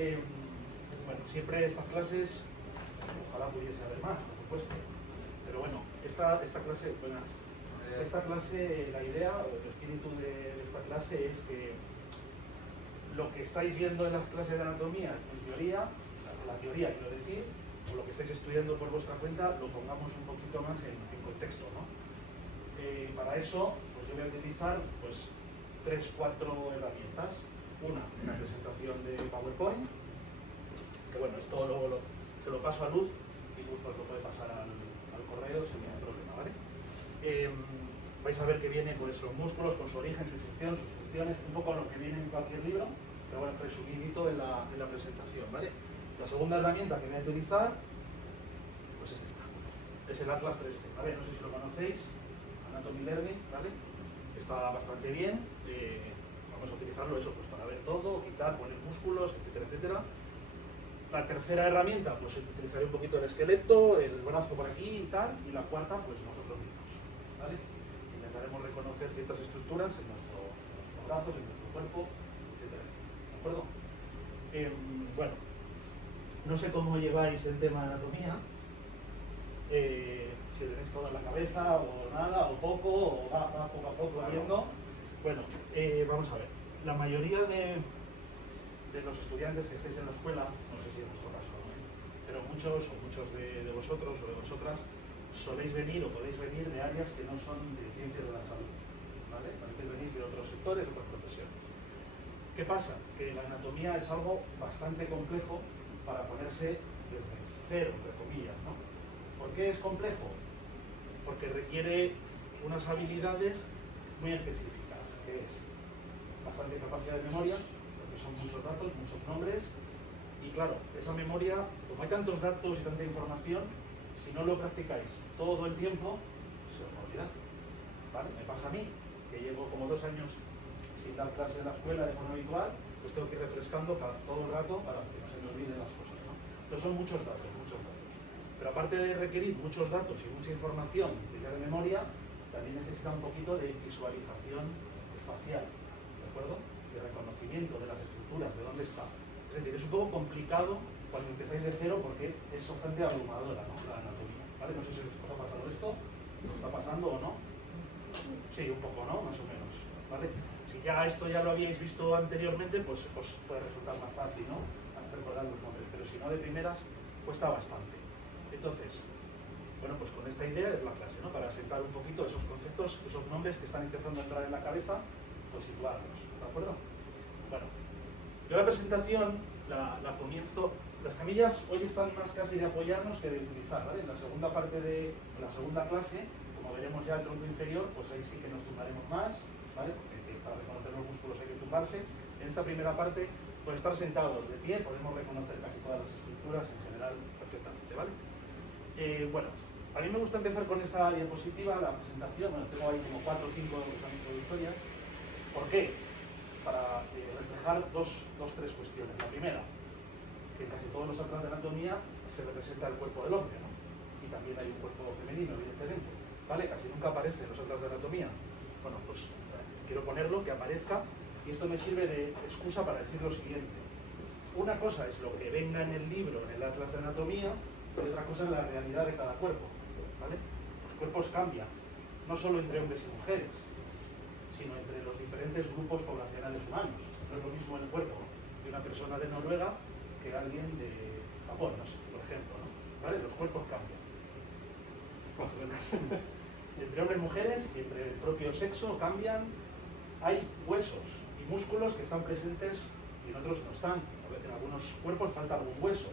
Bueno, siempre estas clases, ojalá pudiese haber más, por supuesto, pero bueno, esta clase, buenas. Esta clase, la idea o el espíritu de esta clase es que lo que estáis viendo en las clases de anatomía, en teoría, la teoría quiero decir, o lo que estáis estudiando por vuestra cuenta, lo pongamos un poquito más en contexto, ¿no? Para eso, pues yo voy a utilizar pues 3-4 herramientas. Una presentación de PowerPoint, que bueno, esto luego se lo paso a Luz y Luz os lo puede pasar al correo sin ningún problema, ¿vale? Vais a ver que viene pues los músculos con su origen, su función, sus funciones, un poco lo que viene en cualquier libro, pero bueno, resumidito en la presentación, ¿vale? La segunda herramienta que voy a utilizar pues es esta, es el Atlas 3D, ¿vale? No sé si lo conocéis, Anatomy Learning, ¿vale? Está bastante bien, vamos a utilizarlo eso pues para ver todo, quitar, poner músculos, etcétera, etcétera. La tercera herramienta, pues utilizaré un poquito el esqueleto, el brazo por aquí y tal, y la cuarta, pues nosotros mismos, ¿vale? Intentaremos reconocer ciertas estructuras en nuestros brazos, en nuestro cuerpo, etcétera, ¿de acuerdo? Bueno, no sé cómo lleváis el tema de anatomía, si tenéis todo en la cabeza, o nada, o poco, o va poco a poco viendo. Bueno, vamos a ver, la mayoría de los estudiantes que estáis en la escuela, no sé si en vuestro caso, ¿no? Pero muchos de vosotros o de vosotras soléis venir o podéis venir de áreas que no son de ciencias de la salud, ¿vale? A veces venís de otros sectores, de otras profesiones. ¿Qué pasa? Que la anatomía es algo bastante complejo para ponerse desde cero, entre comillas, ¿no? ¿Por qué es complejo? Porque requiere unas habilidades muy específicas, que es bastante capacidad de memoria, porque son muchos datos, muchos nombres, y claro, esa memoria, como hay tantos datos y tanta información, si no lo practicáis todo el tiempo, se os va a olvidar, ¿vale? Me pasa a mí, que llevo como 2 años sin dar clases en la escuela de forma habitual, pues tengo que ir refrescando todo el rato para que no se me olviden las cosas, ¿no? Entonces son muchos datos, muchos datos. Pero aparte de requerir muchos datos y mucha información de memoria, también necesita un poquito de visualización espacial, ¿de acuerdo? De reconocimiento de las estructuras, de dónde está. Es decir, es un poco complicado cuando empezáis de cero porque es bastante abrumadora, ¿no? La anatomía, ¿vale? No sé si os ha pasado esto, ¿os está pasando o no? Sí, un poco, ¿no? Más o menos, ¿vale? Si ya esto ya lo habíais visto anteriormente, pues os puede resultar más fácil, ¿no? Recordar los nombres, pero si no de primeras, cuesta bastante. Entonces, bueno, pues con esta idea es la clase, ¿no? Para asentar un poquito esos conceptos, esos nombres que están empezando a entrar en la cabeza, pues situarlos, ¿de acuerdo? Bueno, yo la presentación la comienzo. Las camillas hoy están más casi de apoyarnos que de utilizar, ¿vale? En la segunda parte de la segunda clase, como veremos ya el tronco inferior, pues ahí sí que nos tumbaremos más, ¿vale? Porque para reconocer los músculos hay que tumbarse. En esta primera parte, por estar sentados de pie, podemos reconocer casi todas las estructuras en general perfectamente, ¿vale? Bueno, a mí me gusta empezar con esta diapositiva, la presentación. Bueno, tengo ahí como 4 o 5 introductorias. ¿Por qué? Para reflejar dos, tres cuestiones. La primera, que en casi todos los atlas de anatomía se representa el cuerpo del hombre, ¿no? Y también hay un cuerpo femenino, evidentemente, ¿vale? Casi nunca aparece en los atlas de anatomía. Bueno, pues quiero ponerlo, que aparezca, y esto me sirve de excusa para decir lo siguiente. Una cosa es lo que venga en el libro, en el atlas de anatomía, y otra cosa es la realidad de cada cuerpo, ¿vale? Los cuerpos cambian, no solo entre hombres y mujeres, sino entre los diferentes grupos poblacionales humanos. No es lo mismo el cuerpo de una persona de Noruega que alguien de Japón, no sé, por ejemplo, ¿no? ¿Vale? Los cuerpos cambian. Entre hombres y mujeres y entre el propio sexo cambian. Hay huesos y músculos que están presentes y en otros no están. En algunos cuerpos falta algún hueso.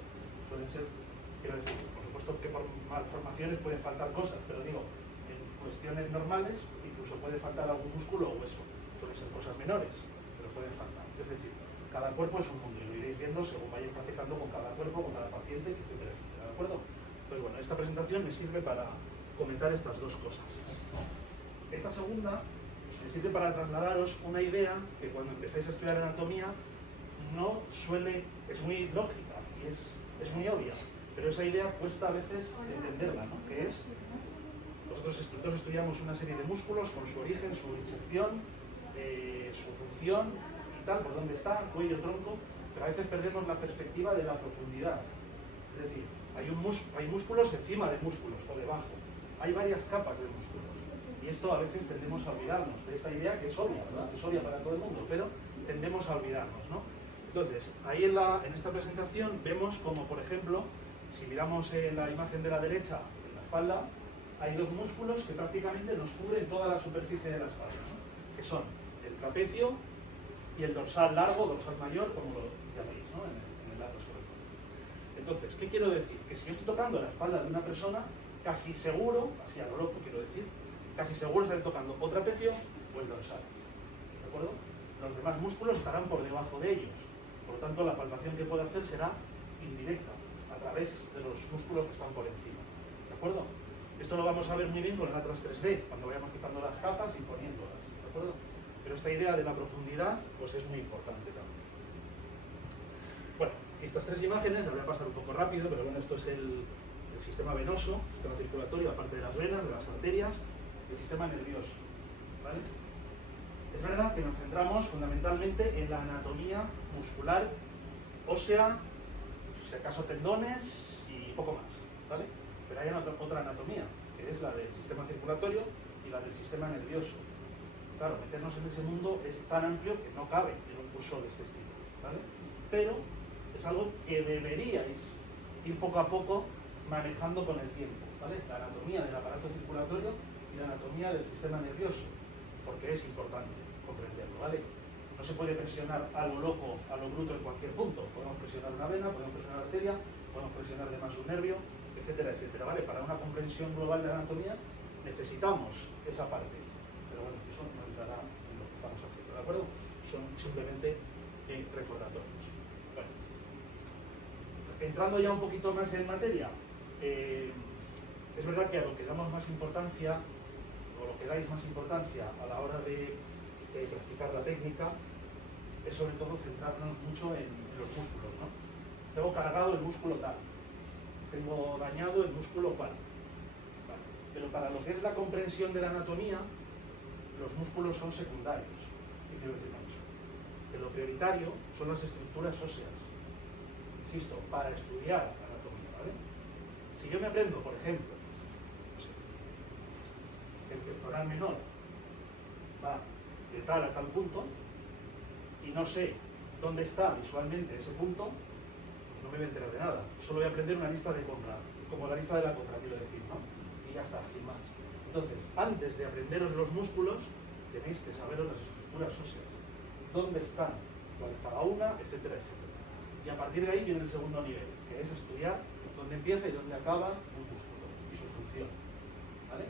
Pueden ser, quiero decir, por supuesto que por malformaciones pueden faltar cosas, pero digo, en cuestiones normales incluso puede faltar algún músculo o hueso. Suelen ser cosas menores, pero pueden faltar. Es decir, cada cuerpo es un mundo y lo iréis viendo según vayáis practicando con cada cuerpo, con cada paciente, etcétera, etcétera, ¿de acuerdo? Pues bueno, esta presentación me sirve para comentar estas dos cosas. Esta segunda me sirve para trasladaros una idea que cuando empecéis a estudiar anatomía no suele, es muy lógica y es muy obvia, pero esa idea cuesta a veces entenderla, ¿no? Que es, nosotros estudiamos una serie de músculos con su origen, su inserción, su función y tal, por dónde está, cuello, tronco, pero a veces perdemos la perspectiva de la profundidad. Es decir, hay músculos encima de músculos o debajo. Hay varias capas de músculos. Y esto a veces tendemos a olvidarnos de esta idea que es obvia, ¿verdad? Es obvia para todo el mundo, pero tendemos a olvidarnos, ¿no? Entonces, ahí en esta presentación vemos como, por ejemplo, si miramos la imagen de la derecha, en la espalda, hay dos músculos que prácticamente nos cubren toda la superficie de la espalda, ¿no? Que son el trapecio y el dorsal largo, dorsal mayor, como lo llaméis, ¿no? En el lado sobre todo. Entonces, ¿qué quiero decir? Que si yo estoy tocando la espalda de una persona, casi seguro, así a lo loco quiero decir, casi seguro estaré tocando o trapecio o el dorsal. ¿De acuerdo? Los demás músculos estarán por debajo de ellos. Por lo tanto, la palpación que puedo hacer será indirecta, a través de los músculos que están por encima. ¿De acuerdo? Esto lo vamos a ver muy bien con el Atlas 3D, cuando vayamos quitando las capas y poniéndolas. ¿De acuerdo? Pero esta idea de la profundidad pues es muy importante también. Bueno, estas tres imágenes, las voy a pasar un poco rápido, pero bueno, esto es el sistema venoso, el sistema circulatorio, aparte de las venas, de las arterias, y el sistema nervioso. ¿Vale? Es verdad que nos centramos fundamentalmente en la anatomía muscular, ósea, si acaso tendones y poco más, ¿vale? Pero hay otra anatomía, que es la del sistema circulatorio y la del sistema nervioso. Claro, meternos en ese mundo es tan amplio que no cabe en un curso de este estilo, ¿vale? Pero es algo que deberíais ir poco a poco manejando con el tiempo, ¿vale? La anatomía del aparato circulatorio y la anatomía del sistema nervioso, porque es importante comprenderlo, ¿vale? No se puede presionar a lo loco, a lo bruto en cualquier punto. Podemos presionar una vena, podemos presionar una arteria, podemos presionar además un nervio, etcétera, etcétera, ¿vale? Para una comprensión global de la anatomía necesitamos esa parte. Pero bueno, eso no entrará en lo que estamos haciendo, ¿de acuerdo? Son simplemente recordatorios. Bueno, entrando ya un poquito más en materia, es verdad que a lo que damos más importancia, o lo que dais más importancia a la hora de practicar la técnica, es sobre todo centrarnos mucho en los músculos, ¿no? Tengo cargado el músculo tal, tengo dañado el músculo cual. Vale. Pero para lo que es la comprensión de la anatomía, los músculos son secundarios. ¿Qué quiero decir con eso? Que lo prioritario son las estructuras óseas. Insisto, para estudiar anatomía, ¿vale? Si yo me aprendo, por ejemplo, no sé, el pectoral menor va de tal a tal punto y no sé dónde está visualmente ese punto, no me voy a enterar de nada. Solo voy a aprender una lista de compra, como la lista de la compra, quiero decir, ¿no? Y ya está, sin más. Entonces, antes de aprenderos los músculos, tenéis que saberos las estructuras óseas. ¿Dónde están? ¿Cuál es cada una? Etcétera, etcétera. Y a partir de ahí viene el segundo nivel, que es estudiar dónde empieza y dónde acaba un músculo y su función. ¿Vale?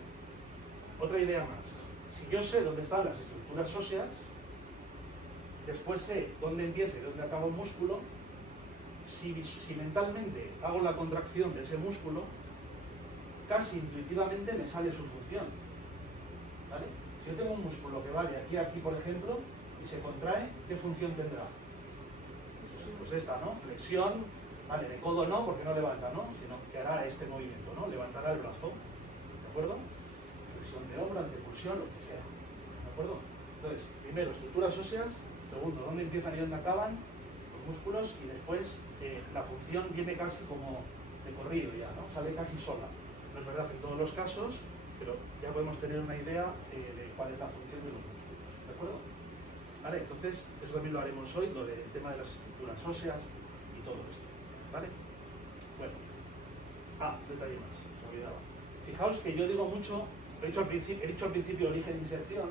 Otra idea más. Si yo sé dónde están las estructuras óseas, después sé dónde empieza y dónde acaba un músculo, si mentalmente hago la contracción de ese músculo, casi intuitivamente me sale su función. ¿Vale? Si yo tengo un músculo que va de aquí a aquí, por ejemplo, y se contrae, ¿qué función tendrá? Pues esta, ¿no? Flexión, vale, de codo no, porque no levanta, ¿no? Sino que hará este movimiento, ¿no? Levantará el brazo, ¿de acuerdo? Flexión de hombro, antepulsión, lo que sea, ¿de acuerdo? Entonces, primero, estructuras óseas, segundo, dónde empiezan y dónde acaban los músculos, y después la función viene casi como de corrido ya, ¿no? Sale casi sola. No es verdad en todos los casos, pero ya podemos tener una idea de cuál es la función de los músculos, ¿de acuerdo? ¿Vale? Entonces, eso también lo haremos hoy, lo del tema de las estructuras óseas y todo esto, ¿vale? Bueno, detalle más, se me olvidaba. Fijaos que yo digo mucho, he dicho al principio origen e inserción,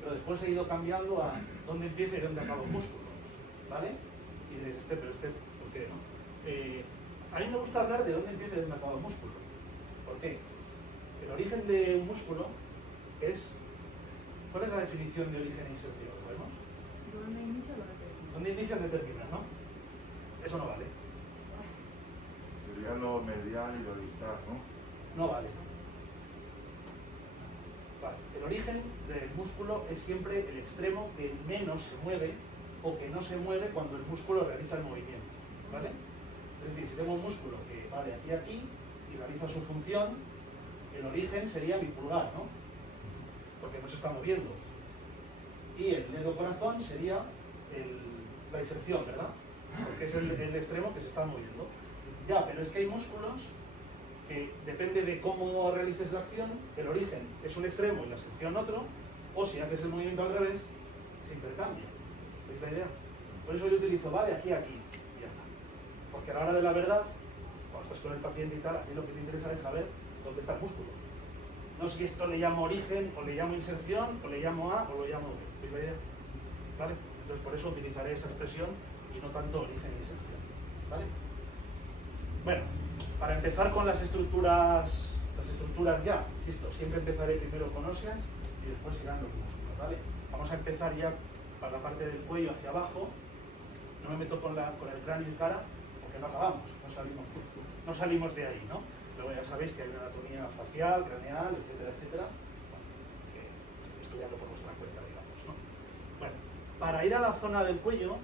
pero después he ido cambiando a dónde empieza y dónde acaba un músculo, ¿vale? Y dices, ¿por qué no? A mí me gusta hablar de dónde empieza y dónde acaba un músculo. ¿Por qué? El origen de un músculo es... ¿Cuál es la definición de origen e inserción? ¿Lo vemos? ¿Dónde inicia o dónde termina? ¿Dónde inicia o dónde termina, no? Eso no vale. Sería lo medial y lo distal, ¿no? No vale. Vale. El origen del músculo es siempre el extremo que menos se mueve o que no se mueve cuando el músculo realiza el movimiento, ¿vale? Es decir, si tengo un músculo que va de aquí a aquí y realiza su función, el origen sería mi pulgar, ¿no? Porque no se está moviendo. Y el dedo corazón sería la inserción, ¿verdad? porque es el extremo que se está moviendo. Ya, pero es que hay músculos que depende de cómo realices la acción, el origen es un extremo y la sección otro, o si haces el movimiento al revés, se intercambia. ¿Veis la idea? Por eso yo utilizo, vale, aquí, aquí, y ya está. Porque a la hora de la verdad, cuando estás con el paciente y tal, a ti lo que te interesa es saber dónde está el músculo. No si esto le llamo origen, o le llamo inserción, o le llamo A, o lo llamo B. ¿Veis la idea? ¿Vale? Entonces por eso utilizaré esa expresión y no tanto origen e inserción. ¿Vale? Bueno, para empezar con las estructuras ya, insisto, siempre empezaré primero con óseas y después irán los músculos, ¿vale? Vamos a empezar ya para la parte del cuello hacia abajo. No me meto con el cráneo y cara porque no acabamos, no salimos de ahí, ¿no? Pero ya sabéis que hay una anatomía facial, craneal, etcétera, etcétera, que estudiarlo por vuestra cuenta, digamos, ¿no? Bueno, para ir a la zona del cuello,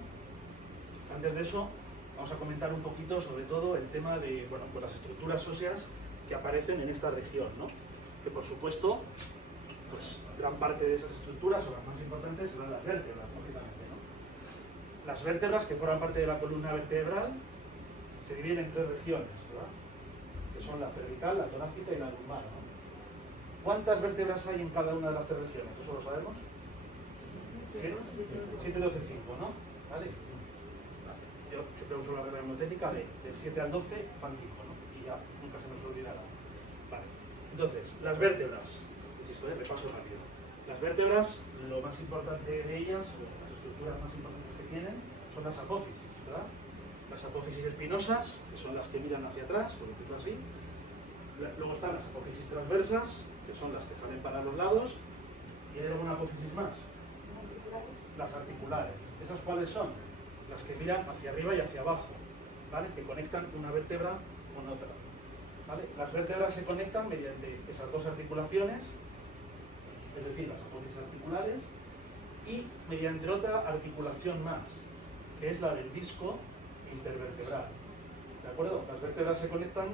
antes de eso, vamos a comentar un poquito sobre todo el tema de, bueno, pues las estructuras óseas que aparecen en esta región, ¿no? Que por supuesto, pues gran parte de esas estructuras, o las más importantes, serán las vértebras, lógicamente, ¿no? Las vértebras que forman parte de la columna vertebral se dividen en tres regiones, ¿verdad? Que son la cervical, la torácica y la lumbar, ¿no? ¿Cuántas vértebras hay en cada una de las tres regiones? ¿Eso lo sabemos? 7, 12, 5, ¿no? ¿Vale? Yo siempre uso la regla mnemotécnica del 7 al 12 van 5, ¿no? Y ya, nunca se nos olvidará. Vale. Entonces, las vértebras, insisto, repaso rápido. Las vértebras, lo más importante de ellas, o las estructuras más importantes que tienen, son las apófisis, ¿verdad? Las apófisis espinosas, que son las que miran hacia atrás, por decirlo así. Luego están las apófisis transversas, que son las que salen para los lados. ¿Y hay alguna apófisis más? Las articulares. ¿Esas cuáles son? Las que miran hacia arriba y hacia abajo, ¿vale? Que conectan una vértebra con otra, ¿vale? Las vértebras se conectan mediante esas dos articulaciones, es decir, las apófisis articulares, y mediante otra articulación más, que es la del disco intervertebral, ¿de acuerdo? Las vértebras se conectan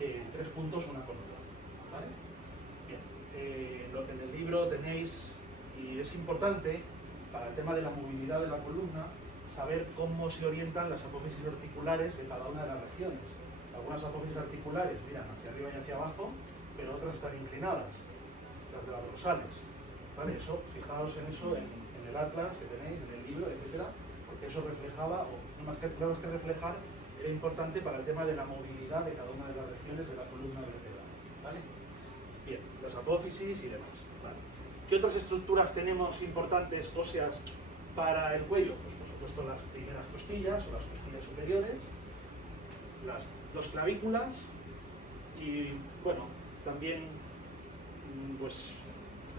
en 3 puntos una con otra, ¿vale? Bien, lo que en el libro tenéis, y es importante para el tema de la movilidad de la columna, saber cómo se orientan las apófisis articulares de cada una de las regiones. Algunas apófisis articulares miran hacia arriba y hacia abajo, pero otras están inclinadas, las de las dorsales, ¿vale? Eso, fijaos en eso en el atlas que tenéis, en el libro, etcétera, porque eso reflejaba, o no más que reflejar, era importante para el tema de la movilidad de cada una de las regiones de la columna vertebral, ¿vale? Bien, las apófisis y demás, ¿vale? ¿Qué otras estructuras tenemos importantes óseas para el cuello? Pues por supuesto las primeras costillas o las costillas superiores, las dos clavículas y, bueno, también pues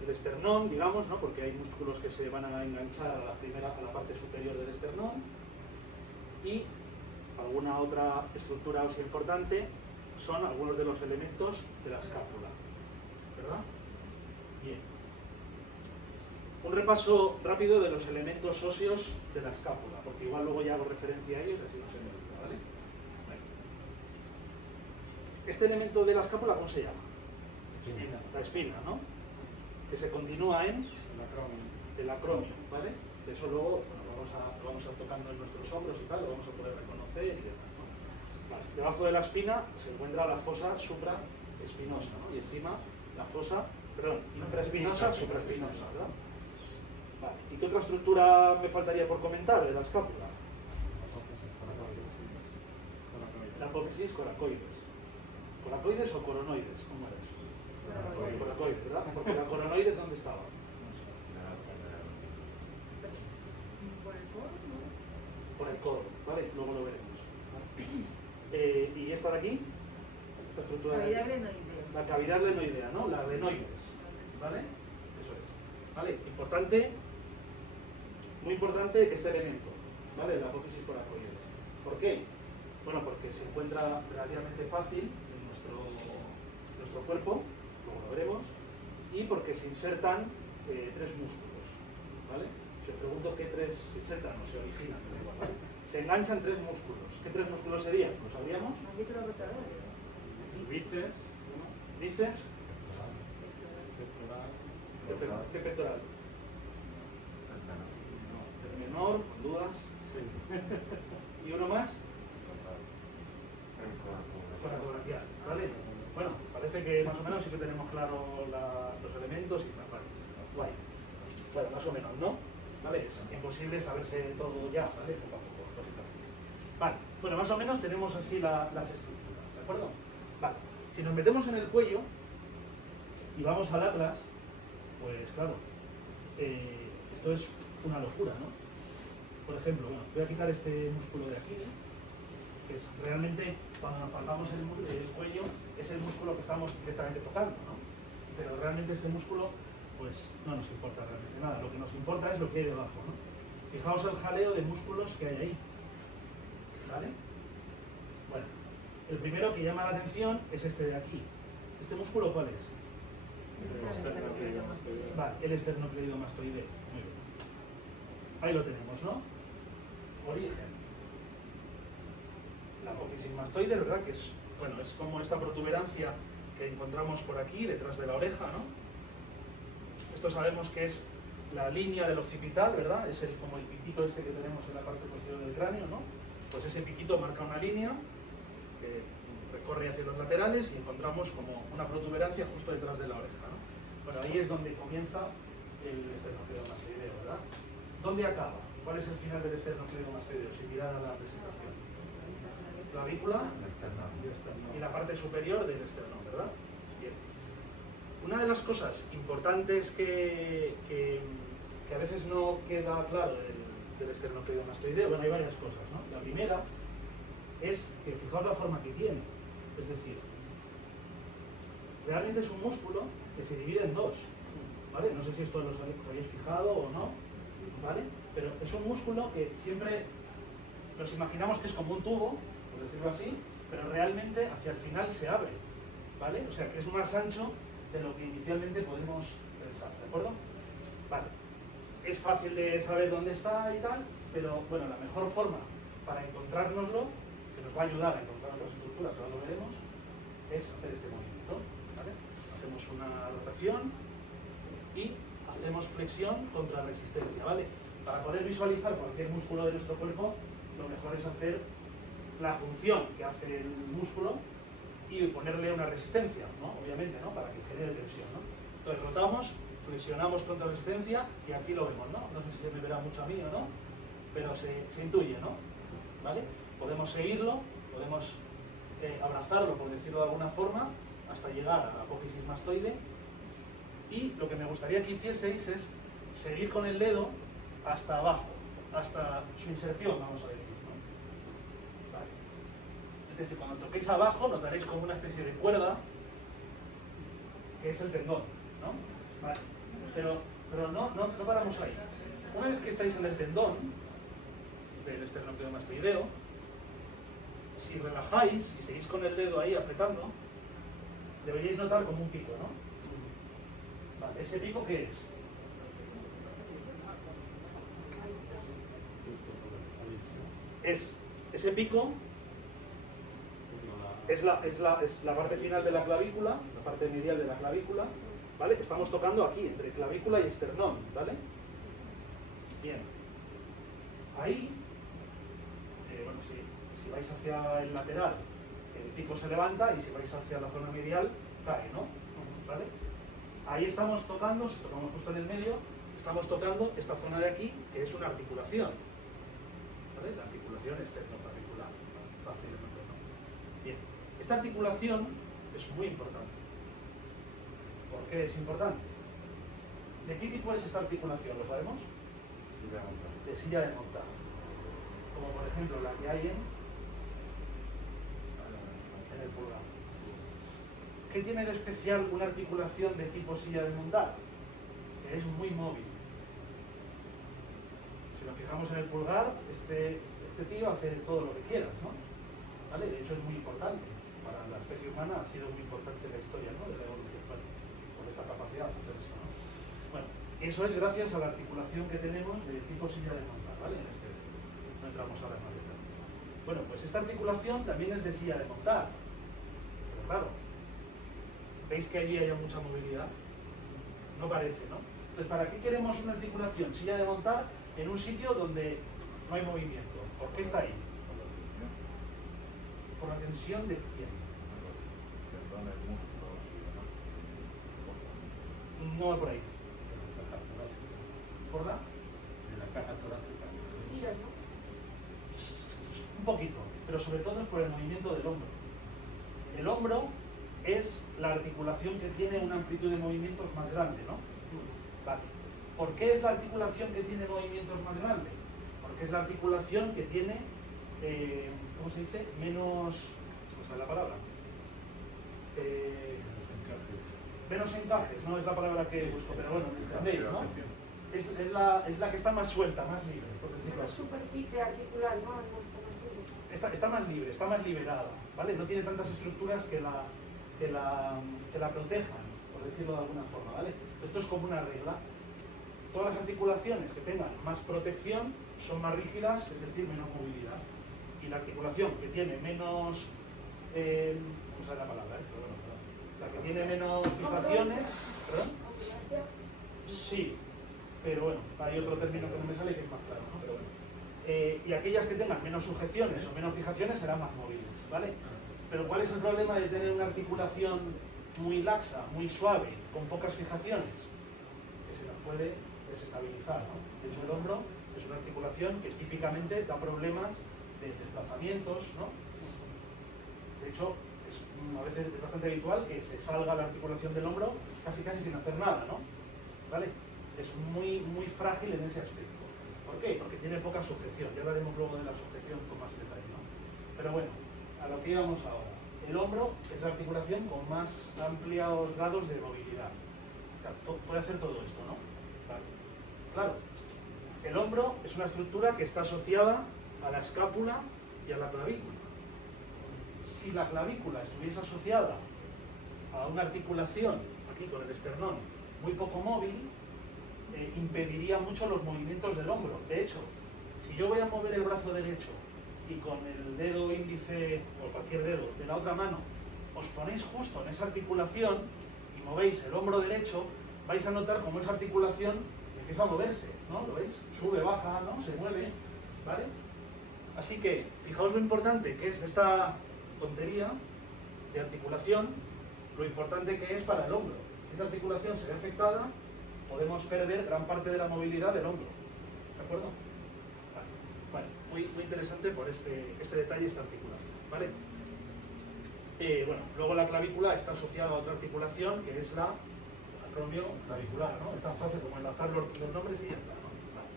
el esternón, digamos, ¿no? Porque hay músculos que se van a enganchar a la parte superior del esternón, y alguna otra estructura ósea importante son algunos de los elementos de la escápula, ¿verdad? Bien. Un repaso rápido de los elementos óseos de la escápula, porque igual luego ya hago referencia a ellos, así no se me olvida, ¿vale? Bueno. Este elemento de la escápula, ¿cómo se llama? Espina. La espina, ¿no? Que se continúa en el acromio, ¿vale? De eso luego, bueno, lo vamos a tocando en nuestros hombros y tal, lo vamos a poder reconocer y demás, ¿no? Vale. Debajo de la espina se encuentra la fosa supraespinosa, ¿no? Y encima la fosa, perdón, infraespinosa, supraespinosa, ¿verdad? Vale. ¿Y qué otra estructura me faltaría por comentar de la escápula? La apófisis coracoides. ¿Coracoides o coronoides? ¿Cómo eres? Coracoides, ¿verdad? Porque la coronoides, ¿dónde estaba? Por el codo, ¿no? Por el codo, ¿vale? Luego lo veremos, ¿vale? ¿Y esta de aquí? Esta estructura de Cavidad aquí. glenoidea. La cavidad glenoidea, ¿no? La glenoides, ¿vale? Eso es. ¿Vale? Importante, muy importante este elemento, ¿vale? La apófisis coracoides. ¿Por qué? Bueno, porque se encuentra relativamente fácil en nuestro cuerpo, luego lo veremos, y porque se insertan 3 músculos, ¿vale? Si os pregunto qué 3 se insertan, no se originan, da igual, ¿vale? Se enganchan 3 músculos. ¿Qué 3 músculos serían? ¿Lo sabíamos? Bíceps, Bíceps. ¿Qué pectoral? El menor, con dudas. Y uno más, El corazón. fotografiar, ¿vale? Bueno, parece que más o menos sí que tenemos claro los elementos y tal, vale. Guay. Bueno, más o menos, ¿no? ¿Vale? Es imposible saberse todo ya, ¿vale? Poco a poco, lógicamente. Vale, bueno, más o menos tenemos así las estructuras, ¿de acuerdo? Vale, si nos metemos en el cuello y vamos al atlas, pues claro, esto es una locura, ¿no? Por ejemplo, bueno, voy a quitar este músculo de aquí, que es realmente, cuando nos palpamos el cuello, es el músculo que estamos directamente tocando, ¿no? Pero realmente este músculo, pues no nos importa realmente nada, lo que nos importa es lo que hay debajo, ¿no? Fijaos el jaleo de músculos que hay ahí, ¿vale? Bueno, el primero que llama la atención es este de aquí. ¿Este músculo cuál es? Vale, el esternocleidomastoideo. Muy bien. Ahí lo tenemos, ¿no? Origen. La apófisis mastoide, ¿verdad? Que es, bueno, es como esta protuberancia que encontramos por aquí, detrás de la oreja, ¿no? Esto sabemos que es la línea del occipital, ¿verdad? Es como el piquito este que tenemos en la parte posterior del cráneo, ¿no? Pues ese piquito marca una línea que recorre hacia los laterales y encontramos como una protuberancia justo detrás de la oreja, ¿no? Bueno, ahí es donde comienza el esternocleidomastoideo, ¿verdad? ¿Dónde acaba? ¿Cuál es el final del esternocleidomastoideo? Si mirar a la presentación. Clavícula y la parte superior del esternón, ¿verdad? Bien. Una de las cosas importantes que a veces no queda claro del esternocleidomastoideo, bueno, hay varias cosas, ¿no? La primera es que fijaos la forma que tiene, es decir, realmente es un músculo que se divide en dos, ¿vale? No sé si esto os habéis fijado o no, ¿vale? Pero es un músculo que siempre nos imaginamos que es como un tubo, por decirlo así, pero realmente hacia el final se abre, ¿vale? O sea que es más ancho de lo que inicialmente podemos pensar, ¿de acuerdo? Vale. Es fácil de saber dónde está y tal, pero bueno, la mejor forma para encontrárnoslo, que nos va a ayudar a encontrar otras estructuras, ahora lo veremos, es hacer este movimiento, ¿vale? Hacemos una rotación y hacemos flexión contra resistencia, ¿vale? Para poder visualizar cualquier músculo de nuestro cuerpo, lo mejor es hacer la función que hace el músculo y ponerle una resistencia, ¿no? Obviamente, ¿no? Para que genere tensión, ¿no? Entonces rotamos, flexionamos contra resistencia y aquí lo vemos, ¿no? No sé si se me verá mucho a mí o no, pero se intuye, ¿no? ¿Vale? Podemos seguirlo, podemos abrazarlo, por decirlo de alguna forma, hasta llegar a la apófisis mastoide. Y lo que me gustaría que hicieseis es seguir con el dedo hasta abajo, hasta su inserción, vamos a decir, ¿no? Vale. Es decir, cuando toquéis abajo notaréis como una especie de cuerda que es el tendón, ¿no? Vale. Pero no paramos ahí. Una vez que estáis en el tendón del esternocleidomastoideo, si relajáis y seguís con el dedo ahí apretando, deberíais notar como un pico, ¿no? Vale, ¿ese pico qué es? Ese pico es la parte final de la clavícula, la parte medial de la clavícula, ¿vale? Estamos tocando aquí, entre clavícula y esternón, ¿vale? Bien. Ahí, bueno, si vais hacia el lateral, el pico se levanta y si vais hacia la zona medial, cae, ¿no? ¿Vale? Ahí estamos tocando, si tocamos justo en el medio, estamos tocando esta zona de aquí, que es una articulación. ¿Vale? La articulación esternoclavicular. Fácil de entender, ¿no? Bien. Esta articulación es muy importante. ¿Por qué es importante? ¿De qué tipo es esta articulación? ¿Lo sabemos? De silla de montar. Como por ejemplo la que hay en el pulgar. ¿Qué tiene de especial una articulación de tipo silla de montar? Que es muy móvil. Si nos fijamos en el pulgar, este tío hace todo lo que quieras, ¿no? ¿Vale? De hecho es muy importante. Para la especie humana ha sido muy importante la historia, ¿no? De la evolución, ¿vale? Por esta capacidad de hacer eso, ¿no? Bueno, eso es gracias a la articulación que tenemos de tipo silla de montar, ¿vale? No entramos ahora en más detalles. Bueno, pues esta articulación también es de silla de montar. Pero claro, ¿veis que allí haya mucha movilidad? No parece, ¿no? Entonces, ¿para qué queremos una articulación silla de montar en un sitio donde no hay movimiento? ¿Por qué está ahí? Por la tensión, ¿Por la tensión de quién? los tendones, músculos y demás. No va por ahí. ¿Por la? De la caja torácica. Mira, ¿no? Un poquito, pero sobre todo es por el movimiento del hombro. El hombro es la articulación que tiene una amplitud de movimientos más grande, ¿no? Vale. ¿Por qué es la articulación que tiene movimientos más grandes? Porque es la articulación que tiene, ¿cómo se dice? Menos, ¿cómo sale la palabra? Menos encajes, no es la palabra que busco, pero bueno, ¿entendéis, no? Es la que está más suelta, más libre, por decirlo Menos así. superficie articular, ¿no? No está más libre. Está más libre, está más liberada, ¿vale? No tiene tantas estructuras que la protejan, por decirlo de alguna forma, ¿vale? Esto es como una regla. Todas las articulaciones que tengan más protección son más rígidas, es decir, menos movilidad. Y la articulación que tiene menos... ¿cómo sale la palabra? Pero bueno, perdón. La que tiene menos fijaciones... ¿Perdón? Ambulancia. Sí, pero bueno, hay otro término que no me sale que es más claro, ¿no? Pero bueno. Y aquellas que tengan menos sujeciones o menos fijaciones serán más móviles, ¿vale? Pero ¿cuál es el problema de tener una articulación muy laxa, muy suave, con pocas fijaciones? Que se nos puede desestabilizar, ¿no? De hecho, el hombro es una articulación que típicamente da problemas de desplazamientos, ¿no? De hecho, a veces es bastante habitual que se salga la articulación del hombro casi sin hacer nada, ¿no? ¿Vale? Es muy frágil en ese aspecto. ¿Por qué? Porque tiene poca sujeción. Ya hablaremos luego de la sujeción con más detalle, ¿no? Pero bueno, a lo que íbamos ahora. El hombro es la articulación con más amplios grados de movilidad. O sea, puede hacer todo esto, ¿no? Vale. Claro, el hombro es una estructura que está asociada a la escápula y a la clavícula. Si la clavícula estuviese asociada a una articulación, aquí con el esternón, muy poco móvil, impediría mucho los movimientos del hombro. De hecho, si yo voy a mover el brazo derecho y con el dedo índice o cualquier dedo de la otra mano os ponéis justo en esa articulación y movéis el hombro derecho, vais a notar cómo esa articulación empieza a moverse, ¿no? ¿Lo veis? Sube, baja, ¿no? Se mueve, ¿vale? Así que, fijaos lo importante que es esta tontería de articulación, lo importante que es para el hombro. Si esta articulación se ve afectada, podemos perder gran parte de la movilidad del hombro. ¿De acuerdo? Vale. Muy interesante por este detalle, esta articulación. ¿Vale? Bueno, luego la clavícula está asociada a otra articulación que es la acromio clavicular, ¿no? Es tan fácil como enlazar los nombres y ya está, ¿no? Vale.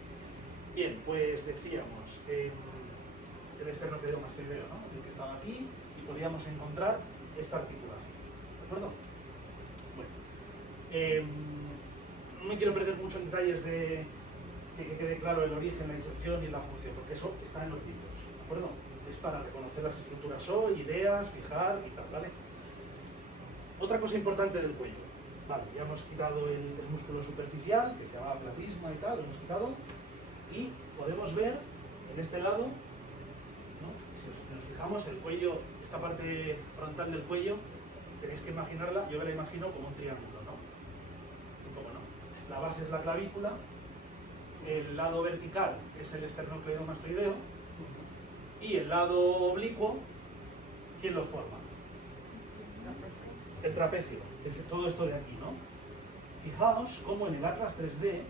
Bien, pues decíamos el esternocleidomastoideo, ¿no? El que estaba aquí y podíamos encontrar esta articulación. ¿De acuerdo? Bueno. No me quiero perder mucho en detalles de que quede claro el origen, la inserción y la función, porque eso está en los libros, ¿de acuerdo? Es para reconocer las estructuras hoy, ideas, fijar y tal, ¿vale? Otra cosa importante del cuello. Vale, ya hemos quitado el músculo superficial, que se llama platisma y tal, lo hemos quitado, y podemos ver en este lado, ¿no? Si nos fijamos, el cuello, esta parte frontal del cuello, tenéis que imaginarla, yo me la imagino como un triángulo, ¿no? Un poco, ¿no? La base es la clavícula, el lado vertical es el esternocleidomastoideo y el lado oblicuo, ¿quién lo forma? El trapecio, que es todo esto de aquí, ¿no? Fijaos cómo en el Atlas 3D,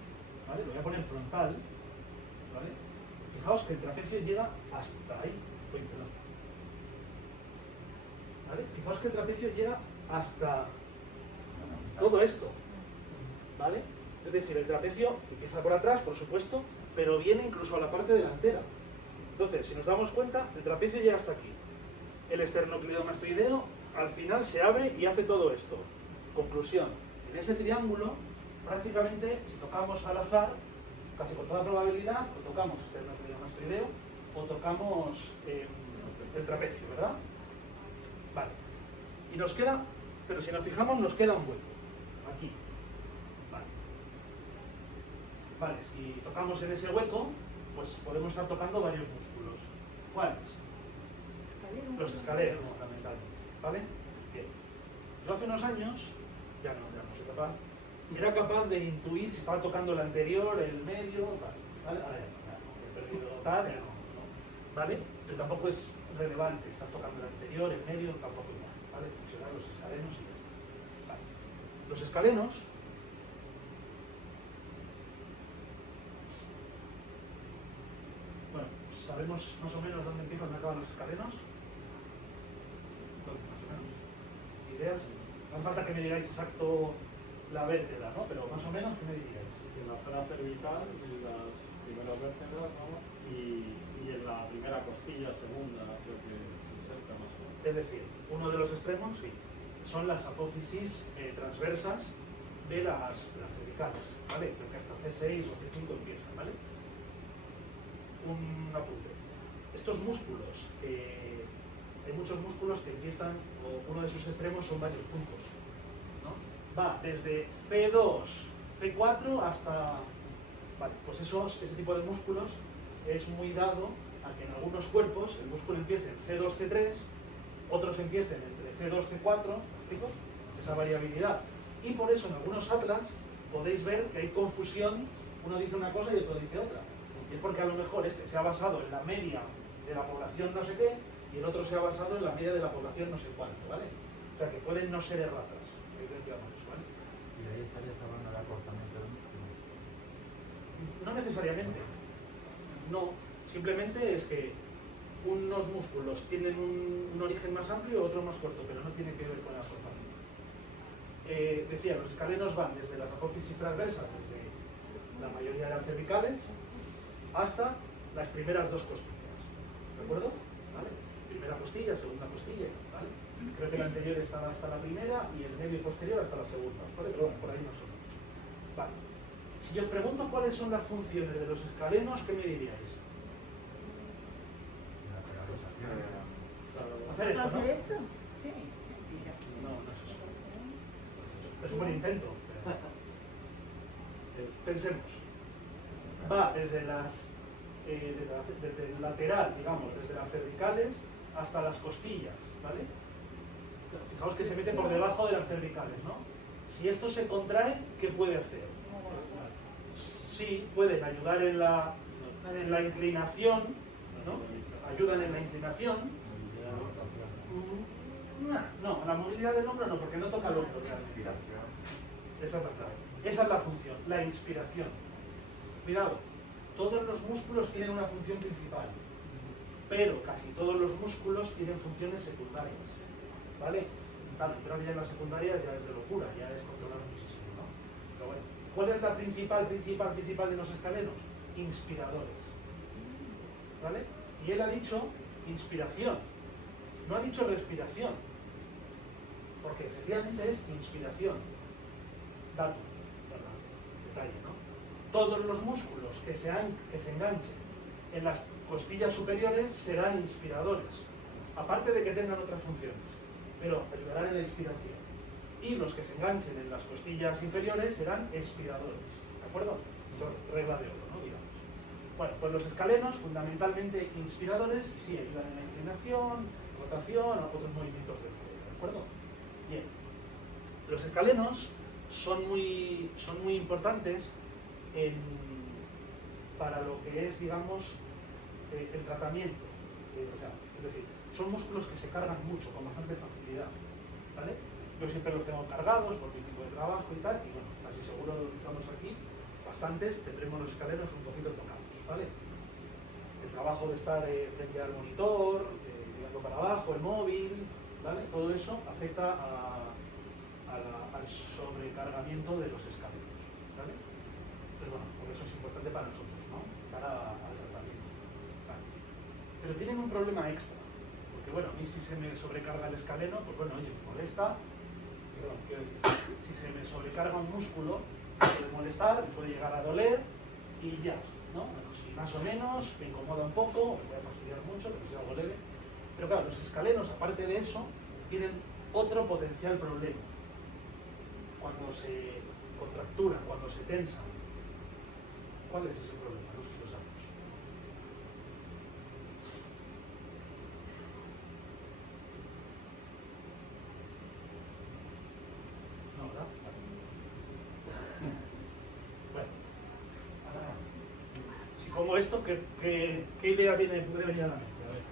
¿vale? Lo voy a poner frontal, ¿vale? Fijaos que el trapecio llega hasta ahí. Uy, perdón. ¿Vale? Fijaos que el trapecio llega hasta todo esto, ¿vale? Es decir, el trapecio empieza por atrás, por supuesto, pero viene incluso a la parte delantera. Entonces, si nos damos cuenta, el trapecio llega hasta aquí. El esternocleidomastoideo al final se abre y hace todo esto. Conclusión, en ese triángulo, prácticamente, si tocamos al azar, casi con toda probabilidad, o tocamos esternocleidomastoideo o tocamos el trapecio, ¿verdad? Vale. Y nos queda, pero si nos fijamos, nos queda un hueco. Aquí. Vale. Vale, si tocamos en ese hueco, pues podemos estar tocando varios músculos. ¿Cuáles? Los escaleros, fundamentalmente. ¿Vale? Bien. Yo hace unos años, ya no soy capaz, era capaz de intuir si estaba tocando el anterior, el medio, vale. Ahora ya no, he perdido tal, ya no. ¿vale? Pero tampoco es relevante, estás tocando el anterior, el medio, tampoco igual, ¿vale? Fusionar los escalenos y ya está. Vale. Los escalenos bueno, sabemos más o menos dónde empiezan y acaban los escalenos. ¿Dónde, más o menos? ¿Ideas? No hace falta que me digáis exacto la vértebra, ¿no? Pero más o menos, ¿qué me diríais? En la zona cervical, en las primeras vértebras, ¿no? y en la primera costilla, segunda, creo que se inserta más o menos. Es decir, uno de los extremos, sí, son las apófisis transversas de las cervicales, ¿vale? Creo que hasta C6 o C5 empiezan, ¿vale? Un apunte. Estos músculos, hay muchos músculos que empiezan, o uno de sus extremos son varios puntos, ¿no? Va desde C2, C4 hasta... Vale, pues ese tipo de músculos es muy dado a que en algunos cuerpos el músculo empiece en C2, C3, otros empiecen entre C2, C4, ¿me explico? Esa variabilidad. Y por eso en algunos atlas podéis ver que hay confusión, uno dice una cosa y otro dice otra. Y es porque a lo mejor este se ha basado en la media de la población no sé qué, y el otro se ha basado en la media de la población no sé cuánto, ¿vale? O sea que pueden no ser erratas, evidentemente, ¿vale? Y ahí estarías hablando de acortamiento del músculo. No necesariamente. No, simplemente es que unos músculos tienen un origen más amplio y otro más corto, pero no tiene que ver con el acortamiento. Decía, los escalenos van desde las apófisis transversas, desde la mayoría de las cervicales, hasta las primeras dos costillas. ¿De acuerdo? ¿Vale? Primera costilla, segunda costilla, ¿vale? Creo que la anterior estaba hasta la primera y el medio y posterior hasta la segunda, ¿vale? Pero bueno, por ahí más o menos. Vale. Si os pregunto cuáles son las funciones de los escalenos, ¿qué me diríais? Hacer esto, ¿no? ¿Hacer esto? Sí. No, no es eso. Es un buen intento. Pensemos. Va desde el lateral, digamos, desde las cervicales hasta las costillas, ¿vale? Fijaos que se mete por debajo de las cervicales, ¿no? Si esto se contrae, ¿qué puede hacer? Sí, pueden ayudar en la inclinación, ¿no? Ayudan en la inclinación. No, la movilidad del hombro no, porque no toca el hombro realmente. Esa es la clave. Esa es la función, la inspiración. Cuidado, todos los músculos tienen una función principal, pero casi todos los músculos tienen funciones secundarias, ¿vale? Claro, entrar ya en las secundarias ya es de locura, ya es controlar muchísimo, ¿no? Pero bueno, ¿cuál es la principal de los escalenos? Inspiradores, ¿vale? Y él ha dicho inspiración, no ha dicho respiración, porque efectivamente es inspiración. Dato, detalle, ¿no? Todos los músculos que se enganchen en las costillas superiores serán inspiradores, aparte de que tengan otras funciones, pero ayudarán en la inspiración. Y los que se enganchen en las costillas inferiores serán expiradores, ¿de acuerdo? Esto es regla de oro, ¿no? Digamos. Bueno, pues los escalenos, fundamentalmente inspiradores, sí ayudan en la inclinación, rotación, otros movimientos del cuerpo, ¿de acuerdo? Bien. Los escalenos son muy importantes para lo que es, digamos, el tratamiento. Es decir, son músculos que se cargan mucho, con bastante facilidad, ¿vale? Yo siempre los tengo cargados por mi tipo de trabajo y tal, y bueno, casi seguro de los que estamos aquí, bastantes tendremos los escalenos un poquito tocados, ¿vale? El trabajo de estar frente al monitor, mirando para abajo, el móvil, ¿vale? Todo eso afecta al sobrecargamiento de los escalenos, ¿vale? Entonces, bueno, por eso es importante para nosotros, ¿no? Para al tratamiento, ¿vale? Pero tienen un problema extra, porque bueno, a mí si se me sobrecarga el escaleno, pues bueno, oye, me molesta, perdón, quiero decir, si se me sobrecarga un músculo, me puede molestar, me puede llegar a doler y ya, ¿no? Bueno, si más o menos me incomoda un poco, me puede fastidiar mucho, pero si es algo leve. Pero claro, los escalenos, aparte de eso, tienen otro potencial problema. Cuando se contracturan, cuando se tensan. ¿Cuál es ese problema? No sé si lo sabemos. No, ¿verdad? Bueno. como esto, ¿qué idea puede venir a la mente? A ver.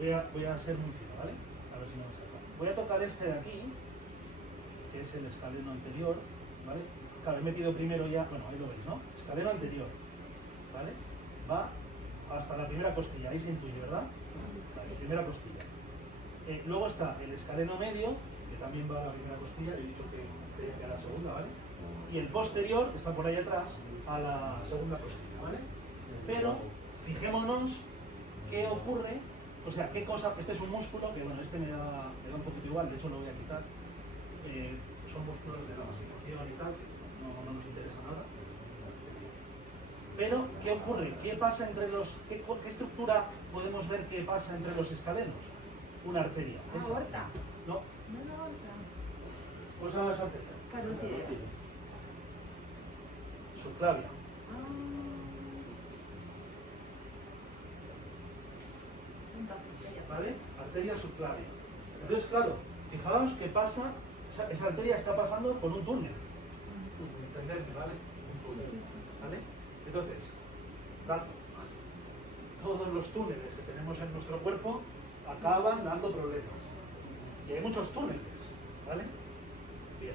Mira, voy a ser muy fino, ¿vale? A ver si me lo saco. Voy a tocar este de aquí, que es el escaleno anterior, ¿vale? Claro, he metido primero ya, bueno, ahí lo veis, ¿no? Escaleno anterior, ¿vale? Va hasta la primera costilla, ahí se intuye, ¿verdad? Vale, primera costilla. Luego está el escaleno medio, que también va a la primera costilla, he dicho que creía que era la segunda, ¿vale? Y el posterior, que está por ahí atrás, a la segunda costilla, ¿vale? Pero fijémonos qué ocurre, o sea, qué cosa, este es un músculo, que bueno, este me da un poquito igual, de hecho lo voy a quitar. Son músculos de la masticación y tal, no nos interesa nada. Pero, ¿qué ocurre? ¿Qué pasa entre los... ¿Qué estructura podemos ver que pasa entre los escalenos? Una arteria. ¿Esa? ¿Aorta? No. No, no, aorta. ¿Cómo se llama esa arteria? Carótida. Subclavia. ¿Vale? Arteria subclavia. Entonces, claro, fijaos que pasa, esa arteria está pasando por un túnel. ¿Entenderme, vale? Un túnel. ¿Vale? Entonces, dato. Todos los túneles que tenemos en nuestro cuerpo acaban dando problemas. Y hay muchos túneles, ¿vale? Bien.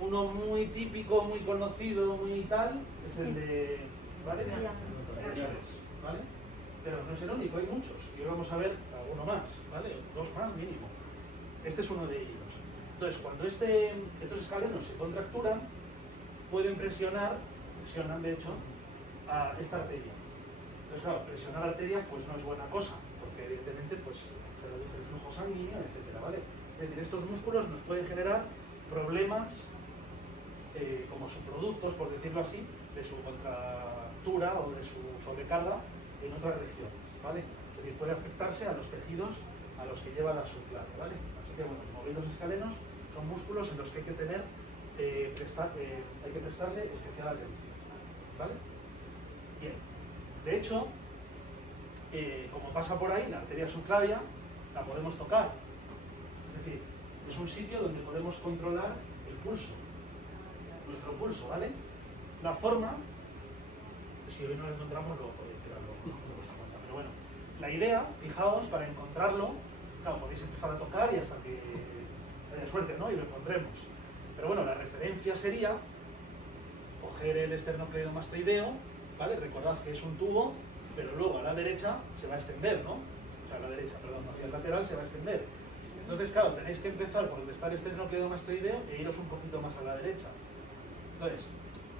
Uno muy típico, muy conocido, muy tal, es el de... ¿Vale? Eso es, ¿vale? Pero no es el único, hay muchos. Y hoy vamos a ver alguno más, ¿vale? Dos más mínimo. Este es uno de ellos. Entonces, cuando estos escalenos se contracturan, pueden presionan de hecho, a esta arteria. Entonces, claro, presionar la arteria pues no es buena cosa, porque evidentemente pues, se reduce el flujo sanguíneo, etcétera, ¿vale? Es decir, estos músculos nos pueden generar problemas como subproductos, por decirlo así, de su contractura o de su sobrecarga en otras regiones, ¿vale? Es decir, puede afectarse a los tejidos a los que lleva la subclavia, ¿vale? Así que, bueno, como veis, los escalenos son músculos en los que hay que tener, hay que prestarle especial atención, ¿vale? Bien, de hecho, como pasa por ahí, la arteria subclavia la podemos tocar, es decir, es un sitio donde podemos controlar el pulso, nuestro pulso, ¿vale? La forma, si hoy no lo encontramos, luego podéis tirarlo, pero bueno, la idea, fijaos, para encontrarlo, claro, podéis empezar a tocar y hasta que haya suerte, ¿no? Y lo encontremos. Pero bueno, la referencia sería coger el esternocleidomastoideo, ¿vale? Recordad que es un tubo, pero luego a la derecha se va a extender, ¿no? O sea, a la derecha, perdón, hacia el lateral se va a extender. Entonces, claro, tenéis que empezar por donde está el esternocleidomastoideo e iros un poquito más a la derecha. Entonces,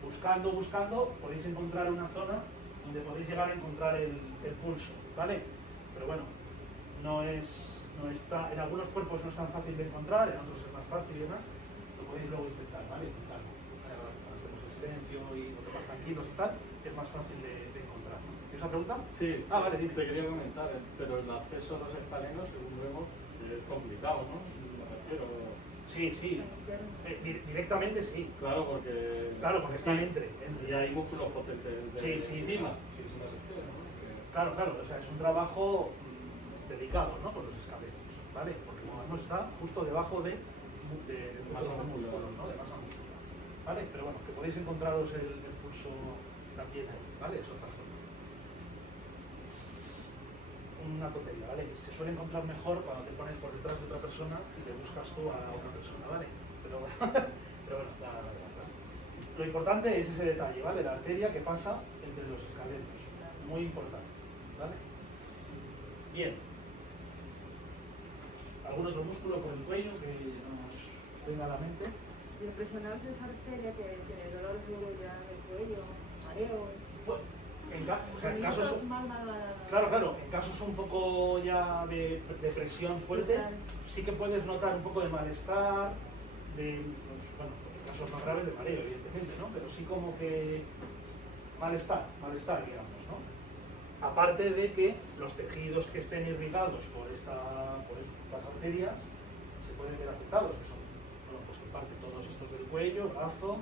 buscando, podéis encontrar una zona donde podéis llegar a encontrar el pulso, ¿vale? Pero bueno, no está, en algunos cuerpos no es tan fácil de encontrar, en otros es más fácil y demás. Lo podéis luego intentar, ¿vale? Intentarlo. Cuando estemos en silencio y nosotros más tranquilos y tal, es más fácil de encontrar. ¿Tienes una pregunta? Sí, vale, dime. te quería comentar, pero el acceso a los escalenos, según vemos, es complicado, ¿no? Me refiero... Sí. Directamente sí. Claro, porque están entre. Y hay músculos potentes encima. Sí. Claro, o sea, es un trabajo delicado, ¿no? Con los escalenos, ¿vale? Porque como vemos está justo debajo de masa muscular, ¿no? De masa muscular, ¿vale? Pero bueno, que podéis encontraros el pulso también ahí, ¿vale? Es otra forma. Una tontería, ¿vale? Se suele encontrar mejor cuando te pones por detrás de otra persona y te buscas tú a otra persona, ¿vale? Pero bueno, lo importante es ese detalle, ¿vale? La arteria que pasa entre los escalenos, muy importante, ¿vale? Bien. ¿Algún otro músculo por el cuello que nos venga a la mente? Y presionaros esa arteria que tiene dolores luego ya en el cuello, mareos. Bueno, en casos... Claro, en casos un poco ya de presión fuerte, sí que puedes notar un poco de malestar, bueno, en casos más graves de mareo, evidentemente, ¿no? Pero sí como que malestar, digamos, ¿no? Aparte de que los tejidos que estén irrigados por estas arterias se pueden ver afectados, que son, bueno, pues en parte todos estos del cuello, brazo,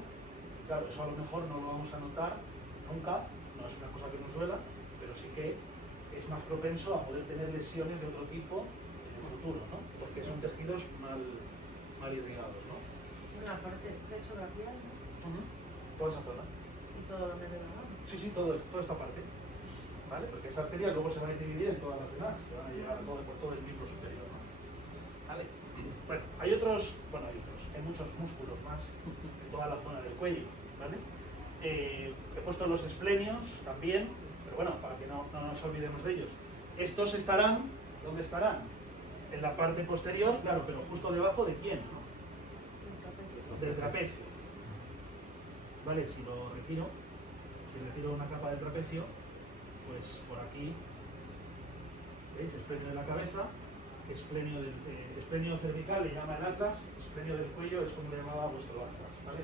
claro, eso a lo mejor no lo vamos a notar nunca, no es una cosa que nos duela, pero sí que es más propenso a poder tener lesiones de otro tipo en el futuro, ¿no? Porque son tejidos mal mal irrigados, ¿no? Bueno, aparte de pecho brachial, ¿no? Toda esa zona. Y todo lo que te da. Sí, toda esta parte. ¿Vale? Porque esa arteria luego se va a dividir en todas las demás, que van a llegar por todo el miembro superior, ¿no? ¿Vale? Bueno, hay muchos músculos más en toda la zona del cuello, ¿vale? He puesto los esplenios también, pero bueno, para que no nos olvidemos de ellos. Estos estarán, ¿dónde estarán? En la parte posterior, claro, pero justo debajo de quién, ¿no? Del trapecio. ¿Vale? Si retiro una capa del trapecio, pues por aquí, ¿veis? Esplenio de la cabeza, esplenio cervical le llama el atlas, esplenio del cuello es como le llamaba vuestro atlas, ¿vale?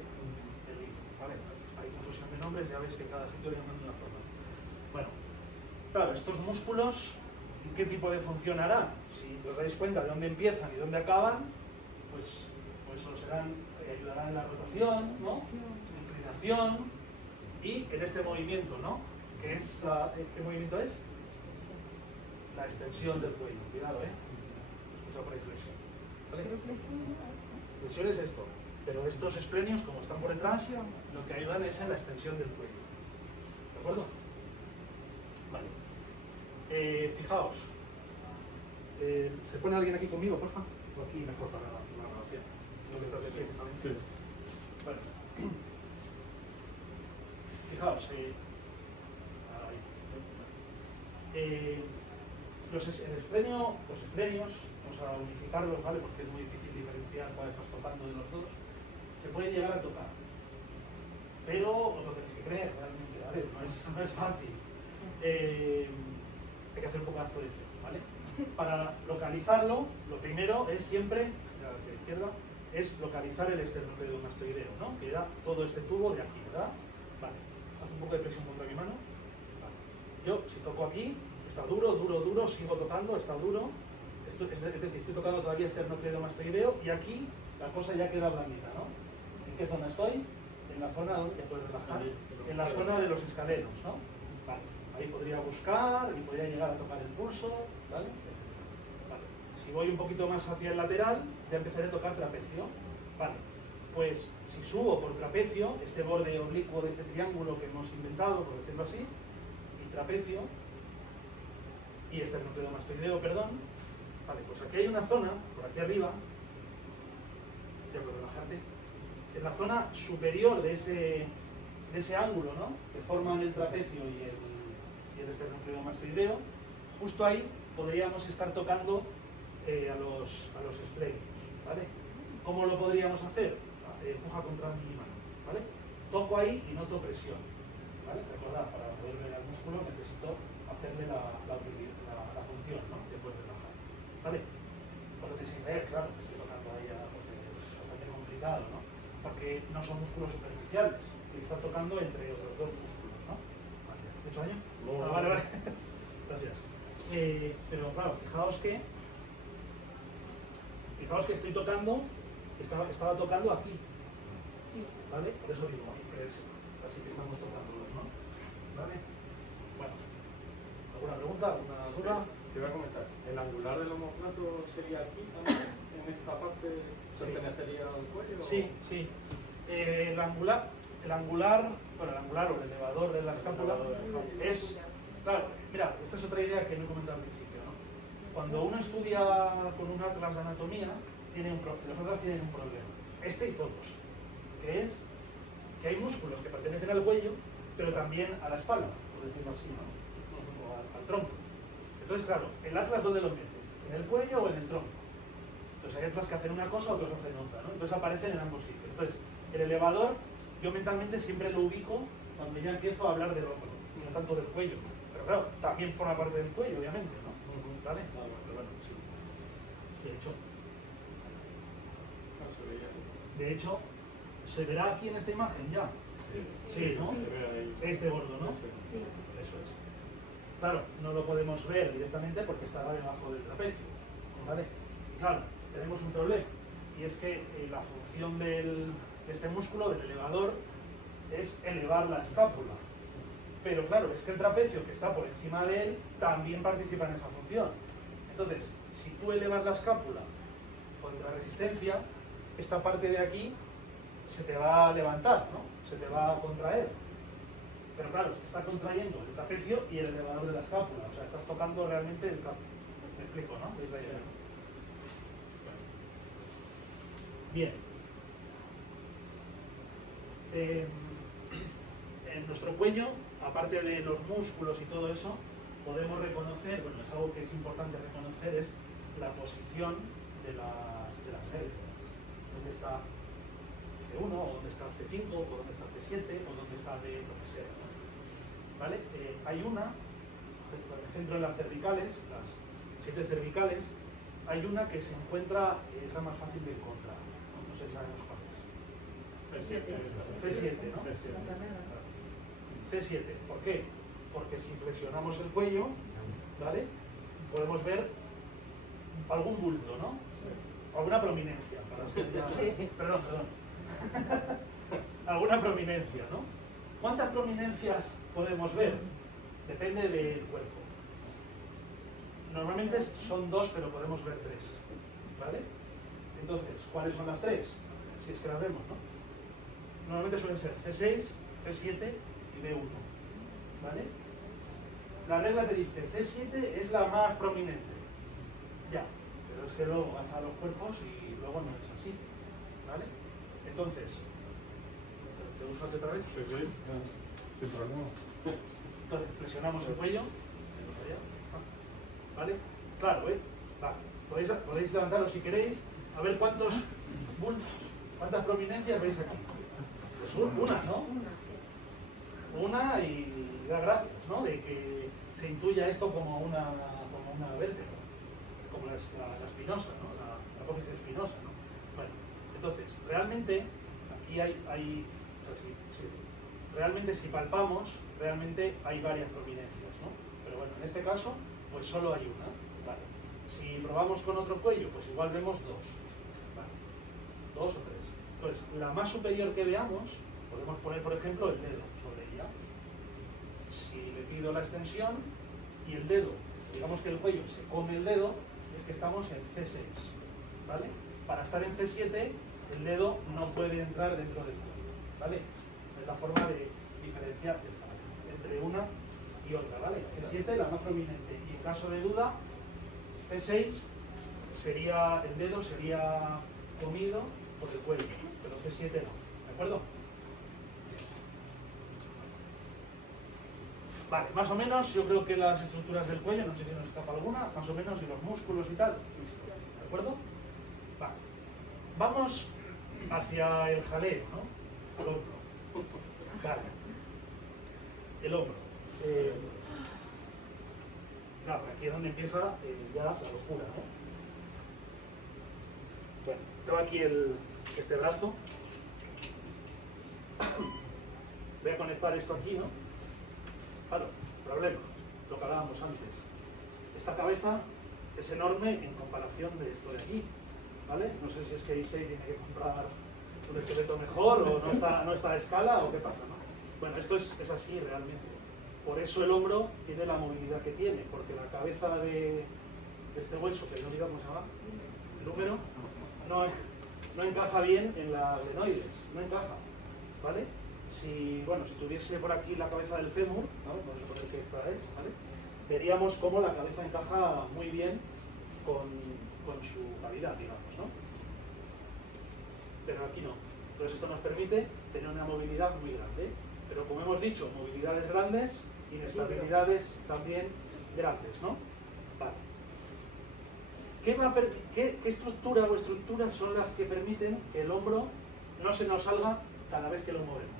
El libro, ¿vale? Hay confusión de nombres, ya veis que cada sitio le llaman de una forma. Bueno, claro, estos músculos, ¿qué tipo de función harán? Si os dais cuenta de dónde empiezan y dónde acaban, pues ayudarán en la rotación, ¿no? Inclinación y en este movimiento, ¿no? ¿Qué movimiento es? La extensión del cuello. Cuidado, escucha por ahí flexión. ¿Vale? Flexión es esto. Pero estos esplenios, como están por detrás, lo que ayudan es en la extensión del cuello. ¿De acuerdo? Vale. Fijaos. ¿Se pone alguien aquí conmigo, porfa? O aquí mejor para la grabación. Lo que trae de sí. Bueno. Fijaos. Los esplenios, vamos a unificarlos, ¿vale? Porque es muy difícil diferenciar cuál estás tocando de los dos. Se puede llegar a tocar, pero os lo tenéis que creer realmente, ¿vale? No es fácil. Hay que hacer un poco de actualización, ¿vale? Para localizarlo, lo primero es siempre, a la izquierda, es localizar el esternocleidomastoideo, ¿no? Que era todo este tubo de aquí, ¿verdad? Vale. Haz un poco de presión contra mi mano. Vale. Yo, si toco aquí, está duro, sigo tocando, está duro. Es decir, estoy tocando todavía esternocleidomastoideo y aquí la cosa ya queda blandita, ¿no? ¿En qué zona estoy? En la zona donde ya puedes relajar, en la zona de los escalenos, ¿no? Vale. Ahí podría buscar y podría llegar a tocar el pulso, ¿vale? Vale. Si voy un poquito más hacia el lateral, ya empezaré a tocar trapecio. Vale. Pues si subo por trapecio, este borde oblicuo de este triángulo que hemos inventado, por decirlo así, y trapecio, y esternocleidomastoideo, perdón. Vale, pues aquí hay una zona, por aquí arriba, ya puedo relajarte, es la zona superior de ese ángulo, ¿no? Que forman el trapecio y el esternocleidomastoideo. Justo ahí podríamos estar tocando a los esplenios, ¿vale? ¿Cómo lo podríamos hacer? Empuja contra mi mano, ¿vale? Toco ahí y noto presión, ¿vale? Recordad, para poder ver al músculo necesito hacerle la función, ¿no? Que puedes relajar, ¿vale? Porque te sin ver, claro, que estoy tocando ahí porque es bastante complicado, ¿no? Porque no son músculos superficiales, que están tocando entre otros dos músculos, ¿no? Vale, ¿8 años? No, vale. Gracias. Pero claro, fijaos que estoy tocando, estaba tocando aquí, ¿vale? Por eso digo, que es así que estamos tocándolos, ¿no? ¿Vale? Bueno, ¿alguna pregunta? ¿Alguna duda? Te iba a comentar, ¿el angular del omóplato sería aquí también? ¿En esta parte pertenecería al cuello? Sí. El angular o el elevador de la escápula es... Claro, mira, esta es otra idea que no he comentado al principio, ¿no? Cuando uno estudia con un atlas de anatomía, los atlas tienen un problema. Este y todos. Que es que hay músculos que pertenecen al cuello, pero también a la espalda, por decirlo así, ¿no? O al tronco. Entonces, claro, ¿el atlas dónde lo mete? ¿En el cuello o en el tronco? Entonces hay atlas que hacen una cosa, otros hacen otra, ¿no? Entonces aparecen en ambos sitios. Entonces, el elevador, yo mentalmente siempre lo ubico cuando ya empiezo a hablar del hombro, y no tanto del cuello. Pero claro, también forma parte del cuello, obviamente, ¿no? ¿Vale? Pero bueno, sí. De hecho, ¿se verá aquí en esta imagen ya? Sí, ¿no? Este gordo, ¿no? Sí. Eso es. Claro, no lo podemos ver directamente porque estará debajo del trapecio, ¿vale? Y claro, tenemos un problema, y es que la función de este músculo, del elevador, es elevar la escápula. Pero claro, es que el trapecio que está por encima de él también participa en esa función. Entonces, si tú elevas la escápula contra resistencia, esta parte de aquí se te va a levantar, ¿no? Se te va a contraer. Pero claro, se está contrayendo el trapecio y el elevador de la escápula, o sea, estás tocando realmente el trapecio. Me explico, ¿no? ¿Veis la idea? Bien. En nuestro cuello, aparte de los músculos y todo eso, podemos reconocer, bueno, es algo que es importante reconocer, es la posición de las vértebras. ¿Dónde está C1, o dónde está C5, o dónde está C7, o dónde está D, lo que sea, ¿no? ¿Vale? Hay una, en el centro de las cervicales, las 7 cervicales, hay una que se encuentra, es la más fácil de encontrar, ¿no? No sé si sabemos cuál es. C7, ¿no? C7, ¿por qué? Porque si flexionamos el cuello, ¿vale? Podemos ver algún bulto, ¿no? Alguna prominencia, para ser ya... Perdón. Alguna prominencia, ¿no? ¿Cuántas prominencias podemos ver? Depende del cuerpo. Normalmente son 2, pero podemos ver 3, ¿vale? Entonces, ¿cuáles son las 3? Si es que las vemos, ¿no? Normalmente suelen ser C6, C7 y D1, ¿vale? La regla te dice C7 es la más prominente. Ya, pero es que luego vas a los cuerpos y luego no es así, ¿vale? Entonces, ¿te gusta otra vez? Sí, sí, sin problema. Entonces, flexionamos el cuello, ¿vale? Claro, ¿eh? Vale. Podéis levantarlo si queréis, a ver cuántos bultos, cuántas prominencias veis aquí. Pues una, ¿no? Una y da gracias, ¿no? De que se intuya esto como una vértebra, como la espinosa, ¿no? La apófisis espinosa, ¿no? Bueno, entonces, realmente, aquí hay realmente si palpamos, realmente hay varias prominencias, ¿no? Pero bueno, en este caso, pues solo hay una, ¿vale? Si probamos con otro cuello, pues igual vemos 2, ¿vale? 2 o 3. Entonces, la más superior que veamos, podemos poner, por ejemplo, el dedo sobre ella. Si le pido la extensión y el dedo, digamos que el cuello se come el dedo, es que estamos en C6, ¿vale? Para estar en C7, el dedo no puede entrar dentro del cuello, ¿vale? Es la forma de diferenciar entre una y otra, ¿vale? C7 la más prominente, y en caso de duda, C6 sería, el dedo sería comido por el cuello, pero C7 no, ¿de acuerdo? Vale, más o menos, yo creo que las estructuras del cuello, no sé si nos escapa alguna, más o menos, y los músculos y tal, listo, ¿de acuerdo? Vale. Vamos hacia el jaleo, ¿no? El hombro. Vale. El hombro. Claro, aquí es donde empieza ya la locura, ¿no? Bueno, tengo aquí este brazo. Voy a conectar esto aquí, ¿no? Claro, problema, lo que hablábamos antes. Esta cabeza es enorme en comparación de esto de aquí, ¿vale? No sé si es que Issei tiene que comprar un esqueleto mejor o no está a escala o qué pasa, ¿no? Bueno, esto es así realmente. Por eso el hombro tiene la movilidad que tiene, porque la cabeza de este hueso, que no diga cómo se llama, el húmero, no encaja bien en la glenoides, no encaja, ¿vale? Si tuviese por aquí la cabeza del fémur, ¿no? Vamos a suponer que esta es, ¿vale? Veríamos cómo la cabeza encaja muy bien con su cavidad, digamos, ¿no? Pero aquí no. Entonces esto nos permite tener una movilidad muy grande. Pero como hemos dicho, movilidades grandes, inestabilidades también grandes, ¿no? Vale. ¿Qué estructura o estructuras son las que permiten que el hombro no se nos salga cada vez que lo movemos?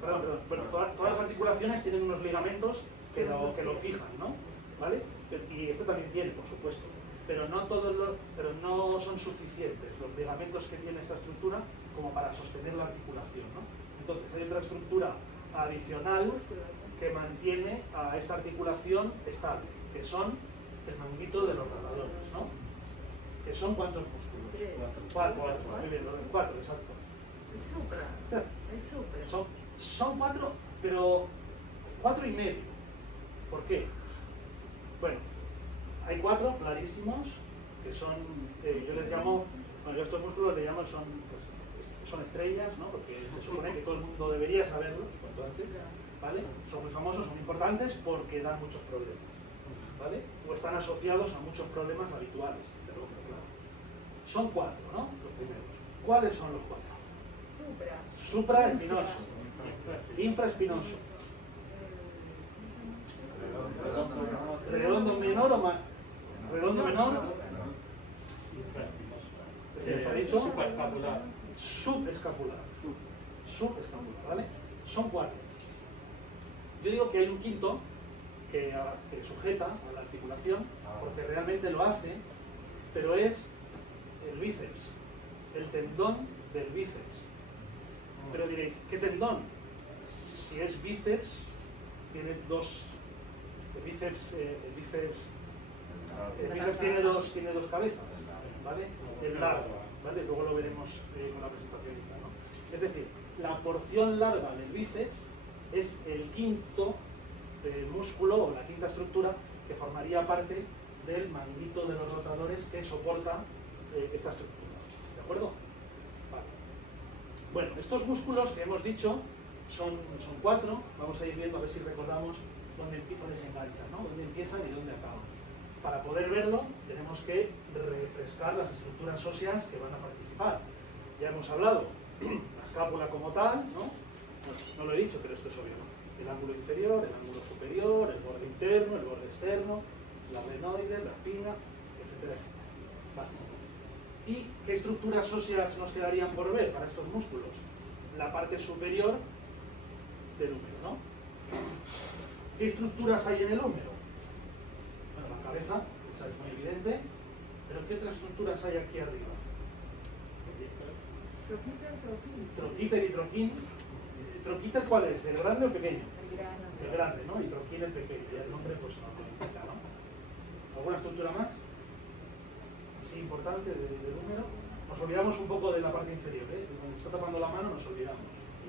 Perdón. Bueno, todas las articulaciones tienen unos ligamentos que lo fijan, ¿no? ¿Vale? Y este también tiene, por supuesto. Pero no son suficientes los ligamentos que tiene esta estructura como para sostener la articulación, ¿no? Entonces hay otra estructura adicional que mantiene a esta articulación estable, que son el manguito de los rotadores, ¿no? ¿Que son cuántos músculos? 4, muy bien, 4, exacto. Es súper. Son 4, pero 4 y medio. ¿Por qué? Bueno, Hay 4 clarísimos, que son, yo les llamo, bueno, yo a estos músculos les llamo, son estrellas, ¿no? Porque se supone que todo el mundo debería saberlos, cuanto antes, ¿vale? Son muy famosos, son importantes porque dan muchos problemas, ¿vale? O están asociados a muchos problemas habituales, pero claro. Son 4, ¿no? Los primeros. ¿Cuáles son los 4? Supraespinoso, infraespinoso, redondo menor o más, redondo menor, ¿está dicho? Superescapular. Subescapular, ¿vale? Son 4. Yo digo que hay un quinto que sujeta a la articulación, porque realmente lo hace, pero es el bíceps, el tendón del bíceps. Pero diréis, ¿qué tendón? Si es bíceps, tiene dos. El bíceps tiene dos cabezas, ¿vale? El largo, ¿vale? Luego lo veremos con la presentación, ¿no? Es decir, la porción larga del bíceps es el quinto músculo o la quinta estructura que formaría parte del manguito de los rotadores que soporta esta estructura. ¿De acuerdo? Vale. Bueno, estos músculos que hemos dicho son 4. Vamos a ir viendo a ver si recordamos dónde se enganchan, ¿no? Dónde empiezan y dónde acaban. Para poder verlo tenemos que refrescar las estructuras óseas que van a participar. Ya hemos hablado, la escápula como tal, ¿no? No lo he dicho, pero esto es obvio, ¿no? El ángulo inferior, el ángulo superior, el borde interno, el borde externo, la adenoide, la espina, etcétera, etcétera. Vale. ¿Y qué estructuras óseas nos quedarían por ver para estos músculos? La parte superior del húmero, ¿no? ¿Qué estructuras hay en el húmero? Bueno, la cabeza, esa es muy evidente, pero ¿qué otras estructuras hay aquí arriba? Troquíter y troquín. ¿Troquíter cuál es? ¿El grande o el pequeño? El grande, ¿no? Y troquín el pequeño. Ya el nombre pues no lo indica, ¿no? ¿Alguna estructura más? Sí, importante del húmero. Nos olvidamos un poco de la parte inferior, ¿eh? Cuando está tapando la mano nos olvidamos.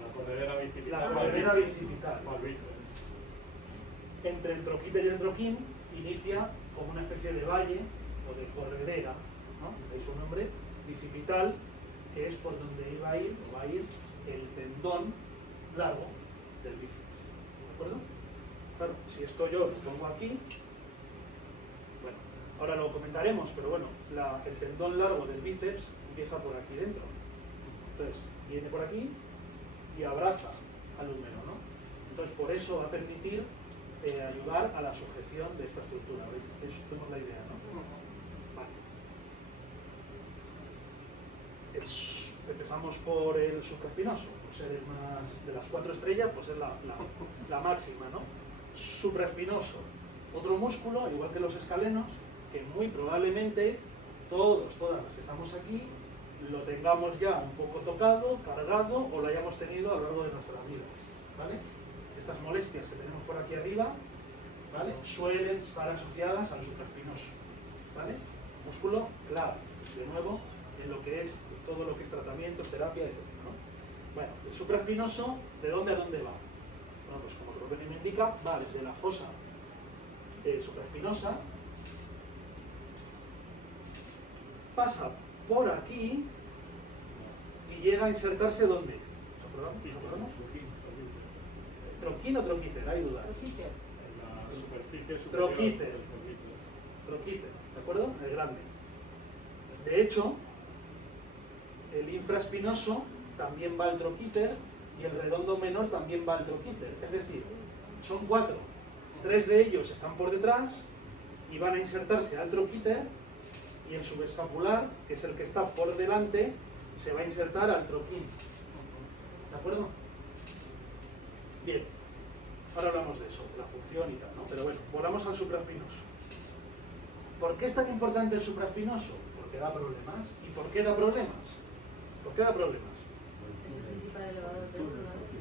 La corredera bicipital. La corredera bicipital. O el bíceps. Entre el troquíter y el troquín inicia como una especie de valle o de corredera, ¿no? De su nombre, bicipital, que es por donde va a ir el tendón largo del bíceps. ¿De acuerdo? Claro, si esto yo lo pongo aquí, bueno, ahora lo comentaremos, pero bueno, el tendón largo del bíceps empieza por aquí dentro. Entonces, viene por aquí y abraza al húmero, ¿no? Entonces, por eso va a permitir ayudar a la sujeción de esta estructura. ¿Veis? Eso tenemos la idea, ¿no? Vale. Empezamos por el supraespinoso, por ser el más de las 4 estrellas, pues es la máxima, ¿no? Supraespinoso, otro músculo, igual que los escalenos, que muy probablemente todas las que estamos aquí lo tengamos ya un poco tocado, cargado o lo hayamos tenido a lo largo de nuestras vidas, ¿vale? Estas molestias que tenemos por aquí arriba, ¿vale? Suelen estar asociadas al supraespinoso, ¿vale? Músculo clave, de nuevo, en lo que es todo lo que es tratamiento, terapia, etc., ¿no? Bueno, el supraespinoso, ¿de dónde a dónde va? Bueno, pues como su nombre me indica, va desde la fosa supraespinosa, pasa por aquí y llega a insertarse ¿dónde? ¿Nos acordamos? ¿Troquín o troquíter? Hay dudas. En la superficie superior. Troquíter. Troquíter, ¿de acuerdo? El grande. De hecho, el infraespinoso también va al troquíter y el redondo menor también va al troquíter. Es decir, son 4. 3 de ellos están por detrás y van a insertarse al troquíter y el subescapular, que es el que está por delante, se va a insertar al troquín. ¿De acuerdo? Bien, ahora hablamos de eso, la función y tal, ¿no? Pero bueno, volvamos al supraespinoso. ¿Por qué es tan importante el supraespinoso? Porque da problemas. ¿Y por qué da problemas? ¿Por qué da problemas? Es el principal elevador del mundo, ¿no? Porque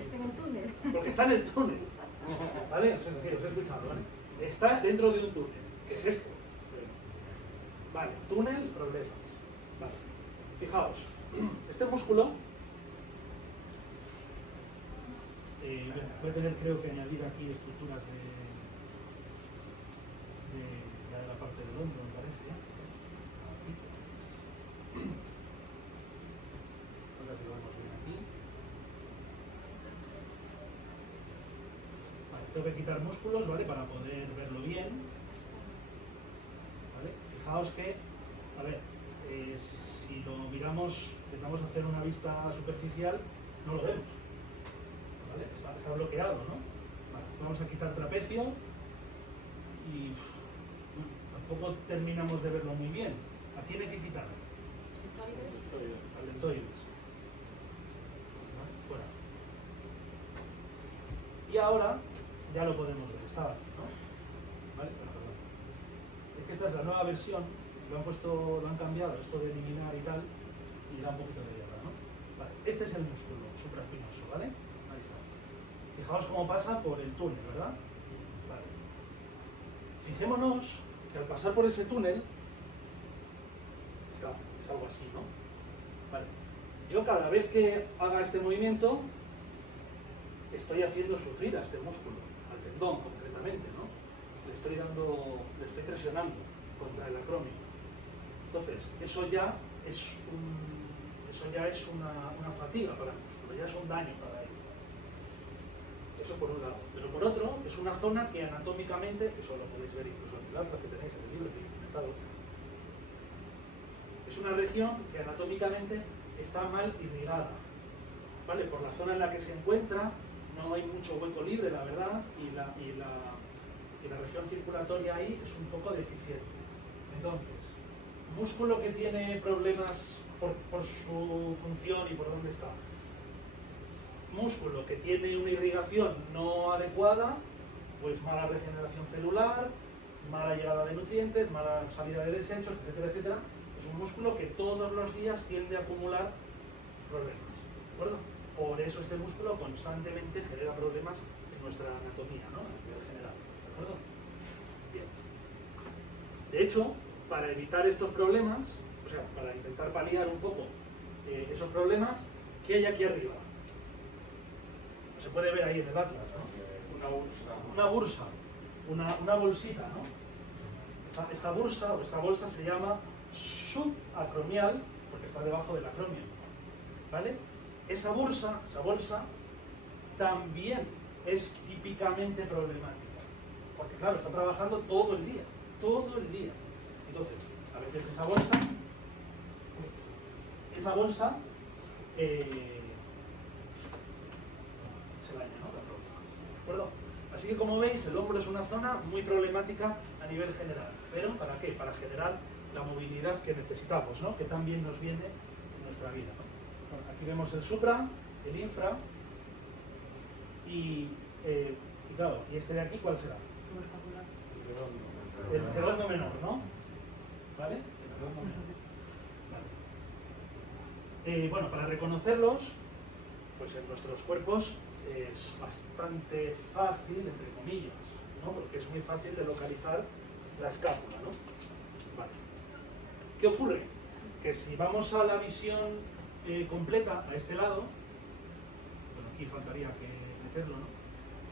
está en el túnel. Porque está en el túnel. ¿Vale? Os he escuchado, ¿vale? Está dentro de un túnel, que es este. Vale, túnel, problemas. Vale. Fijaos, este músculo, voy a tener creo que añadir aquí estructuras de parte del hombro, me parece. Aquí. Ahora si lo vemos bien aquí. Vale, tengo que quitar músculos, ¿vale? Para poder verlo bien. ¿Vale? Fijaos que, a ver, si lo miramos, intentamos hacer una vista superficial, no lo vemos. ¿Vale? Está bloqueado, ¿no? Vale, vamos a quitar trapecio y tampoco terminamos de verlo muy bien. ¿A quién hay que quitar? Al deltoides. Vale, fuera. Y ahora ya lo podemos ver. Estaba aquí, ¿no? ¿Vale? Perdón. Es que esta es la nueva versión. Lo han cambiado, esto de eliminar y tal, y da un poquito de guerra, ¿no? Vale, este es el músculo supraespinoso, ¿vale? Ahí está. Fijaos cómo pasa por el túnel, ¿verdad? Vale. Fijémonos que al pasar por ese túnel, es algo así, ¿no? Vale. Yo cada vez que haga este movimiento, estoy haciendo sufrir a este músculo, al tendón concretamente, ¿no? Le estoy presionando contra el acromio. Entonces, eso ya es una fatiga para el músculo, ya es un daño para él. Eso por un lado. Pero por otro, es una zona que anatómicamente, eso lo podéis ver incluso en el atlas que tenéis en el libro que he comentado, es una región que anatómicamente está mal irrigada. ¿Vale? Por la zona en la que se encuentra, no hay mucho hueco libre, la verdad, y la región circulatoria ahí es un poco deficiente. Entonces, músculo que tiene problemas por su función y por dónde está. Músculo que tiene una irrigación no adecuada, pues mala regeneración celular, mala llegada de nutrientes, mala salida de desechos, etcétera, etcétera. Es un músculo que todos los días tiende a acumular problemas, ¿de acuerdo? Por eso este músculo constantemente genera problemas en nuestra anatomía, ¿no? A nivel general, ¿de acuerdo? Bien. De hecho, para evitar estos problemas, o sea, para intentar paliar un poco esos problemas, ¿qué hay aquí arriba? Se puede ver ahí en el atlas, ¿no? Una bursa, una bolsita, ¿no? Esta bursa o esta bolsa se llama subacromial porque está debajo del acromio, ¿vale? Esa bolsa también es típicamente problemática, porque claro, está trabajando todo el día. Entonces, a veces esa bolsa se daña, ¿no? ¿De acuerdo? Así que como veis, el hombro es una zona muy problemática a nivel general. ¿Pero para qué? Para generar la movilidad que necesitamos, ¿no? Que también nos viene en nuestra vida, ¿no? Bueno, aquí vemos el supra, el infra y claro, ¿y este de aquí cuál será? El redondo menor, ¿no? ¿Vale? El redondo menor. Vale. Bueno, para reconocerlos, pues en nuestros cuerpos es bastante fácil, entre comillas, ¿no? Porque es muy fácil de localizar la escápula, ¿no? Vale. ¿Qué ocurre? Que si vamos a la visión completa, a este lado, bueno, aquí faltaría que meterlo, ¿no?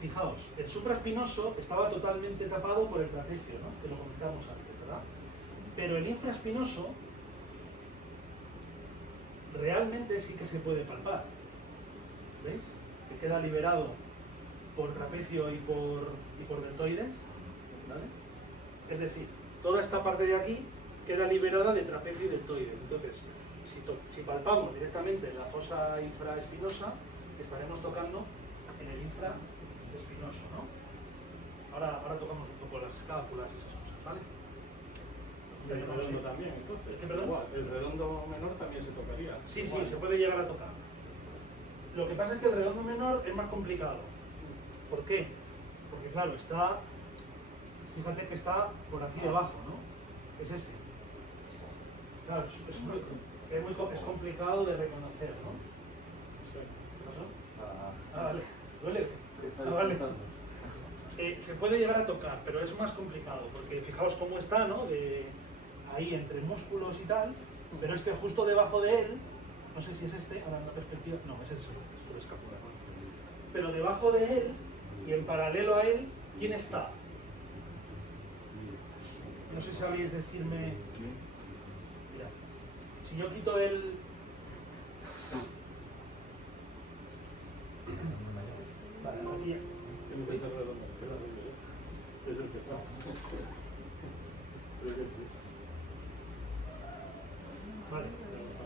Fijaos, el supraespinoso estaba totalmente tapado por el trapecio, ¿no? Que lo comentamos antes, ¿verdad? Pero el infraespinoso realmente sí que se puede palpar. ¿Veis? Que queda liberado por trapecio y por deltoides, ¿vale? Es decir, toda esta parte de aquí queda liberada de trapecio y deltoides. Entonces, si palpamos directamente la fosa infraespinosa, estaremos tocando en el infraespinoso, ¿no? Ahora tocamos un poco las escápulas y esas cosas, ¿vale? Y el redondo también, entonces. ¿Perdón? Igual, el redondo menor también se tocaría. Sí, igual. sí, se puede llegar a tocar. Lo que pasa es que el redondo menor es más complicado. ¿Por qué? Porque claro, fíjate que está por aquí debajo, ¿no? Es ese. Claro, es complicado de reconocer, ¿no? Sí. ¿Qué pasó? Vale. ¿Duele? Vale. Se puede llegar a tocar, pero es más complicado, porque fijaos cómo está, ¿no? Ahí entre músculos y tal, pero es que justo debajo de él, no sé si es este, ahora en la perspectiva, no, ese es su escápula, ¿no? Pero debajo de él y en paralelo a él, ¿quién está? No sé si sabéis decirme. Mira, si yo quito el. Vale, aquí. Tiene que ser redondo. Es el que está. Creo que sí. Vale,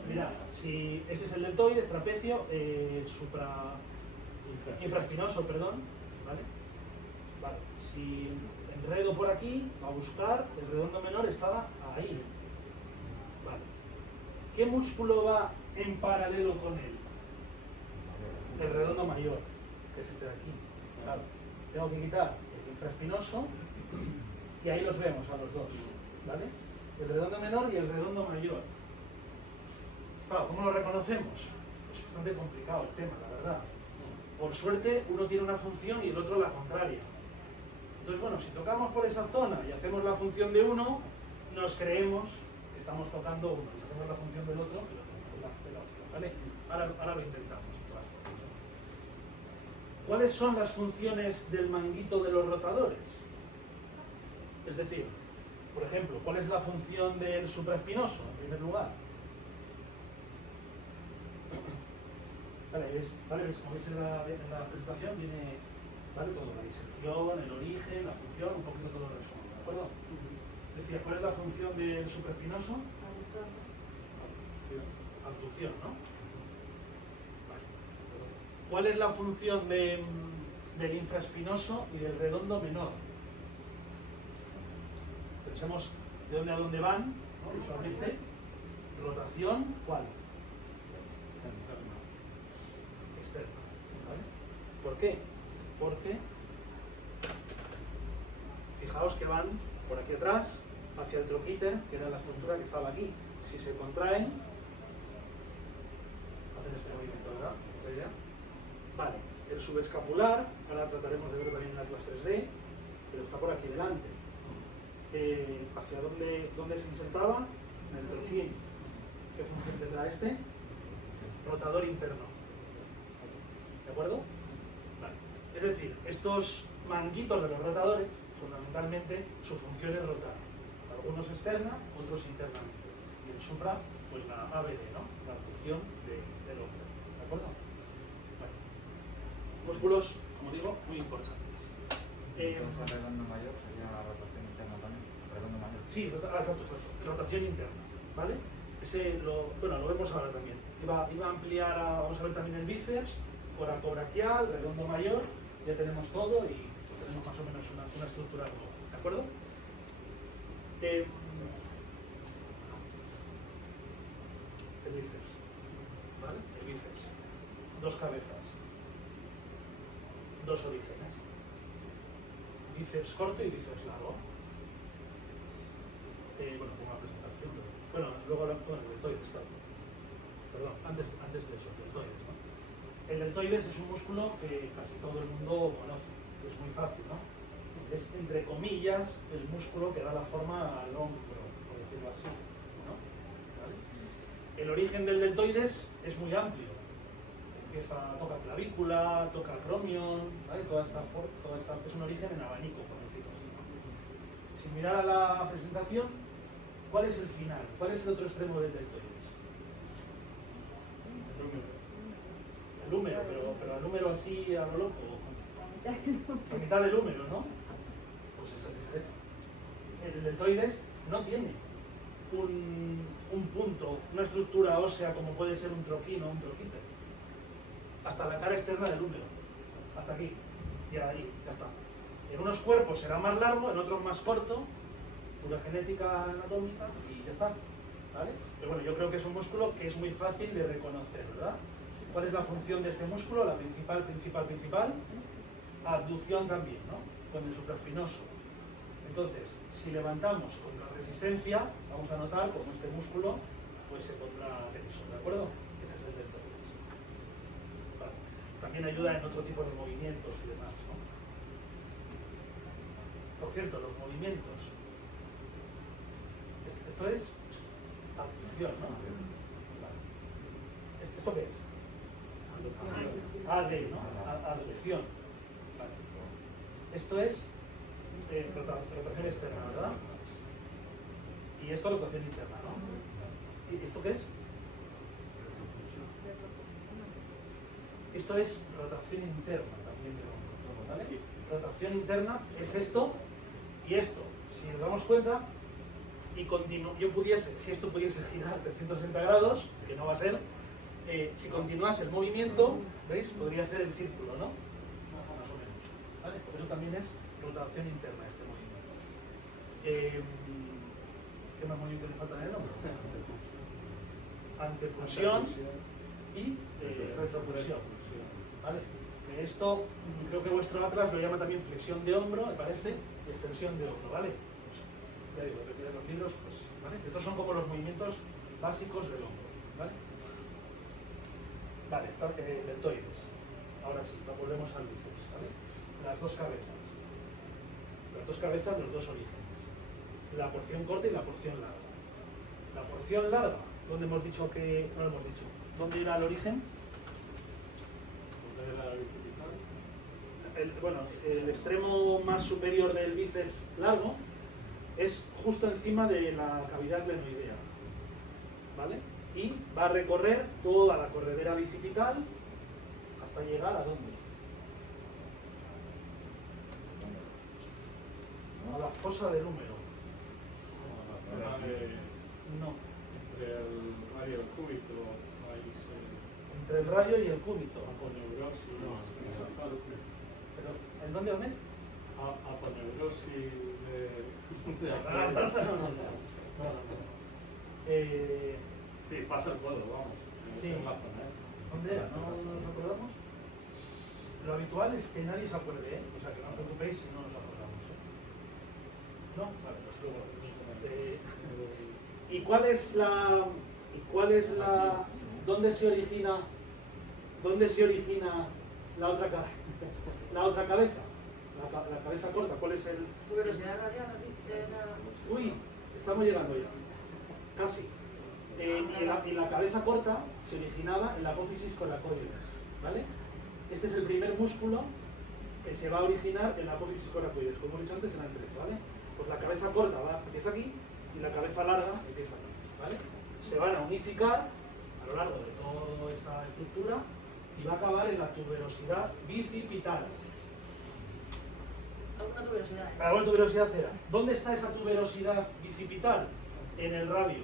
mira, si este es el deltoides, trapecio, infraespinoso, perdón, ¿vale? Vale, si enredo por aquí, a buscar, el redondo menor estaba ahí. Vale. ¿Qué músculo va en paralelo con él? El redondo mayor, que es este de aquí. Claro, tengo que quitar el infraespinoso y ahí los vemos a los dos, ¿vale? El redondo menor y el redondo mayor. Claro, ¿cómo lo reconocemos? Es bastante complicado el tema, la verdad. Por suerte, uno tiene una función y el otro la contraria. Entonces, bueno, si tocamos por esa zona y hacemos la función de uno, nos creemos que estamos tocando uno. Si hacemos la función del otro, la opción, ¿vale? Ahora lo intentamos. De todas formas. ¿Cuáles son las funciones del manguito de los rotadores? Es decir, por ejemplo, ¿cuál es la función del supraespinoso, en primer lugar? Vale, ¿ves? Como veis en la presentación viene, ¿vale? Todo, la diserción, el origen, la función, un poquito todo resumen, ¿de acuerdo? Decía, ¿cuál es la función del supraespinoso? Abducción, ¿no? Vale. ¿Cuál es la función del infraespinoso y del redondo menor? Pensemos de dónde a dónde van, ¿no? Usualmente, rotación, ¿cuál? Externa, ¿vale? ¿Por qué? Porque fijaos que van por aquí atrás hacia el troquíter, que era la estructura que estaba aquí. Si se contraen, hacen este movimiento, ¿verdad? ¿Veis ya? Vale, el subescapular, ahora trataremos de verlo también en la clase 3D, pero está por aquí delante. ¿Hacia dónde se insertaba? En el troquín. ¿Qué función tendrá este? Rotador interno. ¿De acuerdo? Vale. Es decir, estos manguitos de los rotadores, fundamentalmente, su función es rotar. Algunos externa, otros internamente. Y el supra, pues la ABD, ¿no? La función del hombre. ¿De acuerdo? Vale. Músculos, como digo, muy importantes. Entonces el redondo mayor sería la rotación interna también. Redondo mayor. Sí, exacto. Rotación interna. ¿Vale? Ese lo vemos ahora también. Iba a ampliar vamos a ver también el bíceps, coracobraquial, redondo mayor, ya tenemos todo y tenemos más o menos una estructura nueva, ¿de acuerdo? El bíceps, ¿vale? El bíceps. Dos cabezas, dos orígenes. Bíceps corto y bíceps largo. Tengo una presentación. Luego hablamos del deltoides, claro. Perdón, antes de eso, deltoides, ¿no? El deltoides es un músculo que casi todo el mundo conoce, que es muy fácil, ¿no? Es, entre comillas, el músculo que da la forma al hombro, por decirlo así, ¿no? ¿Vale? El origen del deltoides es muy amplio. Toca clavícula, toca acromion, ¿vale? Toda esta es un origen en abanico, por decirlo así, ¿no? Sin mirar a la presentación, ¿cuál es el final? ¿Cuál es el otro extremo del deltoides? El húmero, pero el húmero así a lo loco. La mitad del húmero, ¿no? Pues eso es. El deltoides no tiene un punto, una estructura ósea como puede ser un troquín o un troquíter. Hasta la cara externa del húmero. Hasta aquí. Y ahí, ya está. En unos cuerpos será más largo, en otros más corto, pura genética anatómica y ya está. ¿Vale? Pero bueno, yo creo que es un músculo que es muy fácil de reconocer, ¿verdad? ¿Cuál es la función de este músculo? La principal. Abducción también, ¿no? Con el supraespinoso. Entonces, si levantamos contra resistencia, vamos a notar como este músculo pues se pondrá tenso, ¿de acuerdo? Ese es el deltoides. Vale. También ayuda en otro tipo de movimientos y demás, ¿no? Por cierto, los movimientos. Esto es abducción, ¿no? Vale. ¿Esto qué es? AD, ¿no? Abducción. Vale. Esto es rotación externa, ¿verdad? Y esto rotación interna, ¿no? ¿Y esto qué es? Esto es rotación interna también del hombro, ¿vale? Rotación interna es esto y esto. Si nos damos cuenta y yo pudiese, si esto pudiese girar 360 grados, que no va a ser, si continuase el movimiento, ¿veis? Podría hacer el círculo, ¿no? Más o menos, ¿vale? Por eso también es rotación interna este movimiento. ¿Qué más movimiento le falta en el hombro? Antepulsión y retropulsión, ¿vale? Que esto, creo que vuestro atlas lo llama también flexión de hombro, me parece, y extensión de hombro, ¿vale? Pues, ya digo, repito los libros, pues, ¿vale? Estos son como los movimientos básicos del hombro, ¿vale? Vale, está, deltoides. Ahora sí, volvemos al bíceps, ¿vale? Las dos cabezas. Las dos cabezas, los dos orígenes. La porción corta y la porción larga. La porción larga, ¿dónde hemos dicho que...? No lo hemos dicho. ¿Dónde era el origen? ¿Dónde era el bicipital? Bueno, el extremo más superior del bíceps largo es justo encima de la cavidad glenoidea, ¿vale? Y va a recorrer toda la corredera bicipital hasta llegar a ¿dónde? A la fosa del húmero. La zona de, No, entre el radio y el cúbito, ahí se... entre el radio y el cúbito. Aponeurosis, esa zona. Pero, ¿en dónde? Aponeurosis de... Sí, pasa el codo, vamos. Sí. Esa es la zona esta. ¿Dónde era? ¿No nos acordamos? Lo habitual es que nadie se acuerde, ¿eh? O sea, que no os preocupéis si no nos acordamos, ¿eh? ¿No? Vale, pues luego lo vemos. ¿Y cuál es la... ¿Dónde se origina la otra cabeza? La cabeza corta, ¿cuál es el...? Tu velocidad radial era... Uy, estamos llegando ya. Casi. Y la cabeza corta se originaba en la apófisis coracoides, ¿vale? Este es el primer músculo que se va a originar en la apófisis coracoides. Como he dicho antes, eran tres, ¿vale? Pues la cabeza corta empieza aquí y la cabeza larga empieza aquí, ¿vale? Se van a unificar a lo largo de toda esta estructura y va a acabar en la tuberosidad bicipital. Alguna tuberosidad. ¿Alguna tuberosidad era? ¿Dónde está esa tuberosidad bicipital? En el radio.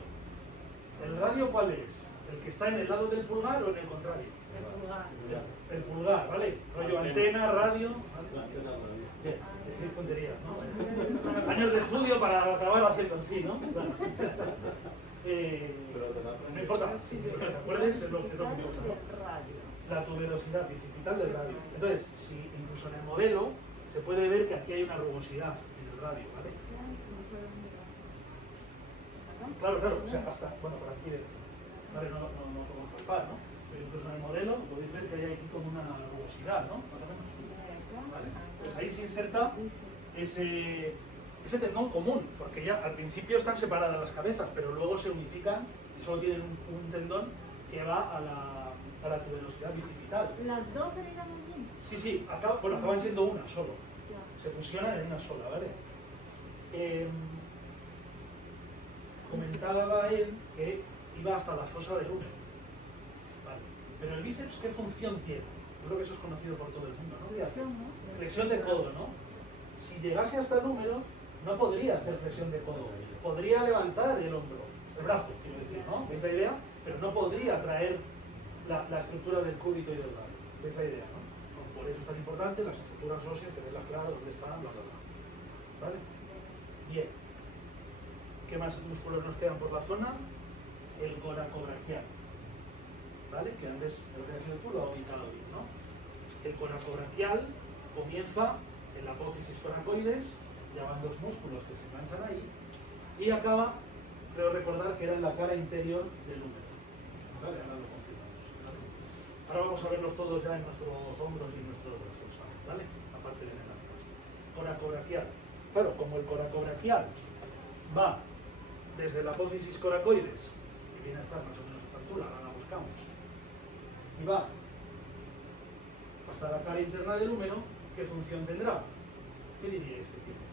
¿El radio cuál es? ¿El que está en el lado del pulgar o en el contrario? El pulgar. Ya, el pulgar, ¿vale? Rollo antena, radio. ¿Vale? La antena radio. Bien, decir tonterías, ¿no? Años de estudio para acabar haciendo así, ¿no? Bueno. Pero te la No importa, si te acuerdes, es lo que importa. Radio. La tuberosidad bicipital del radio. Entonces, si incluso en el modelo se puede ver que aquí hay una rugosidad en el radio, ¿vale? Claro, o sea, hasta, bueno, por aquí, vale, no podemos palpar, ¿no? Pero incluso en el modelo podéis ver que hay aquí como una rugosidad, ¿no? Más o menos. ¿Vale? Pues ahí se inserta ese tendón común, porque ya al principio están separadas las cabezas, pero luego se unifican y solo tienen un tendón que va a la tuberosidad bicipital. ¿Las dos se miran muy bien? Sí, acaban siendo una solo. Ya. Se fusionan en una sola, ¿vale? Comentaba él que iba hasta la fosa del húmero. Vale. Pero el bíceps, ¿qué función tiene? Yo creo que eso es conocido por todo el mundo, ¿no? Flexión de codo, ¿no? Si llegase hasta el húmero, no podría hacer flexión de codo. Podría levantar el hombro, el brazo, quiero decir, ¿no? ¿Veis la idea? Pero no podría traer la estructura del cúbito y del radio. ¿Veis la idea, no? Por eso es tan importante las estructuras óseas, tenerlas claras dónde están, bla, bla, bla. ¿Vale? Bien. ¿Qué más músculos nos quedan por la zona? El coracobraquial, ¿vale? Que antes lo que has sido tú lo ha ubicado bien, ¿no? El coracobraquial comienza en la apófisis coracoides, ya van dos músculos que se enganchan ahí, y acaba, creo recordar que era en la cara interior del húmero. ¿Vale? Ahora lo confirmamos. ¿Vale? Ahora vamos a verlos todos ya en nuestros hombros y en nuestros brazos, ¿vale? Aparte de en el atlas. Coracobraquial. Claro, como el coracobraquial va desde la apófisis coracoides, que viene a estar más o menos a esta altura, ahora la buscamos, y va hasta la cara interna del húmero, ¿qué función tendrá? ¿Qué diríais que tiene?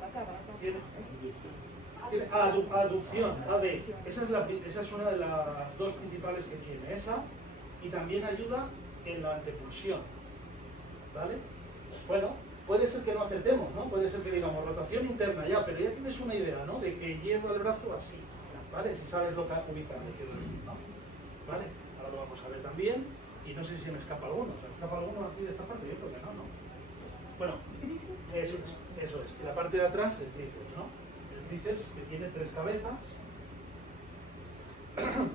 Para acá. ¿Tiene? Aducción, AD. Esa es una de las dos principales que tiene. Esa, y también ayuda en la antepulsión. ¿Vale? Bueno, puede ser que no acertemos, ¿no? Puede ser que digamos rotación interna, ya, pero ya tienes una idea, ¿no? De que llevo el brazo así, ¿vale? Si sabes lo que ubicarme, quiero decir, ¿no? ¿Vale? Ahora lo vamos a ver también, y no sé si me escapa alguno. ¿Se me escapa alguno aquí de esta parte? Yo creo que no, ¿no? Bueno, eso es. La parte de atrás, el tríceps, ¿no? El tríceps que tiene 3 cabezas. Bueno,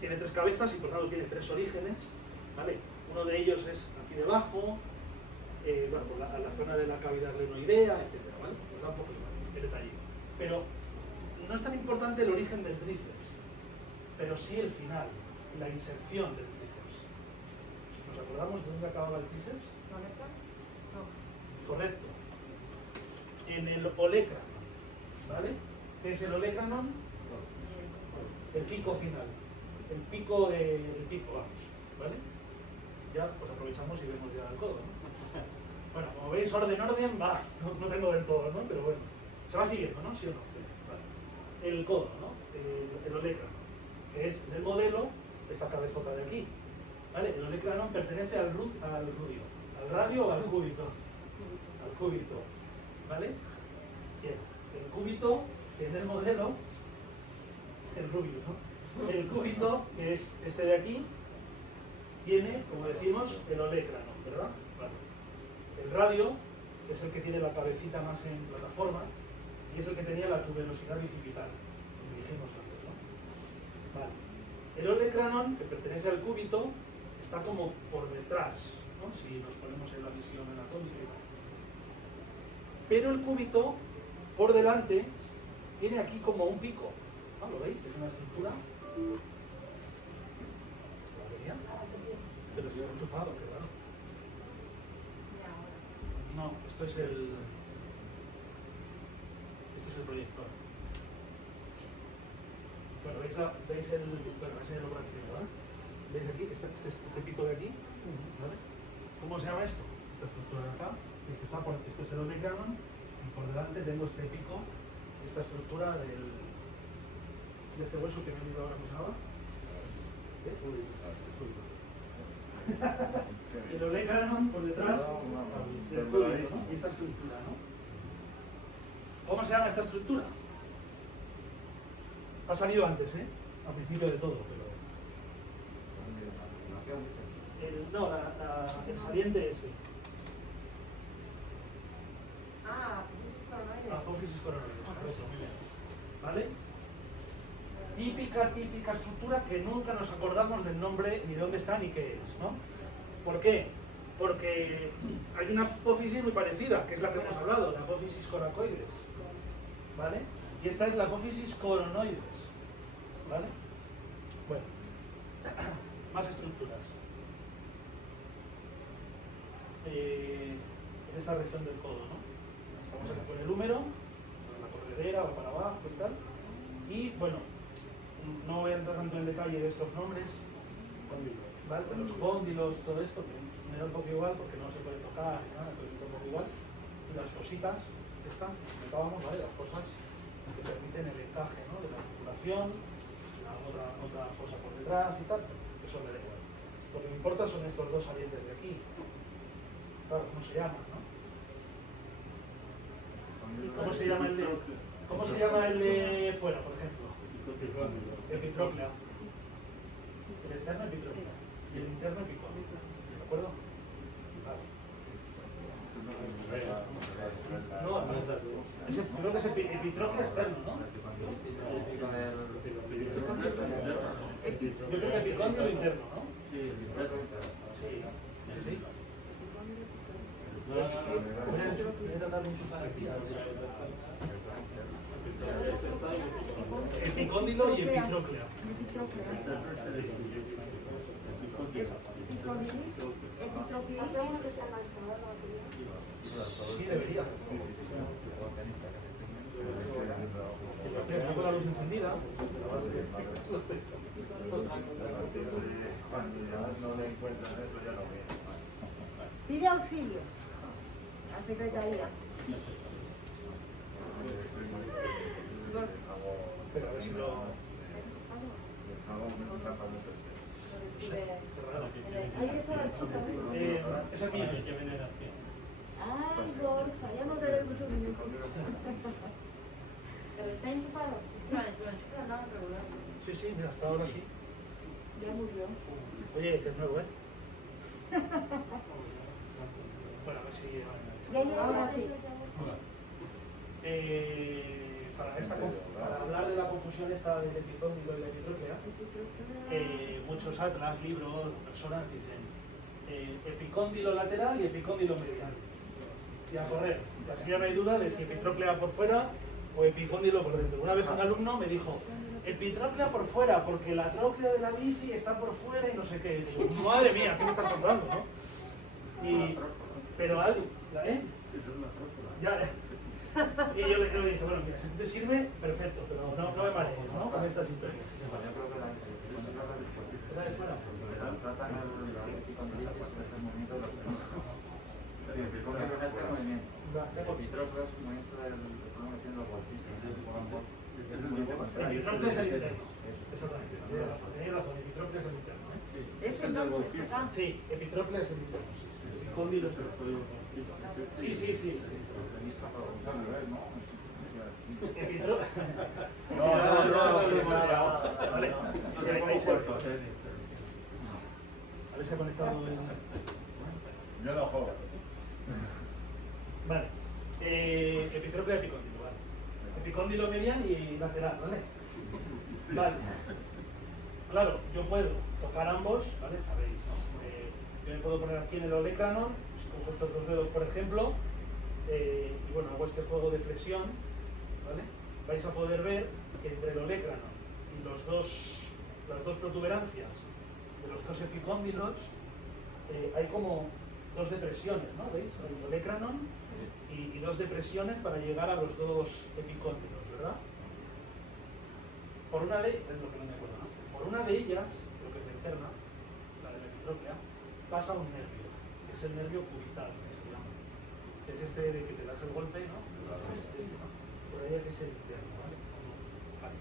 tiene 3 cabezas y por tanto tiene 3 orígenes, ¿vale? Uno de ellos es aquí debajo, bueno, por la zona de la cavidad glenoidea, etc. ¿Vale? Nos da un poco igual el detalle. Pero no es tan importante el origen del tríceps, pero sí el final, la inserción del tríceps. ¿Nos acordamos de dónde acababa el tríceps? Correcto. En el olecranon, ¿vale? ¿Qué es el olecranon? El pico final. El pico, vamos, ¿vale? Ya, pues aprovechamos y vemos ya el codo, ¿no? Bueno, como veis, orden, va, no tengo del todo, ¿no? Pero bueno, se va siguiendo, ¿no? ¿Sí o no? Vale. El codo, ¿no? El olecranon, que es en el modelo esta cabezota de aquí, ¿vale? El olecranon pertenece al rudio, al radio o al cúbito. Al cúbito, ¿vale? Bien, el cúbito, que en el modelo, el rubio, ¿no? El cúbito, que es este de aquí, tiene, como decimos, el olecranon, ¿verdad? Vale. El radio, que es el que tiene la cabecita más en plataforma, y es el que tenía la tuberosidad bicipital, como dijimos antes, ¿no? Vale. El olecranon, que pertenece al cúbito, está como por detrás, ¿no? Si nos ponemos en la visión anatómica y tal. Pero el cúbito, por delante, tiene aquí como un pico, ¿no? ¿Lo veis? Es una estructura. Pero si está enchufado, qué raro. No, esto es el proyector. Bueno, ¿veis el obra aquí, ¿verdad? ¿Veis aquí? Este pico de aquí, ¿vale? ¿Cómo se llama esto? Esta estructura de acá, este es el olecranon, y por delante tengo este pico, esta estructura de este hueso que me he olvidado ahora cómo se llama. El olecranon por detrás del cúbito, ¿no? Y esta estructura, ¿no? ¿Cómo se llama esta estructura? Ha salido antes, ¿eh? Al principio de todo, pero... el saliente ese. Apófisis coronoides, correcto, muy bien. ¿Vale? Típica estructura que nunca nos acordamos del nombre, ni de dónde está, ni qué es, ¿no? ¿Por qué? Porque hay una apófisis muy parecida, que es la que hemos hablado, la apófisis coracoides, ¿vale? Y esta es la apófisis coronoides, ¿vale? Bueno, más estructuras. En esta región del codo, ¿no? Estamos aquí con el húmero, la corredera, va para abajo y tal. Y bueno, no voy a entrar tanto en detalle de estos nombres, ¿vale? De los cóndilos, todo esto, que me da un poco igual porque no se puede tocar ni nada, pero un poco igual. Y las fositas, estas, que comentábamos, ¿vale? Las fosas que permiten el encaje, ¿no? De la articulación, la otra fosa por detrás y tal, eso me da igual. Lo que me importa son estos dos salientes de aquí. Claro, ¿cómo se llaman, no? ¿Cómo se llama el de fuera, por ejemplo? Epitróclea. El externo epitróclea y el interno epicóndilo. ¿De acuerdo? Vale. No, creo que es epitróclea externo, ¿no? Yo creo que epicóndilo interno, ¿no? Sí. Voy a tratar de enchufar aquí. Epicóndilo y epitróclea. Sí, debería. Estoy con la luz encendida. Cuando ya no le encuentran eso, ya lo ven. Pide auxilio a Secretaría. Pero a ver si lo... Ahí está la chica. Es el mío. Hay que veneración. Ay, Borja, ya nos daré muchos minutos. ¿Pero está enchufado? No, enchufado no, regular. Sí, sí, mira, hasta ahora sí. Ya murió. Oye, que es nuevo, ¿eh? Bueno, a ver si... Ahora sí. Para hablar de la confusión esta del epicóndilo y la epitróclea, muchos atlas, libros, personas dicen epicóndilo lateral y epicóndilo medial. Y a correr. Y así ya no hay duda de si epitróclea por fuera o epicóndilo por dentro. Una vez un alumno me dijo, epitróclea por fuera, porque la tróclea de la bici está por fuera y no sé qué. Y digo, madre mía, ¿qué me estás contando, no? Y, pero algo, ¿eh? Ya. Y yo le dije, bueno, mira, si te sirve, perfecto, pero no me marees, ¿no? Con estas historias. Yo creo que la ¿Esa de fuera? tratan el epicondilitis, que es el movimiento de los meniscos. Sí, el epicondilo es este movimiento. El epitrócleo es el movimiento del movimiento de los golfistas. Es el movimiento El epitrócleo es el interno. Eso. Exactamente. Tenéis razón, el epitrócleo es el interno, ¿eh? Es entonces acá. Sí, epitrócleo es el interno. Epicóndilo es el exterior. Sí. Epitrócleo. Vale. Sí, ahí se a ver si ha conectado el... Yo no juego. Vale. Epitrócleo y epicóndilo, vale. Epicóndilo medial y lateral, ¿vale? Vale. Claro, yo puedo tocar ambos, ¿vale? Sabéis, ¿no? Yo me puedo poner aquí en el olecranon, cojo estos dos dedos, por ejemplo, y bueno, hago este juego de flexión, ¿vale? Vais a poder ver que entre el olecranon y las dos protuberancias de los dos epicóndilos hay como dos depresiones, ¿no? ¿Veis? Hay el olecranon y dos depresiones para llegar a los dos epicóndilos, ¿verdad? Por una de ellas, es lo que no me acuerdo, ¿no? Por una de ellas, lo que es la interna, la de la epitróclea, pasa un nervio, que es el nervio cubital, que se llama. Es este de que te das el golpe, ¿no? Por ahí que es el interno, ¿vale? Vale.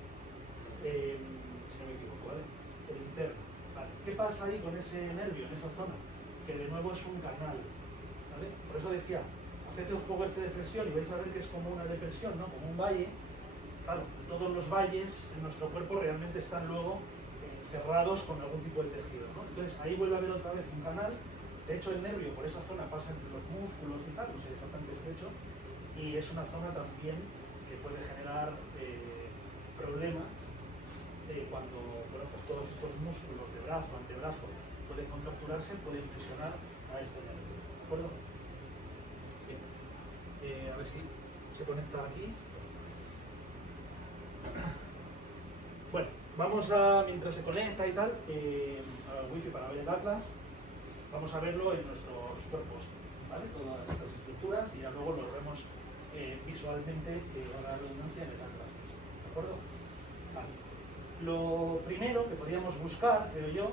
Si no me equivoco, ¿vale? El interno. Vale. ¿Qué pasa ahí con ese nervio, en esa zona? Que de nuevo es un canal, ¿vale? Por eso decía, haced el juego este de flexión y vais a ver que es como una depresión, ¿no? Como un valle. Claro, todos los valles en nuestro cuerpo realmente están luego cerrados con algún tipo de tejido, ¿no? Entonces ahí vuelve a haber otra vez un canal. De hecho, el nervio por esa zona pasa entre los músculos y tal, o sea, es bastante estrecho, y es una zona también que puede generar problemas cuando bueno, pues todos estos músculos de brazo, antebrazo, pueden contracturarse, pueden presionar a este nervio. ¿De acuerdo? Bien. A ver si se conecta aquí. Bueno, vamos a, mientras se conecta y tal, al wifi para ver el atlas, vamos a verlo en nuestros cuerpos, ¿vale? Todas estas estructuras y ya luego lo vemos visualmente, a la redundancia, en el atlas. ¿De acuerdo? Vale. Lo primero que podríamos buscar, creo yo,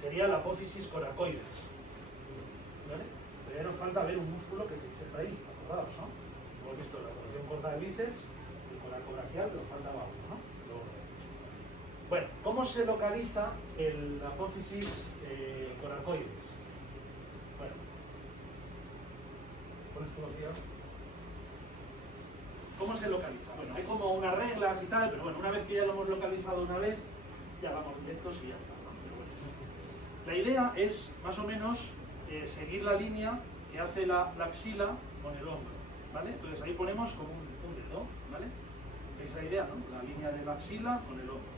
sería la apófisis coracoides. ¿Vale? Pero ya nos falta ver un músculo que se inserta ahí, acordaos, ¿no? Hemos visto la porción corta del bíceps, el coracobraquial, pero faltaba uno, ¿no? Bueno, ¿cómo se localiza la apófisis coracoides? Bueno, ¿con esto lo quiero? ¿Cómo se localiza? Bueno, hay como unas reglas y tal, pero bueno, una vez que ya lo hemos localizado una vez, ya vamos directos y ya está, ¿no? Pero bueno. La idea es, más o menos, seguir la línea que hace la axila con el hombro, ¿vale? Entonces ahí ponemos como un dedo, ¿vale? Es la idea, ¿no? La línea de la axila con el hombro,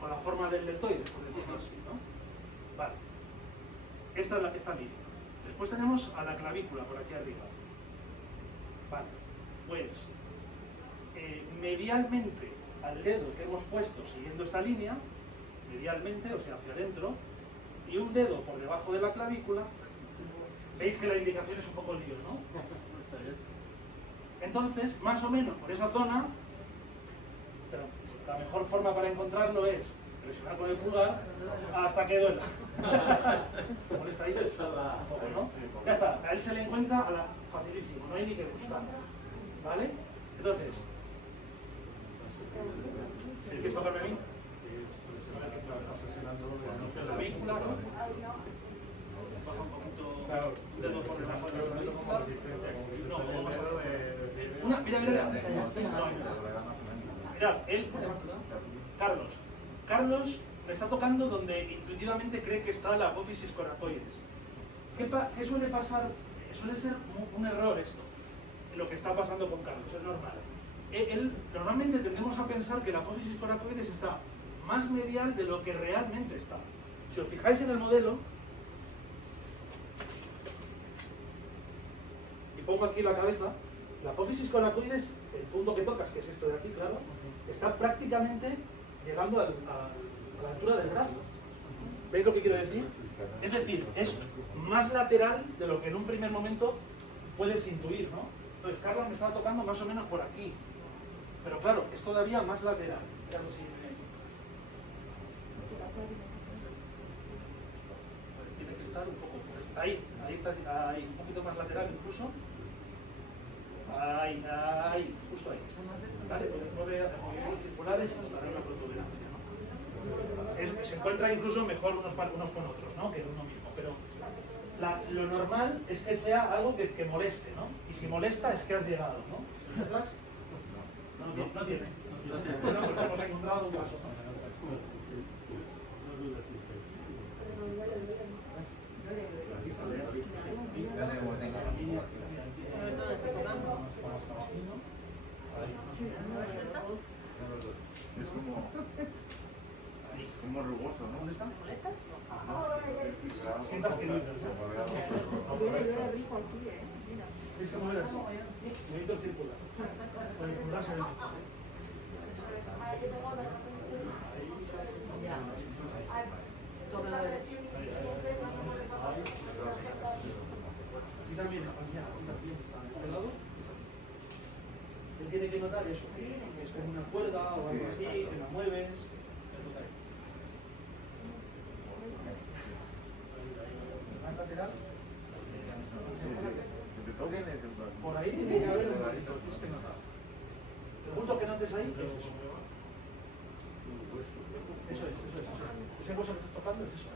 con la forma del deltoide, por decirlo así, ¿no? Vale. Esta línea. Después tenemos a la clavícula por aquí arriba. Vale. Pues, medialmente al dedo que hemos puesto siguiendo esta línea, medialmente, o sea, hacia adentro, y un dedo por debajo de la clavícula, veis que la indicación es un poco lío, ¿no? Entonces, más o menos por esa zona, pero la mejor forma para encontrarlo es presionar con el pulgar hasta que duela. ¿Te molesta ahí? Un poco, ¿no? Ya está, a él se le encuentra facilísimo, no hay ni que buscar. ¿Vale? Entonces, ¿Sí? ¿Quieres tocarme a mí? Estás sesionando La víncula, ¿no? Baja un poquito el dedo por debajo de la víncula. No, mira. Mirad, Carlos me está tocando donde intuitivamente cree que está la apófisis coracoides. ¿Qué suele pasar? Suele ser un error esto, lo que está pasando con Carlos, es normal. Normalmente tendemos a pensar que la apófisis coracoides está más medial de lo que realmente está. Si os fijáis en el modelo, y pongo aquí la cabeza, la apófisis coracoides, el punto que tocas, que es esto de aquí, claro, está prácticamente llegando a la altura del brazo. ¿Veis lo que quiero decir? Es decir, es más lateral de lo que en un primer momento puedes intuir, ¿no? Entonces, Carlos me estaba tocando más o menos por aquí. Pero claro, es todavía más lateral. Mirad si tiene que estar un poco por este. Ahí está, ahí, un poquito más lateral incluso. Ahí, justo ahí. Vale, pues mueve movimientos circulares para una protuberancia, ¿no? Se encuentra incluso mejor unos con otros, ¿no? Que uno mismo, pero lo normal es que sea algo que moleste, ¿no? Y si molesta es que has llegado, ¿no? No tiene. Bueno, pues hemos encontrado un caso. Es como rugoso, ¿no? ¿Dónde está? ¿Molesta? Sientas que no. Es que mover así. Movimiento circular. Con el pulgar se ve mejor. Ya. Todo lo de... Y también la pasilla, también está de este lado. Él tiene que notar eso, que es como una cuerda o algo así, que la mueves. Más lateral. Por ahí tiene que haber un ratito, tienes que notar. El punto que notes ahí es eso. Eso es. Ese hueso que estás tocando es eso.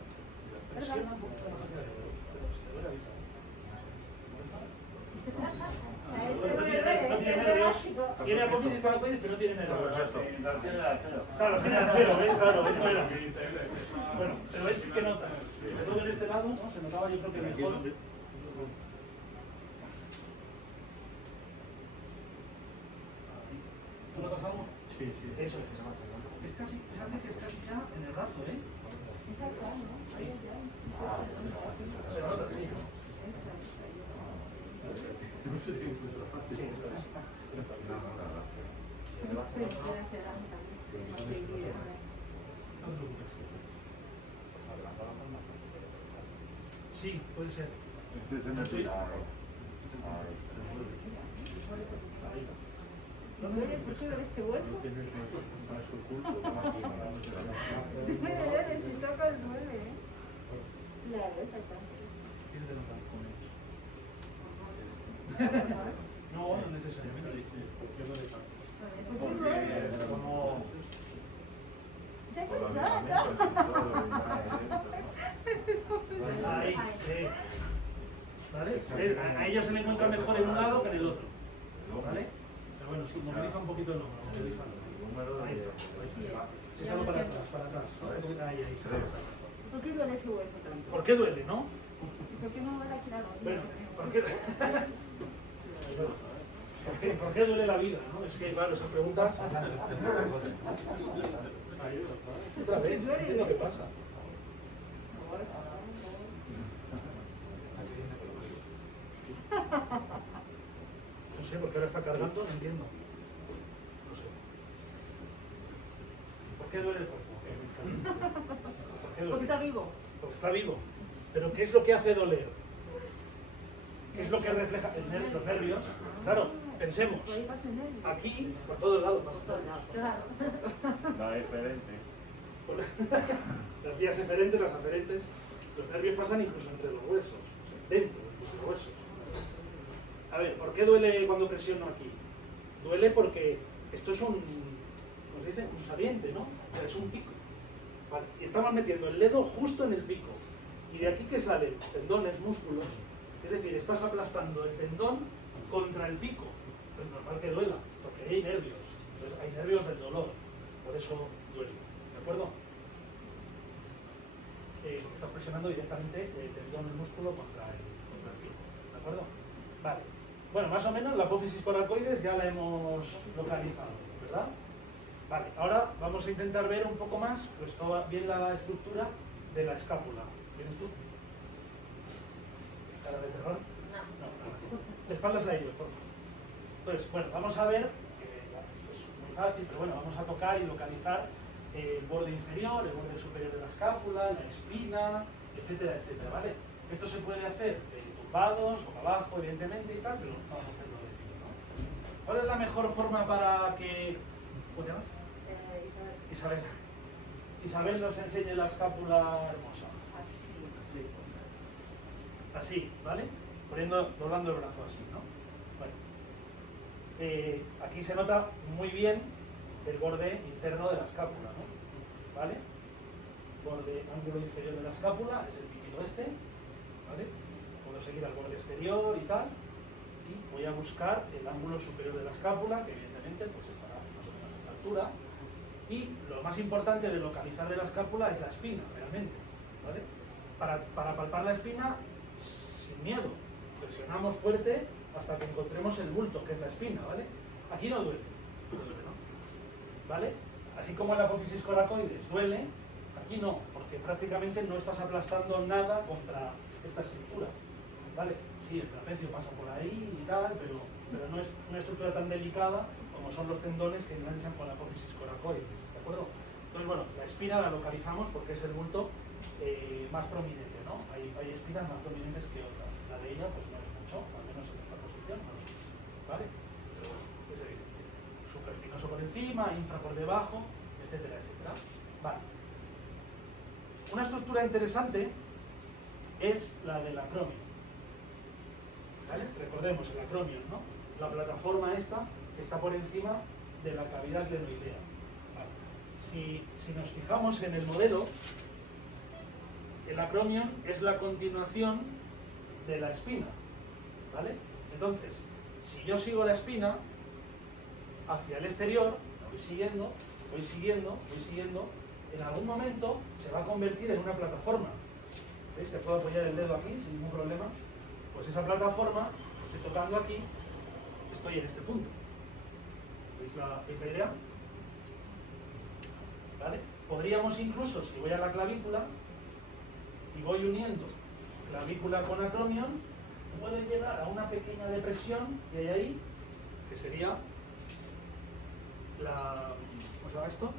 Presiona un poquito más hacia adentro. Si te duele, avisa. No tiene nervios. Tiene apófisis coracoides, pero no tiene nervios. Claro, tiene acero, ¿ves? Claro, esto era. Bueno, pero él sí que nota. Sobre todo en este lado, ¿no? Se notaba yo creo que mejor. ¿Tú notas algo? Sí. Eso es. Es casi, fíjate que es casi ya en el brazo, ¿eh? Ahí. Se nota, sí. Sí, eso es. Sí, puede ser. Este se me tira. ¿No duele mucho ver este hueso? Duele, si tocas duele, ¿eh? Claro, está acá. Tienes que notar con ellos. No, no necesariamente. ¿Por qué duele? Como... Ahí, ¿vale? A ella se le encuentra mejor en un lado que en el otro, ¿vale? Pero bueno, sí, moviliza un poquito el hombro, ahí está. Es algo para atrás, ¿no? Ahí, se ve. ¿Por qué duele ese hueso tanto? ¿Por qué duele, no? ¿Por qué no duele aquí la rodilla? Bueno, ¿por qué duele la vida, no? Es que, claro, esas preguntas... Otra vez, ¿qué es lo que pasa? No sé, porque ahora está cargando, no entiendo. No sé. ¿Por qué duele el cuerpo? ¿Por qué duele? Porque está vivo. Porque está vivo. Pero ¿qué es lo que hace doler? ¿Qué es lo que refleja los nervios? Claro, pensemos. Por ahí pasa el nervio. Aquí, por todos lados pasa. Claro. La diferente. Las vías eferentes, las aferentes, los nervios pasan incluso entre los huesos, dentro de los huesos. A ver, ¿por qué duele cuando presiono aquí? Duele porque esto es un ¿cómo se dice? Un saliente, ¿no? O sea, es un pico. Vale, y estamos metiendo el dedo justo en el pico. Y de aquí que salen tendones, músculos, es decir, estás aplastando el tendón contra el pico. Es normal que duela, porque hay nervios. Entonces hay nervios del dolor, por eso duele. ¿De acuerdo? Estás presionando directamente el tendón, el músculo contra el pico. ¿De acuerdo? Vale. Bueno, más o menos la apófisis coracoides ya la hemos localizado, ¿verdad? Vale, ahora vamos a intentar ver un poco más, pues toda bien la estructura de la escápula. ¿Tienes tú? ¿Cara de terror? No. De espaldas a ellos, por favor. Entonces, bueno, vamos a ver, esto es muy fácil, pero bueno, vamos a tocar y localizar el borde inferior, el borde superior de la escápula, la espina, etcétera, etcétera, ¿vale? Esto se puede hacer tumbados, boca abajo, evidentemente y tal, pero vamos a hacerlo de pie, ¿no? ¿Cuál es la mejor forma para que... ¿Cómo te llamas? Isabel. Isabel nos enseñe la escápula hermosa. Así, ¿vale? Doblando el brazo así, ¿no? Bueno. Aquí se nota muy bien el borde interno de la escápula, ¿no? ¿Vale? Borde, ángulo inferior de la escápula, es el piquito este, ¿vale? Puedo seguir al borde exterior y tal, y voy a buscar el ángulo superior de la escápula, que evidentemente pues estará más o menos a esta altura, y lo más importante de localizar de la escápula es la espina, realmente, ¿vale? Para palpar la espina, sin miedo, presionamos fuerte hasta que encontremos el bulto, que es la espina, ¿vale? Aquí no duele, ¿no? ¿Vale? Así como la apófisis coracoides duele, aquí no, porque prácticamente no estás aplastando nada contra esta estructura, ¿vale? Sí, el trapecio pasa por ahí y tal, pero no es una estructura tan delicada como son los tendones que enganchan con la apófisis coracoides, ¿de acuerdo? Entonces, bueno, la espina la localizamos porque es el bulto más prominente, ¿no? Hay espinas más prominentes que otras. La de ella, pues no es mucho, al menos en esta posición, ¿no? ¿Vale? Pero es evidente. Supraespinoso por encima, infra por debajo, etcétera, etcétera. Vale. Una estructura interesante es la del acromion. ¿Vale? Recordemos el acromion, ¿no? La plataforma esta que está por encima de la cavidad glenoidea. Vale. Si nos fijamos en el modelo, el acromion es la continuación de la espina, ¿vale? Entonces, si yo sigo la espina hacia el exterior, voy siguiendo, en algún momento se va a convertir en una plataforma. ¿Veis que puedo apoyar el dedo aquí sin ningún problema? Pues esa plataforma, estoy tocando aquí, estoy en este punto. ¿Veis la idea? ¿Vale? Podríamos incluso, si voy a la clavícula y voy uniendo clavícula con acromion, puede llegar a una pequeña depresión que hay ahí, que sería la, ¿cómo se llama esto?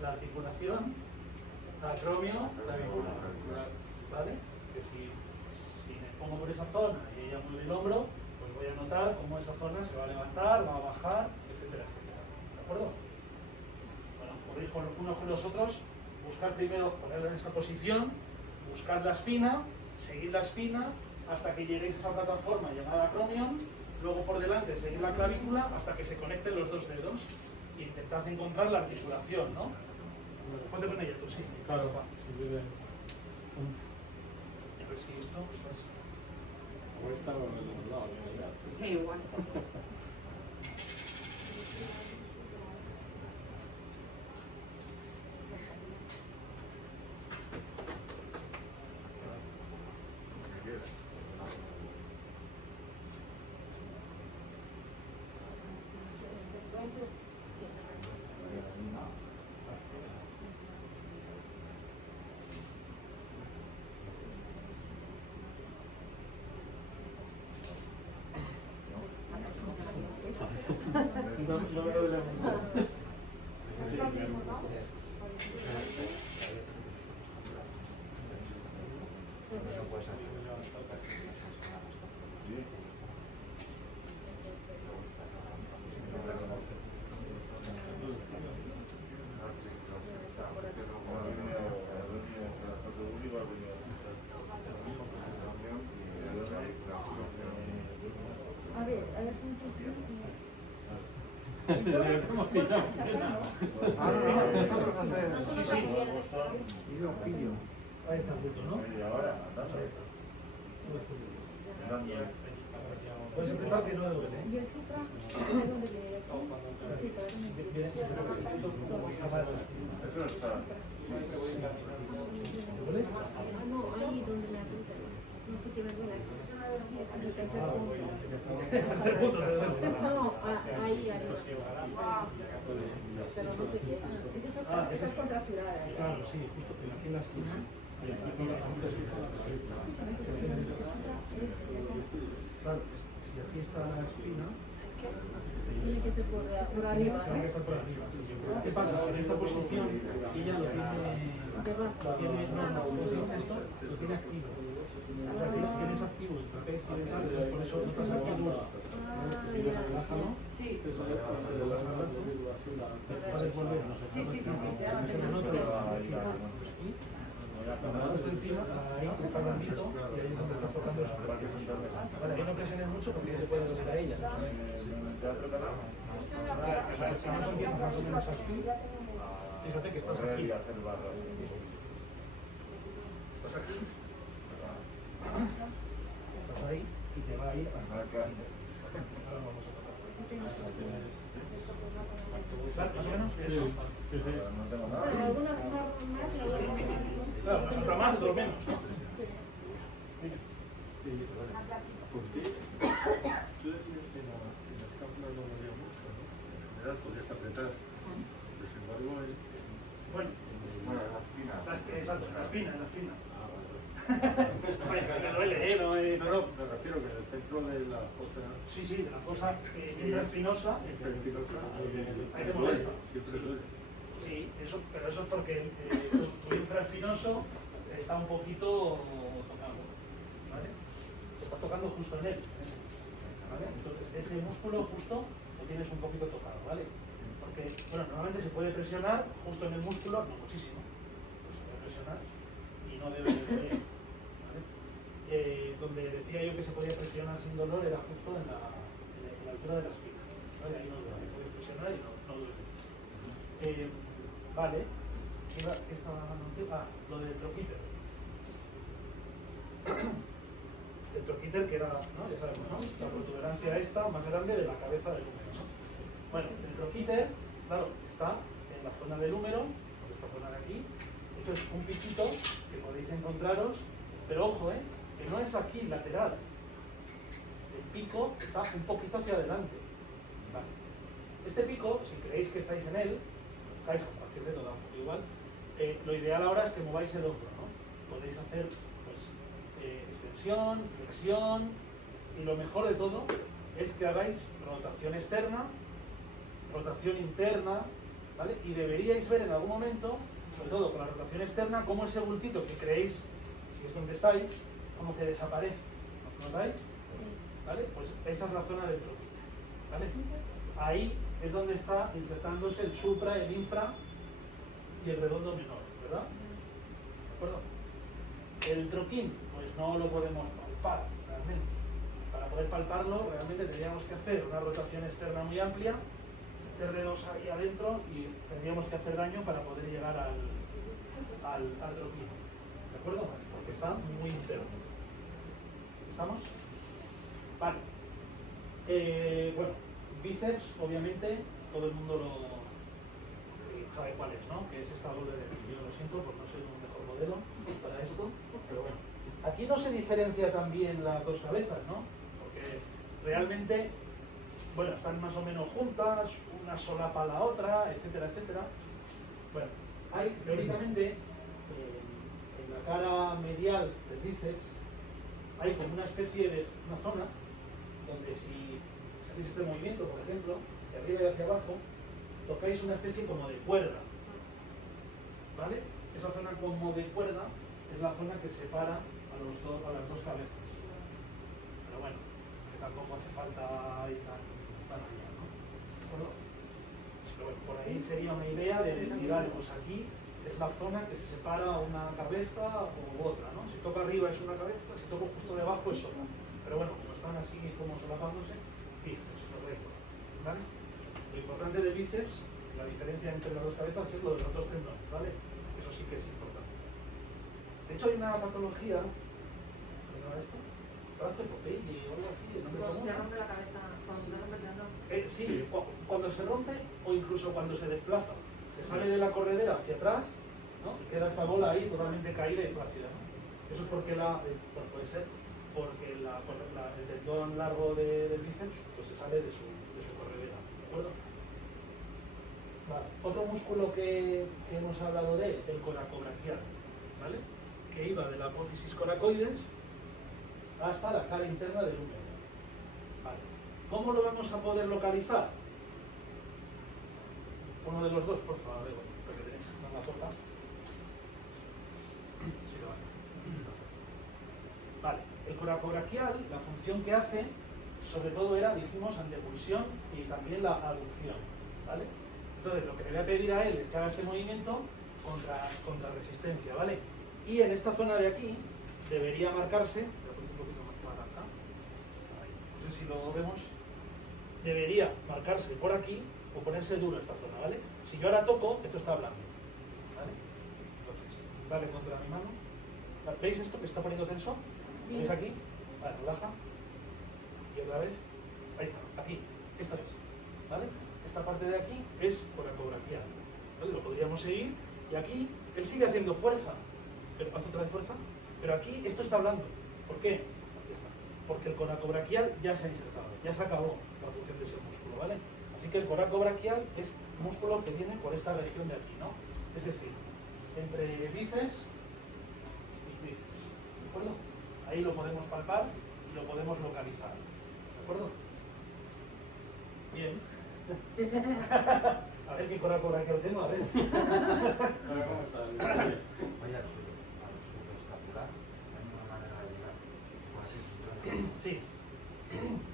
La articulación acromio-clavicular, ¿vale? Que si me pongo por esa zona y ella mueve el hombro, pues voy a notar cómo esa zona se va a levantar, va a bajar, etcétera, etcétera. ¿De acuerdo? Bueno, podéis con unos con los otros buscar primero, ponerlo en esta posición, buscar la espina, seguir la espina hasta que lleguéis a esa plataforma, llegar al acromion, luego por delante seguir la clavícula hasta que se conecten los dos dedos e intentad encontrar la articulación, ¿no? Ponte con ella tú, sí. Claro, si vives. A ver si esto pasa. O esta o el otro lado, ya está. Igual. No me duele mucho. A ver, punto sí. Hemos pillado pena. Nosotros hacemos. Sí, sí. Y yo pillo. Ahí está el punto, ¿no? Media hora, ¿no? Ahí está. Todo esto es Dándole. puedes apretar que no duele, ¿eh? Y el supra, ¿es donde viene aquí? Sí, pero es Bien, bien, pero que esto como que llama la espina. Eso está. ¿Te duele? Ah, no, ahí donde me aprieta. No sé qué me duele. El tercer punto. Tercer punto, te duele. No, ahí, ahí. Pero no sé qué es. Esa es contracturada. Claro, sí, justo aquí en la esquina. Y aquí la claro, si aquí está la espina, Tiene que ser por arriba. tiene que estar por arriba. ¿Qué pasa? En esta posición ella lo tiene, no, como se dice esto, lo tiene activo. O sea, tienes activo el trapecio y tal, por eso estás aquí duro. Y lo relaja, ¿no? Sí. Te puedes volver, no sé. Sí, sí, sí, sí, se llama Se nota aquí. Cuando esto encima, ahí está blandito y ahí es donde estás tocando el superficie. Vale, ahí no presiones mucho porque le puede doler a ella. Si no empieza más o menos aquí, fíjate que estás aquí. Estás aquí. Estás ahí y te va a ir. Ahora vamos a tocar. ¿Vale? ¿Más o menos? Sí, sí. No tengo nada. Pero algunas más, algunas más. Claro, nosotros más, otros menos. ¿Por qué? Tú decías que en las cápsulas no dolía mucho, ¿no? En general podías apretar. Pero sin embargo, Bueno, Bueno, la espina. exacto, la espina, la espina. Vaya, Me duele, ¿eh? No, no, me refiero que en el centro de la fosa Sí, sí, de la fosa intraespinosa. espinosa, Ahí te molesta. siempre duele. Sí, eso, pero eso es porque tu infraespinoso está un poquito tocado, ¿vale? Te está tocando justo en él, ¿vale? Entonces ese músculo justo lo tienes un poquito tocado, ¿vale? Porque, bueno, normalmente se puede presionar justo en el músculo, no muchísimo, pues se puede presionar y no debe de doler, ¿vale? Donde decía yo que se podía presionar sin dolor era justo en la altura de la espina, ¿vale? Ahí no duele, puedes presionar y no duele. Vale, ¿qué estaba hablando? Ah, lo del troquíter. El troquíter que era, ¿no? Ya sabemos, ¿no? La protuberancia esta más grande de la cabeza del húmero, ¿no? Bueno, el troquíter, claro, está en la zona del húmero, esta zona de aquí. De hecho es un piquito que podéis encontraros, pero ojo, que no es aquí lateral. El pico está un poquito hacia adelante. Vale. Este pico, si creéis que estáis en él, caes con cualquier dedo, da un poco igual, lo ideal ahora es que mováis el hombro, ¿no? Podéis hacer pues, extensión, flexión, y lo mejor de todo es que hagáis rotación externa, rotación interna, ¿vale? Y deberíais ver en algún momento, sobre todo con la rotación externa, cómo ese bultito que creéis, si es donde estáis, como que desaparece. ¿Lo notáis? ¿Vale? Pues esa es la zona del troquíter, ¿vale? Ahí es donde está insertándose el supra, el infra y el redondo menor, ¿verdad? ¿De acuerdo? El troquín, pues no lo podemos palpar realmente. Para poder palparlo, realmente tendríamos que hacer una rotación externa muy amplia, meter dedos ahí adentro y tendríamos que hacer daño para poder llegar al troquín. ¿De acuerdo? Porque está muy interno. ¿Estamos? Vale. Bueno, bíceps, obviamente, todo el mundo sabe cuál es, ¿no? Que es esta doble de yo lo siento por no ser un mejor modelo para esto, pero bueno. Aquí no se diferencia también las dos cabezas, ¿no? Porque realmente, bueno, están más o menos juntas, una solapa a la otra, etcétera, etcétera. Bueno, hay teóricamente en la cara medial del bíceps hay como una especie de una zona donde si hacéis este movimiento, por ejemplo, de arriba y hacia abajo, tocáis una especie como de cuerda, ¿vale? Esa zona como de cuerda es la zona que separa a las dos cabezas. Pero bueno, que tampoco hace falta ir tan allá, ¿no? ¿De acuerdo? Pero bueno, por ahí sería una idea de decir, vale, pues aquí es la zona que se separa una cabeza u otra, ¿no? Si toca arriba es una cabeza, si toco justo debajo es otra. Pero bueno, como están así como solapándose, bíceps, correcto, ¿vale? Lo importante de bíceps, la diferencia entre las dos cabezas es lo de los dos tendones, ¿vale? Eso sí que es importante. De hecho hay una patología, ¿qué era esto? Brazo de Popeye o algo así, el nombre Cuando se común. le rompe la cabeza, cuando se le rompe el tendón. Sí, cuando se rompe o incluso cuando se desplaza. Se sale de la corredera hacia atrás, ¿no? Y queda esta bola ahí totalmente caída y flácida, ¿no? Eso es porque bueno, puede ser porque el tendón largo del bíceps pues se sale de su corredera, ¿de acuerdo? Vale. Otro músculo que hemos hablado de él, el coracobraquial, ¿vale? Que iba de la apófisis coracoides hasta la cara interna del húmero. Vale. ¿Cómo lo vamos a poder localizar? Uno de los dos, por favor, porque tenéis una foto. Sí, vale. El coracobraquial, la función que hace, sobre todo era, dijimos, antepulsión y también la aducción, ¿vale? Entonces, lo que le voy a pedir a él es que haga este movimiento contra resistencia, ¿vale? Y en esta zona de aquí debería marcarse, voy a poner un poquito más acá, ahí, no sé si lo vemos, debería marcarse por aquí o ponerse duro esta zona, ¿vale? Si yo ahora toco, esto está hablando, ¿vale? Entonces, dale contra mi mano. ¿Veis esto que se está poniendo tenso? Sí. ¿Veis aquí? Vale, relaja. Y otra vez. Ahí está, aquí. Esta es, ¿vale? Esta parte de aquí es coracobraquial, ¿vale? Lo podríamos seguir. Y aquí, él sigue haciendo fuerza. Pero hace otra vez fuerza. Pero aquí, esto está hablando. ¿Por qué? Aquí está. Porque el coracobraquial ya se ha insertado. Ya se acabó la función de ese músculo, ¿vale? Así que el coracobraquial es músculo que viene por esta región de aquí, ¿no? Es decir, entre bíceps y tríceps, ¿de acuerdo? Ahí lo podemos palpar y lo podemos localizar, ¿de acuerdo? Bien. A ver qué coracobraquial tengo, a ver. Ahora, ¿cómo está? Vaya, el escapular, hay una manera de llegar. Sí.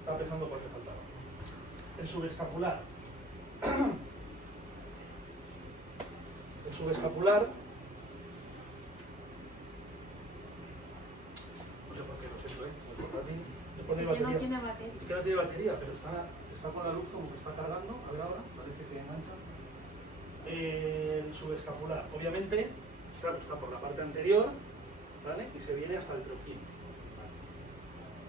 Estaba pensando por qué faltaba. El subescapular. El subescapular. No sé por qué, no sé eso, el portátil. Le pone Que batería. no tiene batería. Es que no tiene batería, pero está con la luz como que está cargando. A ver ahora, parece que engancha. El subescapular. Obviamente, claro, está por la parte anterior, ¿vale? Y se viene hasta el troquín.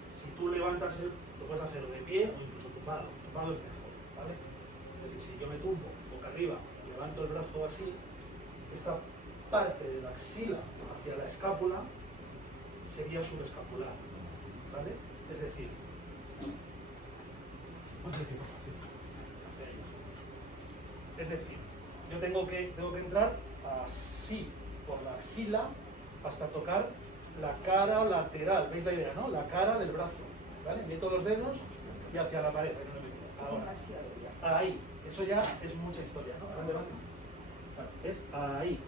Si tú levantas lo puedes hacer de pie o incluso tumbado. Tumbado es mejor, ¿vale? Es decir, si yo me tumbo boca arriba y levanto el brazo así, esta parte de la axila hacia la escápula sería subescapular, ¿vale? Es decir, yo tengo que entrar así por la axila hasta tocar la cara lateral. ¿Veis la idea, no? La cara del brazo, ¿vale? Meto los dedos y hacia la pared. Ahora, ahí. Eso ya es mucha historia, ¿no? ¿Dónde va? Es ahí,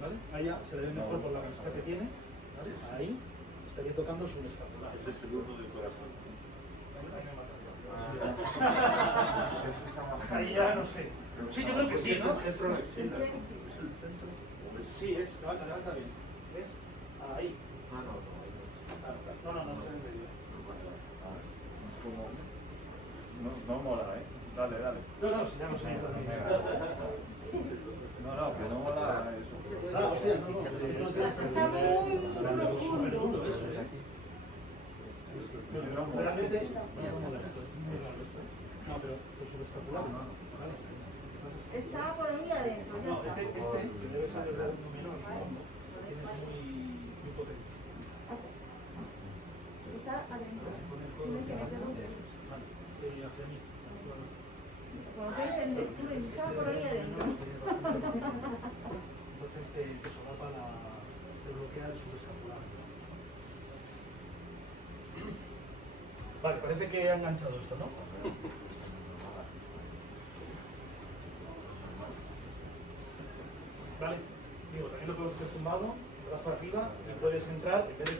¿vale? Ahí ya se le ve mejor por la camiseta que tiene, ¿vale? Ahí estaría tocando su escapular. Ese es el uno del corazón. Ahí ya no sé. Sí, yo creo que sí, ¿no? Es el centro de la axila. Es el centro. Sí, es. Levanta bien. ¿Ves? Ahí. Ah, no, No se ve medio. No mola, ¿eh? Dale. No, si ya no sé. No, que no mola eso. Ah, hostia, no tienes que Está muy es súper duro eso, ¿eh? No mola. Realmente, no, pero subescapular no. ¿Vale? Estaba por ahí adentro, ya No, está. que debe ser el dedo menor, tienes muy potente. Está adentro. Con el codo Tienes que meter los dedos. vale, hacia mí. Cuando te dicen lectura, estaba por ahí adentro. Entonces te solapa te bloquea el subescapular. Vale, parece que ha enganchado esto, ¿no? Vale, digo, también lo puedes hacer tumbado, brazo arriba, y puedes entrar, en vez de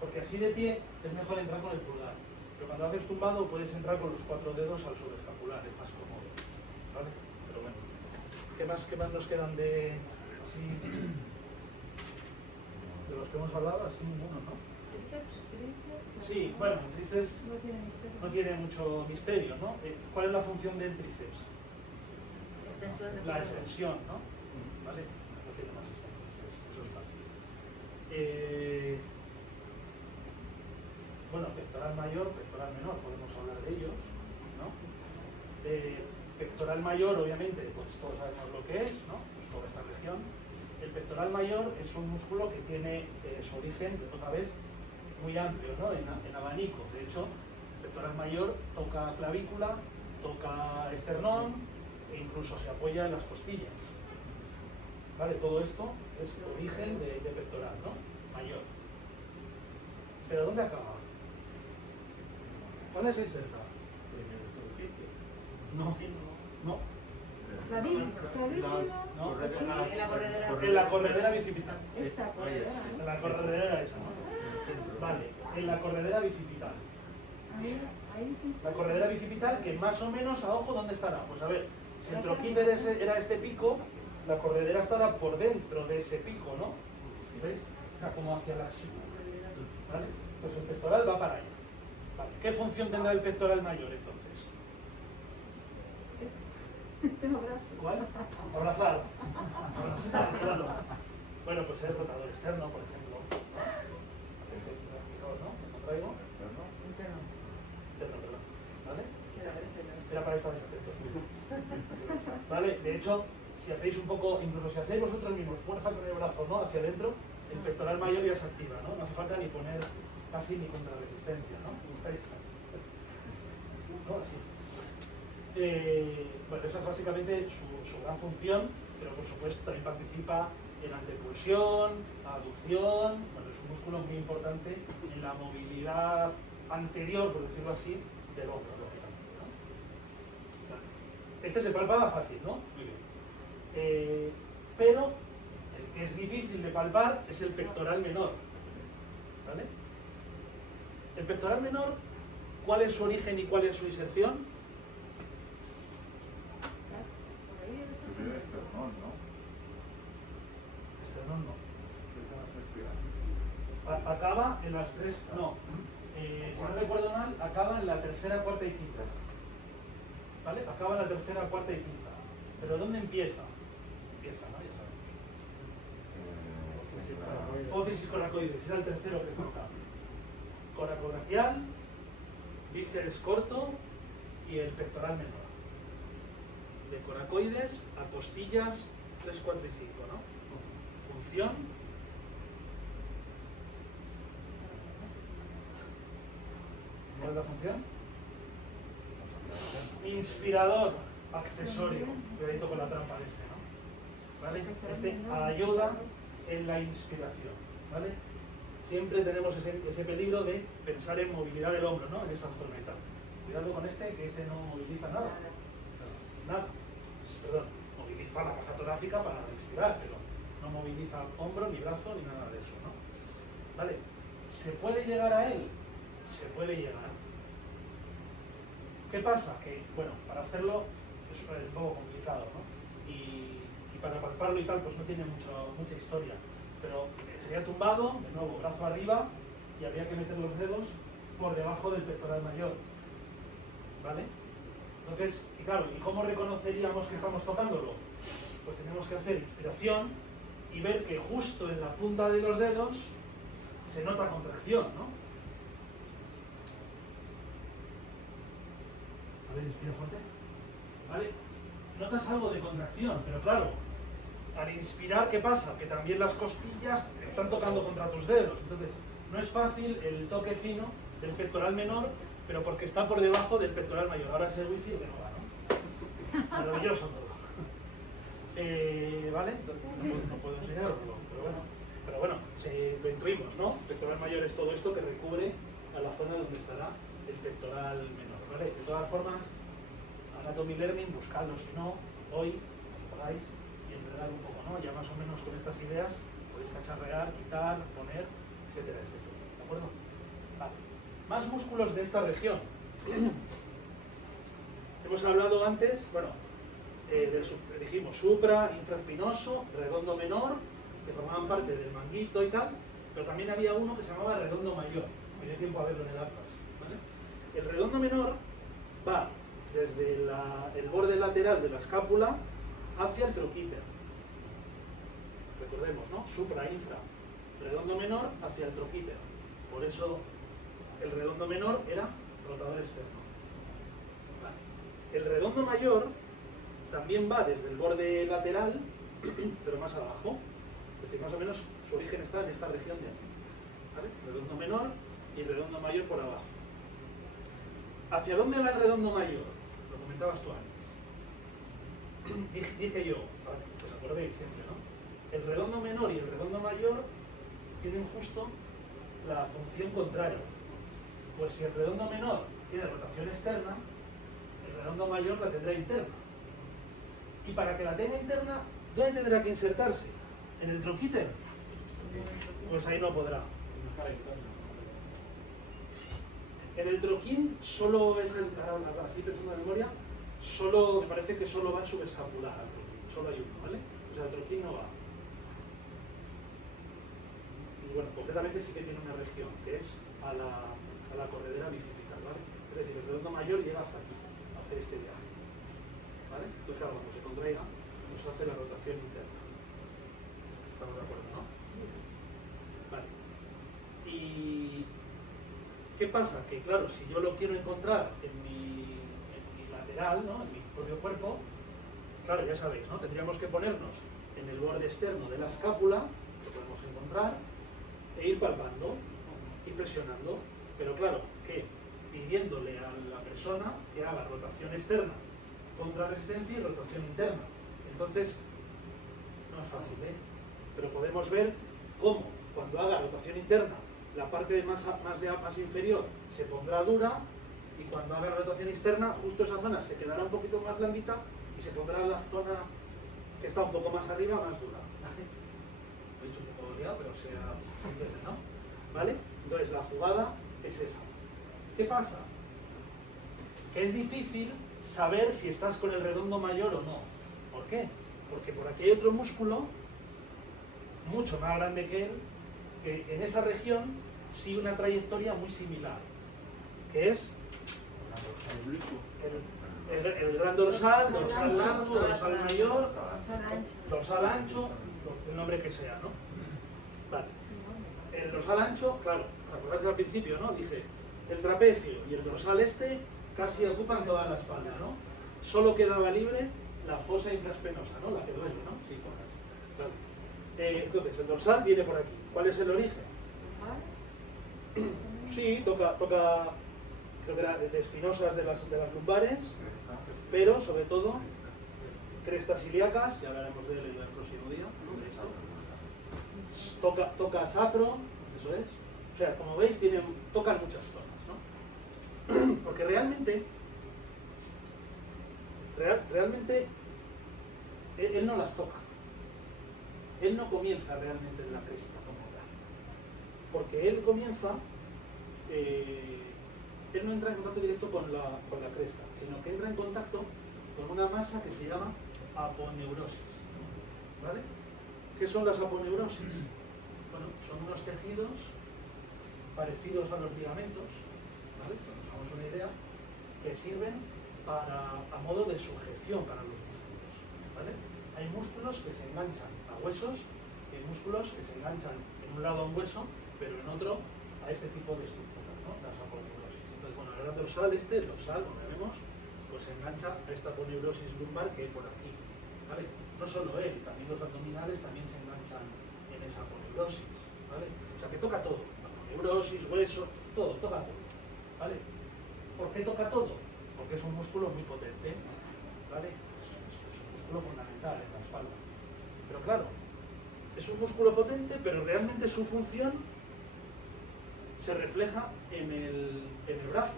porque así de pie es mejor entrar con el pulgar. Pero cuando haces tumbado puedes entrar con los 4 dedos al subescapular, es más cómodo. ¿Vale? Pero bueno. ¿Qué más nos quedan de así, de los que hemos hablado? Así ninguno, ¿no? Sí, bueno, el tríceps No tiene misterio. no tiene mucho misterio, ¿no? ¿Cuál es la función del tríceps? extensión del la suelo. extensión, ¿no? ¿Vale? No tiene más extensión, eso es fácil. Bueno, pectoral mayor, pectoral menor, podemos hablar de ellos, ¿no? Pectoral mayor, obviamente, pues todos sabemos lo que es, ¿no? Pues toda esta región. El pectoral mayor es un músculo que tiene su origen, otra vez, muy amplio, ¿no? En abanico. De hecho, el pectoral mayor toca clavícula, toca esternón e incluso se apoya en las costillas. ¿Vale? Todo esto es origen de pectoral, ¿no? Mayor. ¿Pero dónde acaba? ¿Dónde se inserta? No, no. Clavícula, No. aquí, En la corredera. En la corredera bicipital. esa corredera, En la corredera esa, ¿no? Vale, en la corredera bicipital. ahí sí. La corredera bicipital, que más o menos a ojo, ¿dónde estará? Pues a ver, si el troquíter era este pico, la corredera estará por dentro de ese pico, ¿no? ¿Veis? Está como hacia la axila. ¿Vale? Pues el pectoral va para allá. Vale. ¿Qué función tendrá el pectoral mayor entonces? ¿Cuál? Abrazar. Abrazar, claro. Bueno, pues el rotador externo, por ejemplo. Fijaos, ¿no? ¿Lo traigo? Interno. Externo, perdón. ¿Vale? Queda parecido. Era para estar atentos. ¿Vale? De hecho, si hacéis un poco, incluso si hacéis vosotros mismos fuerza con el brazo, ¿no? Hacia adentro, el pectoral mayor ya se activa, ¿no? No hace falta ni poner casi ni contrarresistencia, ¿no? Ahí está. ¿No? Así. Bueno, esa es básicamente su gran función, pero por supuesto también participa en antepulsión, abducción. Bueno, es un músculo muy importante en la movilidad anterior, por decirlo así, del hombro, lógicamente, ¿no? Vale. Este se palpa fácil, ¿no? Muy bien. Pero el que es difícil de palpar es el pectoral menor. ¿Vale? El pectoral menor, ¿cuál es su origen y cuál es su inserción? Sería esternón, ¿no? Esternón no. Serían las respiraciones. Acaba en las tres, no. Si no recuerdo mal, acaba en la tercera, cuarta y quinta. ¿Vale? Acaba en la tercera, cuarta y quinta. ¿Pero dónde empieza? Empieza, ¿no? Ya sabemos. Ófisis coracoides, era el tercero que toca. Coracobraquial, bíceps corto y el pectoral menor. De coracoides a costillas 3, 4 y 5, ¿no? Función. ¿Cuál es la función? Inspirador accesorio. Cuidadito con la trampa de este, ¿no? ¿Vale? Este ayuda en la inspiración, ¿vale? Siempre tenemos ese peligro de pensar en movilidad del hombro, ¿no? En esa zona y tal. Cuidado con este, que este no moviliza nada. Nada. Perdón, moviliza la caja torácica para inspirar, pero no moviliza hombro, ni brazo, ni nada de eso, ¿no? ¿Vale? ¿Se puede llegar a él? Se puede llegar. ¿Qué pasa? Que, bueno, para hacerlo es un poco complicado, ¿no? Y para palparlo y tal, pues no tiene mucha historia. Pero sería tumbado, de nuevo, brazo arriba, y habría que meter los dedos por debajo del pectoral mayor. ¿Vale? Entonces, y claro, ¿y cómo reconoceríamos que estamos tocándolo? Pues tenemos que hacer inspiración y ver que justo en la punta de los dedos se nota contracción, ¿no? A ver, inspira fuerte. ¿Vale? Notas algo de contracción, pero claro, al inspirar, ¿qué pasa? Que también las costillas están tocando contra tus dedos. Entonces, no es fácil el toque fino del pectoral menor, pero porque está por debajo del pectoral mayor. Ahora es el wifi que no va, ¿no? Maravilloso todo. ¿Vale? No puedo enseñaroslo, pero bueno, lo intuimos, ¿no? El pectoral mayor es todo esto que recubre a la zona donde estará el pectoral menor, ¿vale? De todas formas, Anatomy Learning, buscadlo si no, hoy, os podáis y enredar un poco, ¿no? Ya más o menos con estas ideas podéis cacharrear, quitar, poner, etcétera, etcétera. ¿De acuerdo? Vale. Más músculos de esta región. Hemos hablado antes, bueno, dijimos supra, infraespinoso, redondo menor, que formaban parte del manguito y tal, pero también había uno que se llamaba redondo mayor. Me dio tiempo a verlo en el atlas, ¿vale? El redondo menor va desde el borde lateral de la escápula hacia el troquíter. Recordemos, ¿no? Supra, infra. Redondo menor hacia el troquíter. Por eso el redondo menor era rotador externo. Vale. El redondo mayor también va desde el borde lateral, pero más abajo. Es decir, más o menos su origen está en esta región de aquí. ¿Vale? Redondo menor y redondo mayor por abajo. ¿Hacia dónde va el redondo mayor? Lo comentabas tú antes. Dije yo, para que os acordéis siempre, ¿no? El redondo menor y el redondo mayor tienen justo la función contraria. Pues si el redondo menor tiene rotación externa, el redondo mayor la tendrá interna. Y para que la tenga interna, ¿dónde tendrá que insertarse? ¿En el troquíter? Pues ahí no podrá. En el troquín solo es, así pensando de memoria, solo, me parece que solo va en subescapular al troquín, solo hay uno, ¿vale? O sea, el troquín no va. Y bueno, concretamente sí que tiene una región, que es a la corredera bicipital, ¿vale? Es decir, el redondo mayor llega hasta aquí, a hacer este viaje, ¿vale? Entonces, claro, cuando se contraiga, nos hace la rotación interna. ¿Estamos de acuerdo, no? Vale. Y ¿qué pasa? Que claro, si yo lo quiero encontrar en mi lateral, ¿no? En mi propio cuerpo, claro, ya sabéis, ¿no? Tendríamos que ponernos en el borde externo de la escápula, que podemos encontrar, e ir palpando, ir presionando. Pero claro, que pidiéndole a la persona que haga rotación externa contra resistencia y rotación interna. Entonces, no es fácil, ¿eh? Pero podemos ver cómo, cuando haga rotación interna, la parte más inferior se pondrá dura, y cuando haga rotación externa, justo esa zona se quedará un poquito más blandita y se pondrá la zona que está un poco más arriba más dura. ¿Vale? Lo he dicho un poco liado, pero se entiende, ¿no? ¿Vale? Entonces la jugada es esa. ¿Qué pasa? Que es difícil saber si estás con el redondo mayor o no. ¿Por qué? Porque por aquí hay otro músculo mucho más grande que él, que en esa región sigue una trayectoria muy similar, que es el gran dorsal, dorsal largo, dorsal mayor, dorsal ancho, el nombre que sea, ¿no? Vale. El dorsal ancho, claro, acordáis al principio, ¿no? Dije, el trapecio y el dorsal este casi ocupan toda la espalda, ¿no? Solo quedaba libre la fosa infraespinosa, ¿no? La que duele, ¿no? Sí, tocas. Vale. Entonces, el dorsal viene por aquí. ¿Cuál es el origen? Sí, toca creo que era de espinosas de las lumbares, pero sobre todo crestas ilíacas, ya hablaremos de él en el próximo día, ¿no? Toca sacro, eso es. O sea, como veis, tocan muchas zonas, ¿no? Porque realmente él no las toca. Él no comienza realmente en la cresta como tal. Porque él comienza, él no entra en contacto directo con la cresta, sino que entra en contacto con una masa que se llama aponeurosis. ¿Vale? ¿Qué son las aponeurosis? Bueno, son unos tejidos parecidos a los ligamentos, ¿vale? Para que nos hagamos una idea, que sirven a modo de sujeción para los músculos, ¿vale? Hay músculos que se enganchan a huesos y hay músculos que se enganchan en un lado a un hueso, pero en otro a este tipo de estructuras, ¿no? Las aponeurosis. Entonces, bueno, el gran dorsal, el dorsal, como vemos, pues se engancha a esta aponeurosis lumbar que hay por aquí, ¿vale? No solo él, también los abdominales también se enganchan en esa aponeurosis, ¿vale? O sea, que toca todo, aponeurosis, huesos, todo, toca todo, ¿vale? ¿Por qué toca todo? Porque es un músculo muy potente, ¿vale? Es un músculo fundamental en la espalda. Pero claro, es un músculo potente, pero realmente su función se refleja en el brazo.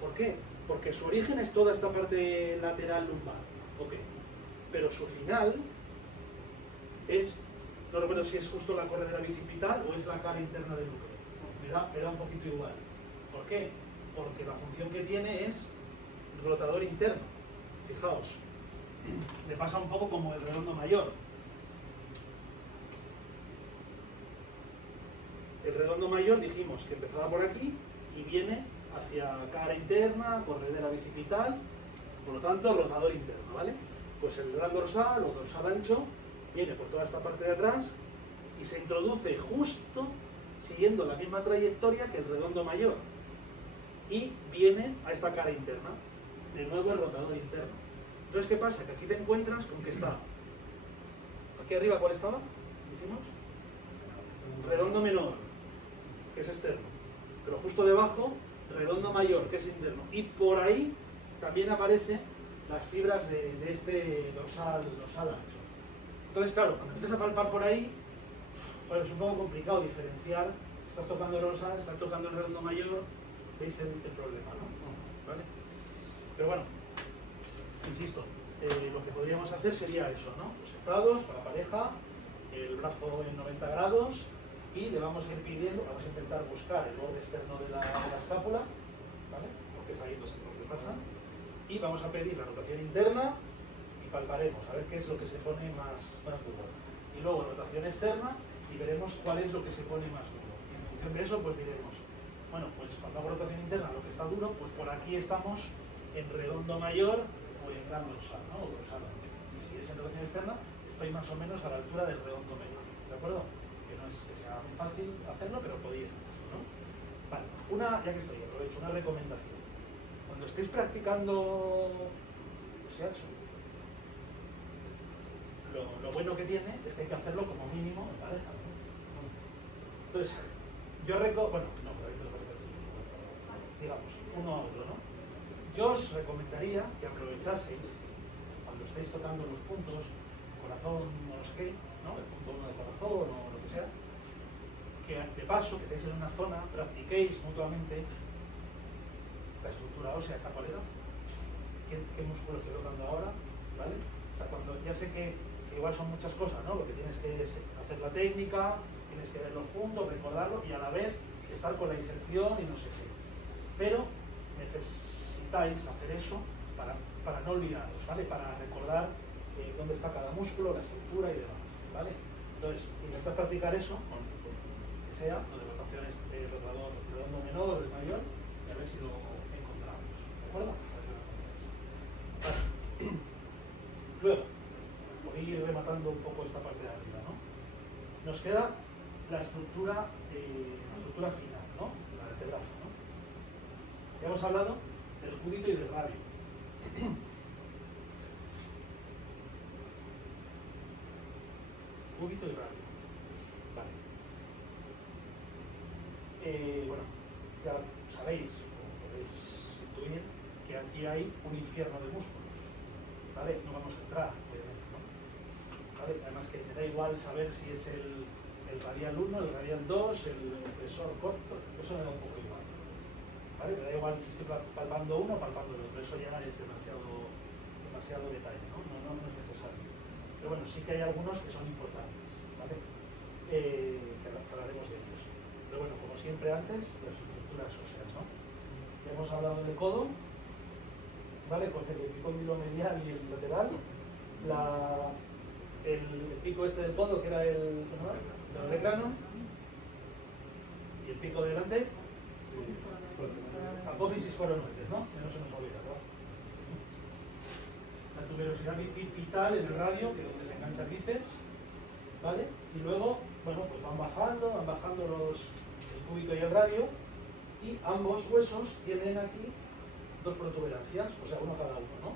¿Por qué? Porque su origen es toda esta parte lateral lumbar, ok. Pero su final es, no recuerdo si es justo la corredera bicipital o es la cara interna del húmero. Me da un poquito igual. ¿Por qué? Porque la función que tiene es rotador interno. Fijaos, le pasa un poco como el redondo mayor. El redondo mayor dijimos que empezaba por aquí y viene hacia cara interna, corredera bicipital, por lo tanto rotador interno, ¿vale? Pues el gran dorsal o dorsal ancho viene por toda esta parte de atrás y se introduce justo siguiendo la misma trayectoria que el redondo mayor y viene a esta cara interna, de nuevo el rotador interno. Entonces, ¿qué pasa? Que aquí te encuentras con que está aquí arriba. ¿Cuál estaba? Dijimos redondo menor, que es externo, pero justo debajo redondo mayor, que es interno, y por ahí también aparecen las fibras de este dorsal ancho. Entonces, claro, cuando empiezas a palpar por ahí, pues es un poco complicado diferenciar. Estás tocando el dorsal, estás tocando el redondo mayor, veis el problema, ¿no? ¿Vale? Pero bueno, insisto, lo que podríamos hacer sería eso, ¿no? Los sentados, con la pareja, el brazo en 90 grados y le vamos a ir pidiendo, vamos a intentar buscar el borde externo de la escápula, ¿vale? Porque es ahí lo que pasa. Y vamos a pedir la rotación interna y palparemos a ver qué es lo que se pone más duro. Y luego rotación externa y veremos cuál es lo que se pone más duro. Y en función de eso, pues diremos, bueno, pues cuando hago rotación interna lo que está duro, pues por aquí estamos en redondo mayor o en gran dorsal, ¿no? O dorsal ancho. Y si es en rotación externa, estoy más o menos a la altura del redondo mayor, ¿de acuerdo? Que no es que sea muy fácil hacerlo, pero podéis hacerlo, ¿no? Vale, ya que estoy, aprovecho, una recomendación. Cuando estéis practicando shiatsu, lo bueno que tiene es que hay que hacerlo como mínimo en pareja, ¿no? Entonces, yo digamos, uno a otro, ¿no? Yo os recomendaría que aprovechaseis, cuando estéis tocando los puntos, corazón o no sé qué, ¿no? El punto 1 de corazón o lo que sea, que de paso, que estéis en una zona, practiquéis mutuamente la estructura ósea. ¿Esta cuál era? ¿Qué músculo estoy tocando ahora? ¿Vale? O sea, cuando ya sé que igual son muchas cosas, ¿no? Lo que tienes que es hacer la técnica, tienes que ver los puntos, recordarlo y a la vez estar con la inserción y no sé qué. Pero necesitáis hacer eso para no olvidaros, ¿vale? Para recordar dónde está cada músculo, la estructura y demás, ¿vale? Entonces, intentad practicar eso, que sea lo de rotaciones de rotador redondo menor o el mayor, y a ver si lo encontramos, ¿de acuerdo? Vale. Luego, voy a ir rematando un poco esta parte de arriba, ¿no? Nos queda la estructura final, ¿no? La antebrazo, ¿no? Ya hemos hablado del cúbito y del radio. Cúbito y radio. Vale. Bueno, ya sabéis, o podéis intuir, que aquí hay un infierno de músculos. ¿Vale? No vamos a entrar, obviamente, ¿no? ¿Vale? Además que me da igual saber si es el radial 1, el radial 2, el flexor corto, eso me da un poco igual. ¿Vale? Me da igual si estoy palpando uno o palpando el otro, eso ya es demasiado detalle, ¿no? No es necesario. Pero bueno, sí que hay algunos que son importantes, ¿vale? Que hablaremos de ellos. Pero bueno, como siempre antes, las estructuras óseas, ¿no? Ya hemos hablado del codo, ¿vale? Con el epicóndilo medial y el lateral. El pico este del codo, que era el olecranon, y el pico de delante, apófisis coronoides, ¿no? Que no se nos olvida, ¿no? La tuberosidad bicipital en el radio, que es donde se engancha el bíceps, ¿vale? Y luego, bueno, pues van bajando el cúbito y el radio, y ambos huesos tienen aquí dos protuberancias, o sea, uno cada uno, ¿no?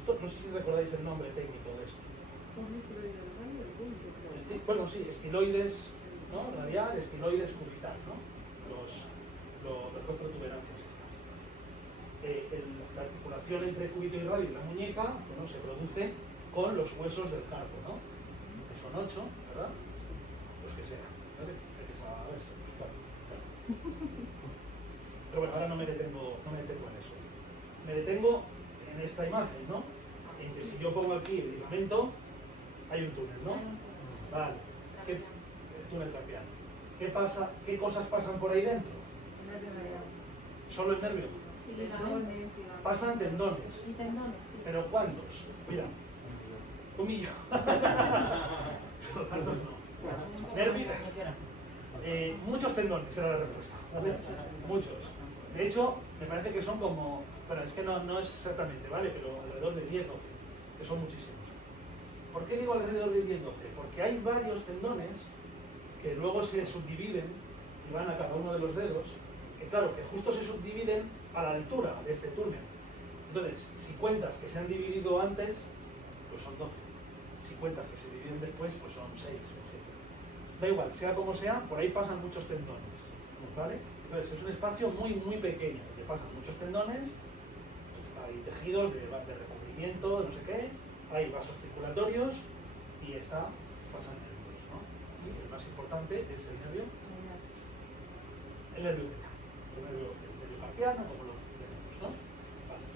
Esto, no sé si recordáis el nombre técnico de esto. Bueno, sí, estiloides, ¿no? Radial, estiloides cubital, ¿no? Las dos protuberancias estas. La articulación entre cúbito y radio y la muñeca, bueno, se produce con los huesos del carpo, ¿no? Que son 8, ¿verdad? Los que sean, ¿vale? A ver, pues claro. Pero bueno, ahora no me detengo en eso. Me detengo en esta imagen, ¿no? En que si yo pongo aquí el ligamento, hay un túnel, ¿no? Vale. El túnel carpiano. ¿Qué pasa? ¿Qué cosas pasan por ahí dentro? Solo el nervio. Pasan tendones. Y tendones, sí. ¿Pero cuántos? Mira, 1 millón. Pero tantos no. Nervios. Muchos tendones era la respuesta, ¿vale? Muchos. De hecho, me parece que son como, pero es que no es exactamente, ¿vale? Pero alrededor de 10, 12. que son muchísimos. ¿Por qué digo alrededor del 10-12? Porque hay varios tendones que luego se subdividen y van a cada uno de los dedos, que claro, que justo se subdividen a la altura de este túnel. Entonces, si cuentas que se han dividido antes, pues son 12. Si cuentas que se dividen después, pues son 6 o 7. Da igual, sea como sea, por ahí pasan muchos tendones, ¿vale? Entonces, es un espacio muy, muy pequeño, donde pasan muchos tendones, pues hay tejidos de recubrimiento, de no sé qué, hay vasos circulatorios y pasan nervios, ¿no? Y el más importante es el nervio carpiano, como lo tenemos, ¿no? Vale.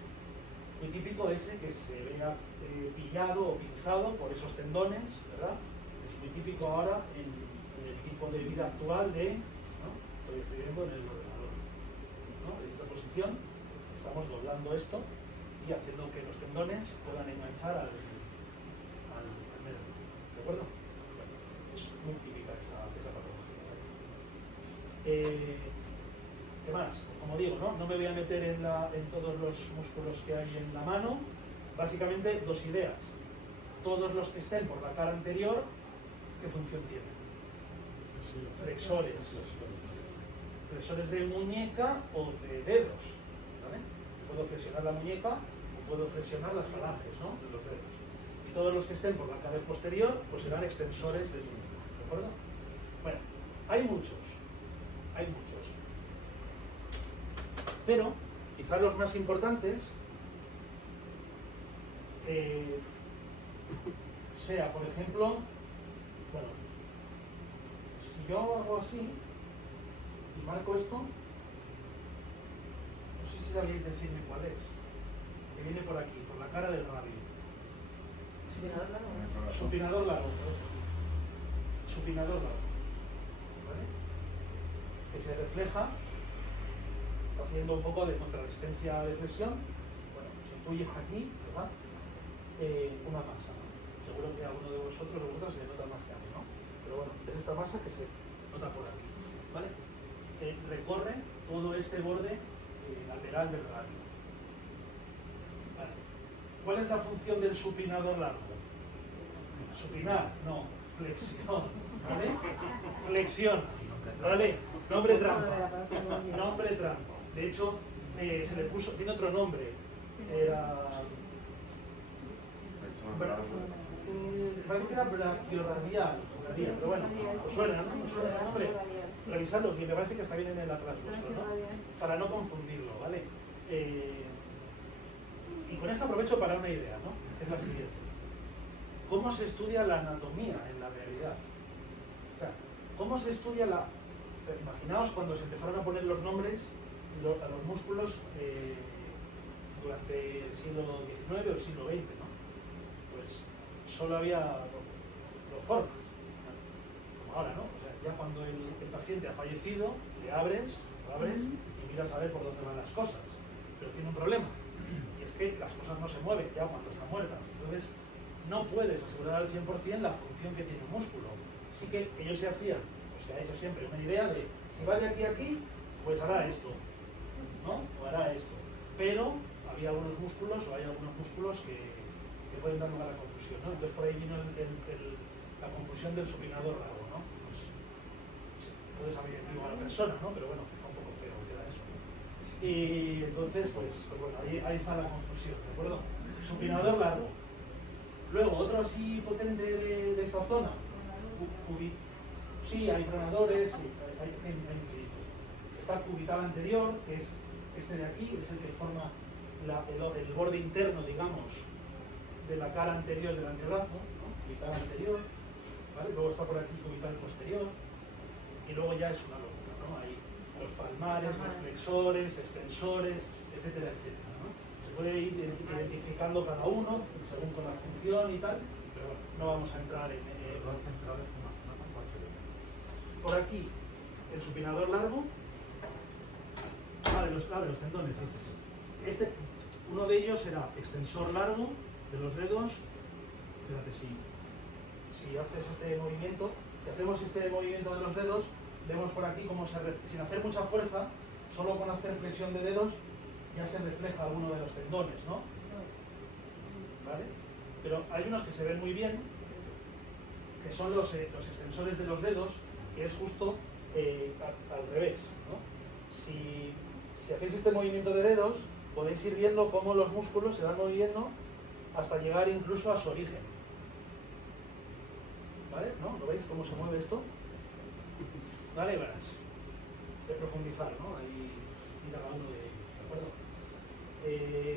Muy típico ese que se vea pillado o pinzado por esos tendones, ¿verdad? Es muy típico ahora en el tipo de vida actual ¿no? Estoy escribiendo en el ordenador, ¿no? En esta posición estamos doblando esto y haciendo que los tendones puedan enganchar al nervio, ¿de acuerdo? Es muy típica esa patología, ¿vale? ¿Qué más? Como digo, no me voy a meter en todos los músculos que hay en la mano. Básicamente, dos ideas. Todos los que estén por la cara anterior, ¿qué función tienen? Flexores. Flexores de muñeca o de dedos, ¿vale? Puedo flexionar la muñeca o puedo flexionar las falanges, ¿no? De los dedos. Y todos los que estén por la cara posterior, pues serán extensores de muñeca, ¿de acuerdo? Bueno, hay muchos. Pero, quizás los más importantes sea, por ejemplo, bueno, si yo hago así y marco esto, no sé si sabéis decirme cuál es, que viene por aquí, por la cara del radio. Supinador largo. Supinador largo. Supinador largo. ¿Vale? Que se refleja haciendo un poco de contrarresistencia de flexión. Bueno, se intuye aquí, ¿verdad? Una masa, ¿no? Seguro que alguno de vosotros o vosotras se nota más que a mí, ¿no? Pero bueno, es esta masa que se nota por aquí, ¿vale? Recorre todo este borde lateral del radio. Vale. ¿Cuál es la función del supinador largo? Supinar, no, flexión, ¿vale? Flexión, ¿vale? Nombre trampa. Nombre trampa. De hecho, se le puso, tiene otro nombre. Era. Parece que era brachioradial, pero bueno, os suena, ¿no? ¿Os suena el nombre? Revisadlo, que me parece que está bien en el atlas vuestro, ¿no? Para no confundirlo, ¿vale? Y con esto aprovecho para una idea, ¿no? Es la siguiente. ¿Cómo se estudia la anatomía en la realidad? O sea, ¿cómo se estudia la... Imaginaos cuando se empezaron a poner los nombres a los músculos durante el siglo XIX o el siglo XX, ¿no? Pues solo había dos formas, como ahora, ¿no? O sea, ya cuando el paciente ha fallecido, lo abres y miras a ver por dónde van las cosas. Pero tiene un problema, y es que las cosas no se mueven ya cuando están muertas. Entonces, no puedes asegurar al 100% la función que tiene un músculo. Así que ellos se hacían, pues se ha hecho siempre una idea de, si va de aquí a aquí, pues hará esto, ¿no? O hará esto. Pero había algunos músculos, o hay algunos músculos que pueden dar lugar a la confusión, ¿no? Entonces por ahí vino la confusión del supinador largo, ¿no? Pues, puedes haber digo a la persona, ¿no? Pero bueno, está un poco feo, queda eso. Y entonces, pues bueno, ahí está la confusión, ¿de acuerdo? Supinador largo. Luego, otro así potente de esta zona, sí, hay pronadores, hay infinitos. Está el cubital anterior, que es este de aquí, es el que forma el borde interno, digamos, de la cara anterior del antebrazo, ¿no? Cubital anterior, ¿vale? Luego está por aquí cubital posterior, y luego ya es una locura, ¿no? Hay los palmares, los flexores, extensores, etcétera, etcétera, ¿no? Se puede ir identificando cada uno, según con la función y tal, pero bueno, no vamos a entrar en por aquí, el supinador largo, de los tendones, dices. Uno de ellos será extensor largo de los dedos. Fíjate, si haces este movimiento, si hacemos este movimiento de los dedos, vemos por aquí cómo sin hacer mucha fuerza, solo con hacer flexión de dedos, ya se refleja alguno de los tendones, ¿no? ¿Vale? pero hay unos que se ven muy bien, que son los extensores de los dedos, que es justo al revés, ¿no? Si hacéis este movimiento de dedos, podéis ir viendo cómo los músculos se van moviendo hasta llegar incluso a su origen. ¿Vale? ¿No? ¿Lo veis cómo se mueve esto? Vale, verás. De profundizar, ¿no? Ahí ir a cada uno de ellos, ¿de acuerdo?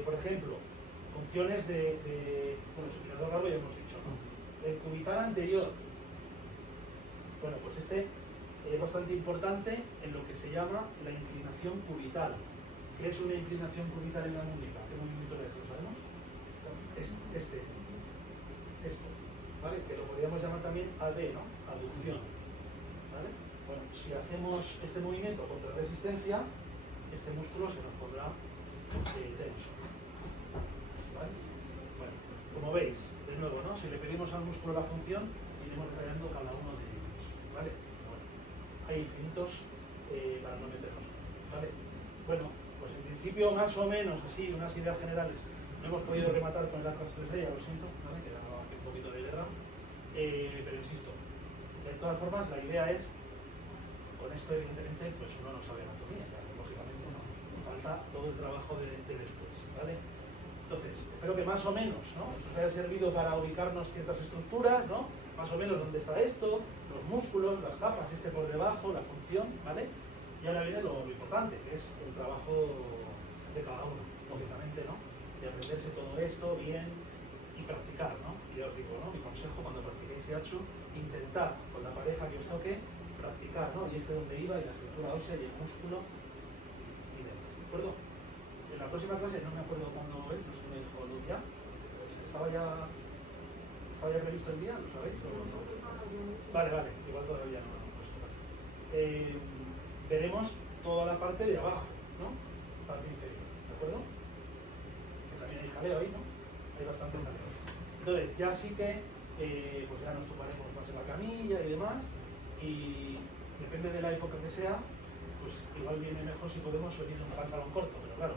Por ejemplo, funciones bueno, supinador largo ya hemos dicho, ¿no? El cubital anterior. Bueno, pues este es bastante importante en lo que se llama la inclinación cubital. ¿Qué es una inclinación cubital en la música? ¿Qué movimiento es? ¿Lo sabemos? Esto, ¿vale? Que lo podríamos llamar también AD, ¿no? Aducción, ¿vale? Bueno, si hacemos este movimiento contra resistencia, este músculo se nos pondrá tenso, ¿vale? Bueno, como veis, de nuevo, ¿no? Si le pedimos al músculo la función, iremos detallando cada uno de ellos, ¿vale? Bueno, hay infinitos para no meternos, ¿vale? Bueno, pues en principio más o menos así, unas ideas generales. No hemos podido rematar con el Atlas 3D, ya lo siento, ¿vale? Que daba aquí un poquito de guerra, pero insisto, de todas formas la idea es, con esto evidentemente pues uno no sabe anatomía, claro, lógicamente no, falta todo el trabajo de después, ¿vale? Entonces, espero que más o menos, ¿no? Os haya servido para ubicarnos ciertas estructuras, ¿no? Más o menos dónde está esto, los músculos, las capas, este por debajo, la función, ¿vale? Y ahora viene lo importante, que es el trabajo de cada uno, lógicamente, ¿no? De aprenderse todo esto bien y practicar, ¿no? Y ya os digo, ¿no? Mi consejo cuando practiquéis Shiatsu, intentad con la pareja que os toque practicar, ¿no? Y donde iba, y la estructura ósea y el músculo y demás, ¿de acuerdo? En la próxima clase, no me acuerdo cuándo es, no sé si me dijo Luz ya, ¿estaba ya previsto el día? ¿Lo sabéis? Vale, igual todavía no, pues, vale. Veremos toda la parte de abajo, ¿no? Parte inferior, ¿de acuerdo? Que también hay jaleo ahí, ¿no? Hay bastante jaleo. Entonces, ya sí que, pues ya nos tomaremos más en la camilla y demás, y depende de la época que sea, pues igual viene mejor si podemos venir un pantalón corto, pero claro,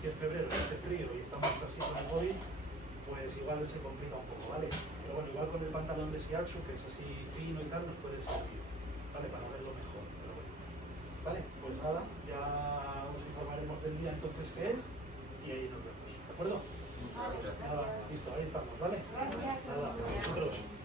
si es febrero, hace frío y estamos así con el body, pues igual se complica un poco, ¿vale? Pero bueno, igual con el pantalón de Shiatsu, que es así fino y tal, nos puede servir, ¿vale? Para verlo mejor, pero bueno. Vale, pues nada, ya os informaremos del día entonces que es y ahí nos vemos, ¿de acuerdo? Muchas gracias. Nada, listo, ahí estamos, ¿vale? Gracias. Nada, a vosotros.